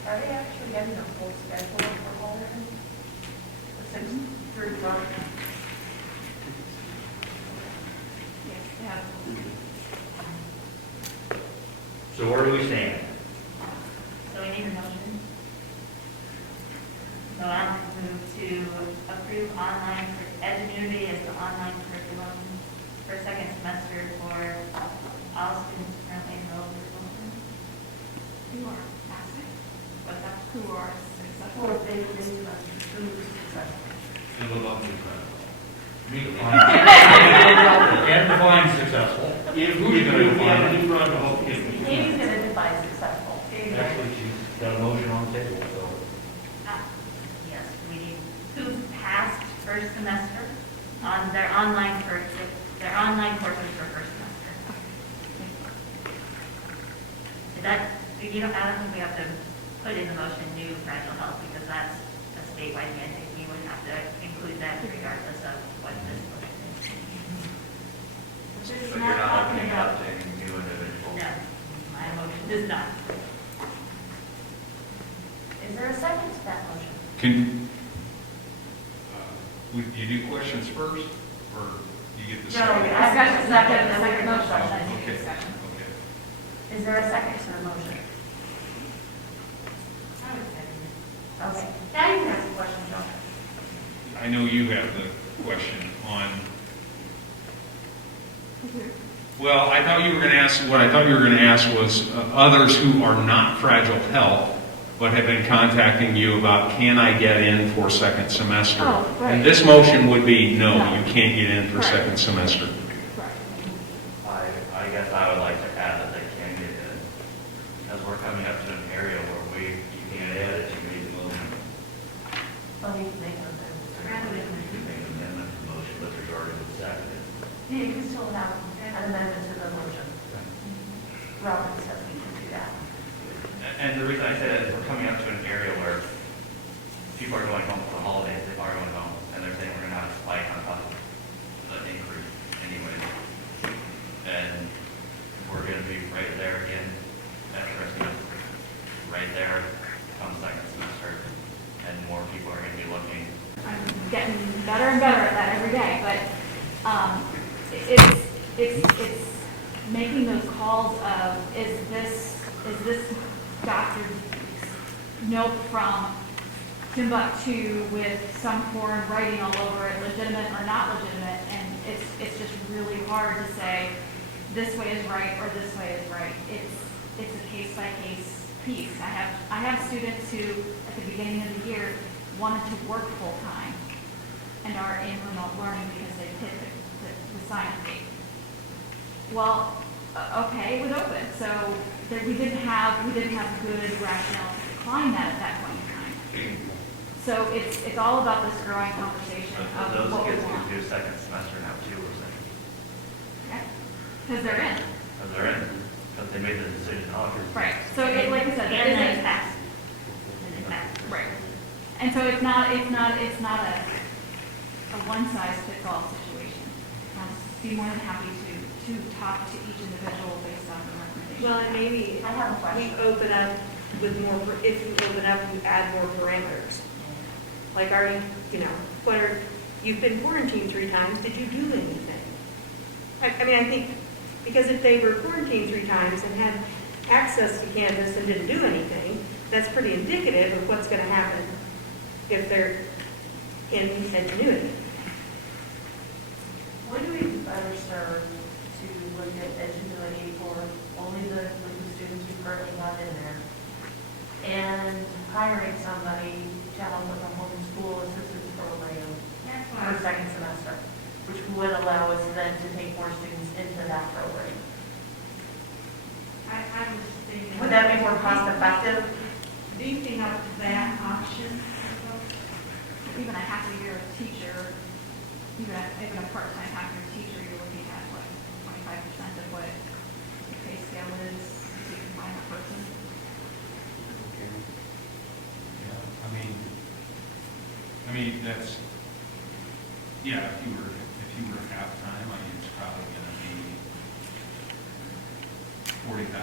Are they actually getting a full schedule for all of them? The 6 through 12? Yes, they have. So where do we stand? So we need a motion. So I'll move to approve online Edgenuity as the online curriculum for second semester for all students currently enrolled in Wilson. Who are passing, What's that? who are successful. Or they successful? And what about new fragile? And define successful. If we have a new fragile, Amy's going to define successful. Actually, she's got a motion on the table, so. Yes, we need who passed first semester on their online courses for first semester. Is that, I don't think we have to put in the motion new fragile health because that's a statewide mandate. We would have to include that regardless of what this motion is. This is So you're not not talking opening about up to any new individuals? No, my motion does not. Is there a second to that motion? Can, would you do questions first, or you get the No, second? discussion, second, the second Motion, motion. then you Okay. discussion. Okay. Is there a second to the motion? I would say. Okay. Now you can ask a question, Joe. I know you have the question on, well, I thought you were going to ask, what I thought you were going to ask was others who are not Fragile Health, but have been contacting you about, can I get in for second semester? Oh, right. And this motion would be, no, No. you can't get in for Right. second semester. I guess I would like to add that they can get in, as we're coming up to an area where you can't add it, you need to move. Well, you can make an amendment. You make an amendment to the motion with regard to the second. You can still have an amendment to the motion. Robin says we can do that. And the reason I say that is we're coming up to an area where people are going home for the holidays, they are going home, and they're saying we're gonna have a spike on top of the increase anyway. And we're gonna be right there again at Christmas, right there come second semester, and more people are gonna be looking. I'm getting better and better at that every day, but it's making those calls of, is this Dr. note from Timbuktu with some foreign writing all over it, legitimate or not legitimate, and it's just really hard to say this way is right or this way is right. It's a case by case piece. I have students who at the beginning of the year wanted to work full time and are in remote learning because they hit the sign-up date. Well, okay, it was open, so we didn't have good rationale to decline that at that point in time. So it's all about this growing conversation But of those what we kids want. can do second semester now too, or second, Because they're in. because they're in, because they made the decision, oh, here's. Right. So like I said, there And then isn't, passed. And so it's not a one-size-fits-all situation. I'll be more than happy to talk to each individual based on the recommendation. Well, and maybe I have a question. we open up with more, if we open up, we add more parameters. Like, are you, you've been quarantined 3 times, did you do anything? I mean, I think, because if they were quarantined 3 times and had access to campus and didn't do anything, that's pretty indicative of what's going to happen if they're in ingenuity. Would we better serve to look at education for only the students who currently not in there, and hiring somebody to help with the homeschool assistance program for the second semester, which would allow us then to take more students into that program? I was thinking. Would that be more cost effective? Beefing up that option. Even a half a year teacher, even a part-time half year teacher, you're looking at what, 25% of what the pay scale is, so you can find a person. Yeah, I mean, that's, yeah, if you were half-time, I mean, it's probably gonna be $40,000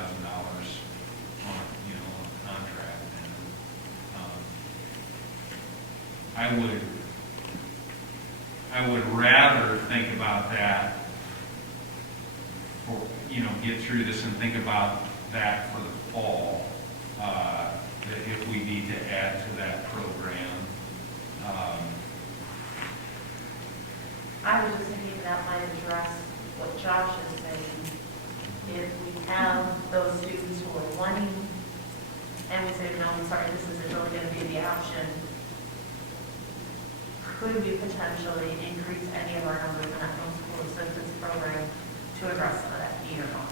on a contract, and, I would rather think about that for, get through this and think about that for the fall, that if we need to add to that program. I was just thinking that might address what Josh is saying. If we have those students who are wanting, and we say, no, I'm sorry, this isn't really going to be the option, could we potentially increase any of our numbers in that homeschool assistance program to address some of that need or not?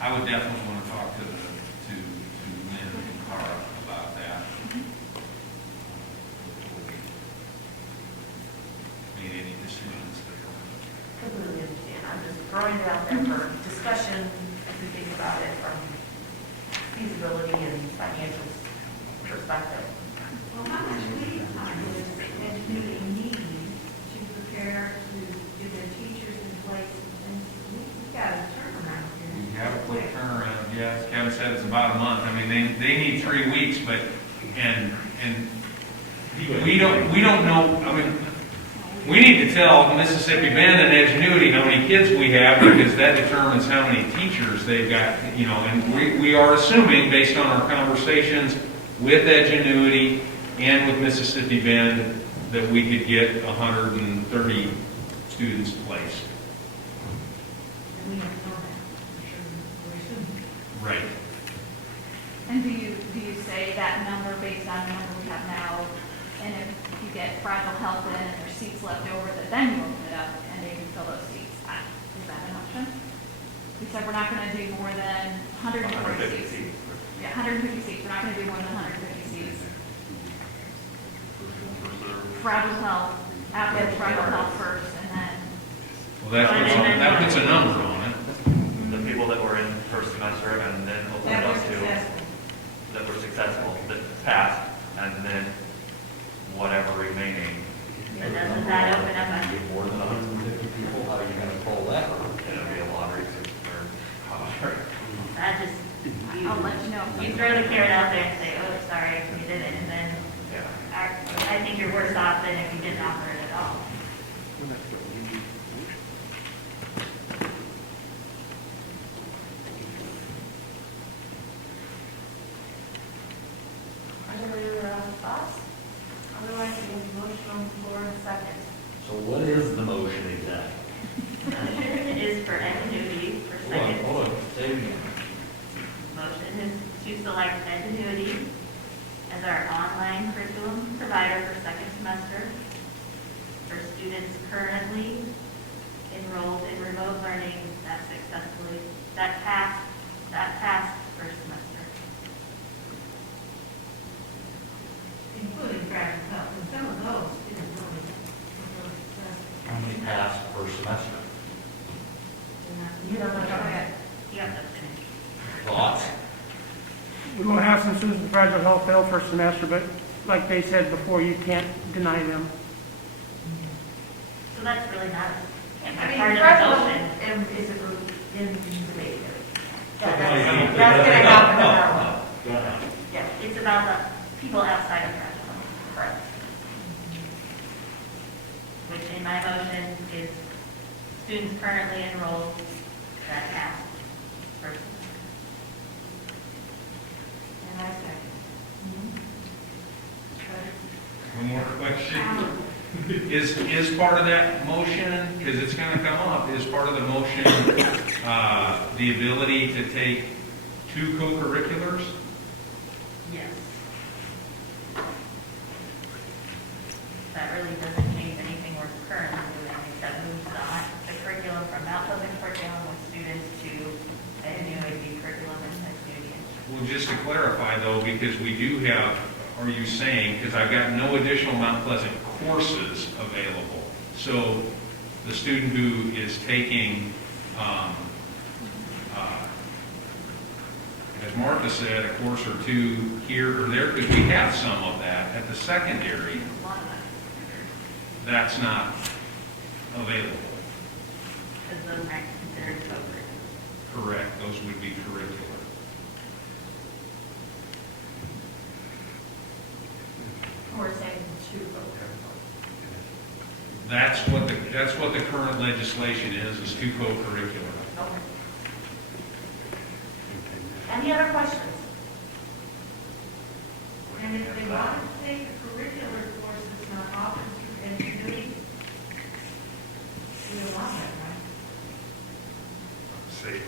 I would definitely want to talk to Lynn and Cara about that. Before we made any decisions there. Completely understand. I'm just throwing it out there for discussion as we think about it from feasibility and financial perspective. Well, how much lead time does educating need to prepare to get their teachers in place? And we've got a turnaround here. We have a quick turnaround, yes. Kevin said it's about a month. I mean, they need 3 weeks, but, and we don't know, I mean, we need to tell Mississippi Bend and Edgenuity how many kids we have, because that determines how many teachers they've got, and we are assuming, based on our conversations with Edgenuity and with Mississippi Bend, that we could get 130 students placed. And we don't know that. We're assuming. Right. And do you say that number based on the number we have now, and if you get fragile health in and there's seats left over, that then you open it up and they can fill those seats? Is that an option? We said we're not going to do more than 140 seats. Yeah, 150 seats. We're not going to do more than 150 seats. Fragile health, after fragile health first, and then. Well, that puts a number on it. The people that were in first semester and then opened it That up was to, successful. that were successful, that passed, and then whatever remaining. But doesn't that open up a, Get more than 150 people, how are you gonna pull that? It'll be a lottery or however. that just, I'll let you know. you throw the carrot out there and say, oh, sorry, you did it, and then Yeah. I think you're worse off than if you didn't offer it at all. Other thoughts? Otherwise, we have a motion on the floor in a second. So what is the motion exactly? Motion is for Edgenuity for second. Hold on, say it again. Motion is to select Edgenuity as our online curriculum provider for second semester for students currently enrolled in remote learning that passed first semester. Including fragile health, and some of those didn't really successful. How many passed per semester? They're You don't want to go not- ahead. You have to finish. Thoughts? We're going to have some students fragile health fail first semester, but like they said before, you can't deny them. So that's really not I part mean, of the fragile motion. is in debate. That's That's gonna happen no matter what. Go ahead. Yeah, it's about the people outside of fragile. Correct. Which in my motion is students currently enrolled that pass first. And I second. One more question. Is part of that motion, because it's going to come up, is part of the motion the ability to take 2 co-curriculars? Yes. That really doesn't change anything we're currently doing, except moves the curriculum from Mount Pleasant curriculum with students to a new AP curriculum and community. Well, just to clarify though, because we do have, are you saying, because I've got no additional Mount Pleasant courses available. So the student who is taking, as Martha said, a course or 2 here or there, because we have some of that at the secondary, A lot of that, that's not available. because those aren't considered covered. Correct, those would be curricular. We're saying 2 co-curricular. That's what the current legislation is 2 co-curricular. Okay. Any other questions? And if they want to take a curricular course that's not offered through engineering, we allow that, right?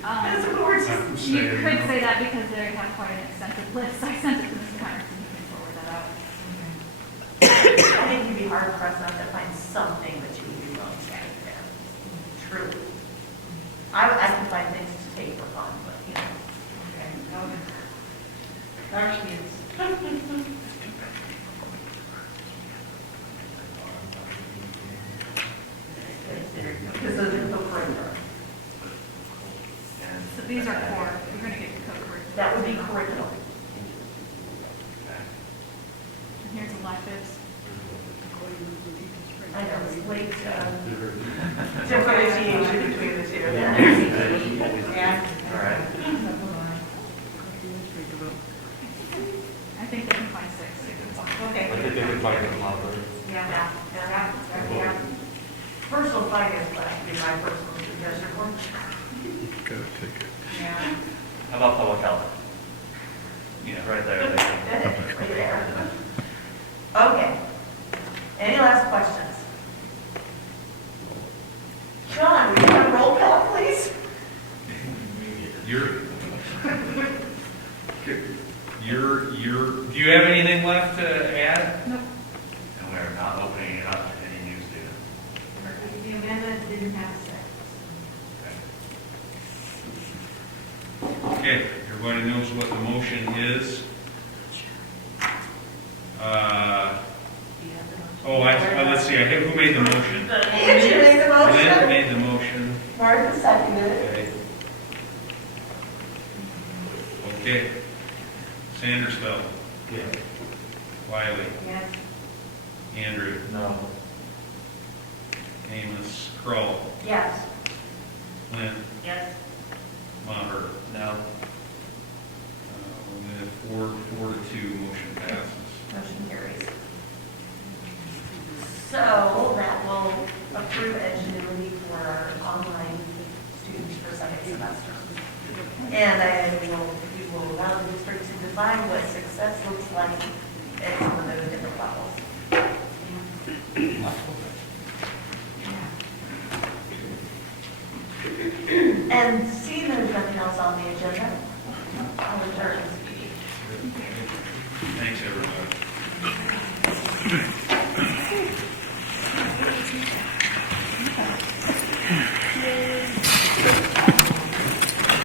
That's what we're just. You could say that because they have quite an extensive list. I sent it to Mr. Henderson, you can forward that out. I think you'd be hard pressed not to find something that you would be willing to take there. Truly. I can find things to take for fun, but, you know. Okay. Actually, it's. Because of the co-curricular. So these are core, you're going to get co-curricular. That would be curriculum. And here's electives. I know, it's late, differentiation between the two. Yeah. All right. I think they can find 6. Okay. I think they could find them out there. Yeah. Personal finance class would be my personal suggestion. Yeah. How about public health? Yeah, right there. Right there. Okay. Any last questions? John, will you have a roll call, please? Do you have anything left to add? Nope. And we're not opening it up to any new students. The amendment didn't have sex. Okay, everybody knows what the motion is. Let's see, who made the motion? Angie made the Lynn motion. made the motion. Martha seconded it. Okay. Sandersfeld, Yeah. Wiley, Yes. Andrew, No. Amos, Kroll, Yes. Lynn, Yes. Maher. No. With 4 to 2, motion passes. Motion carries. So that will approve Edgenuity for our online students for second semester. And we will allow the district to define what success looks like at some of those different levels. And seeing there's nothing else on the agenda, I'll adjourn this meeting. Thanks, everybody.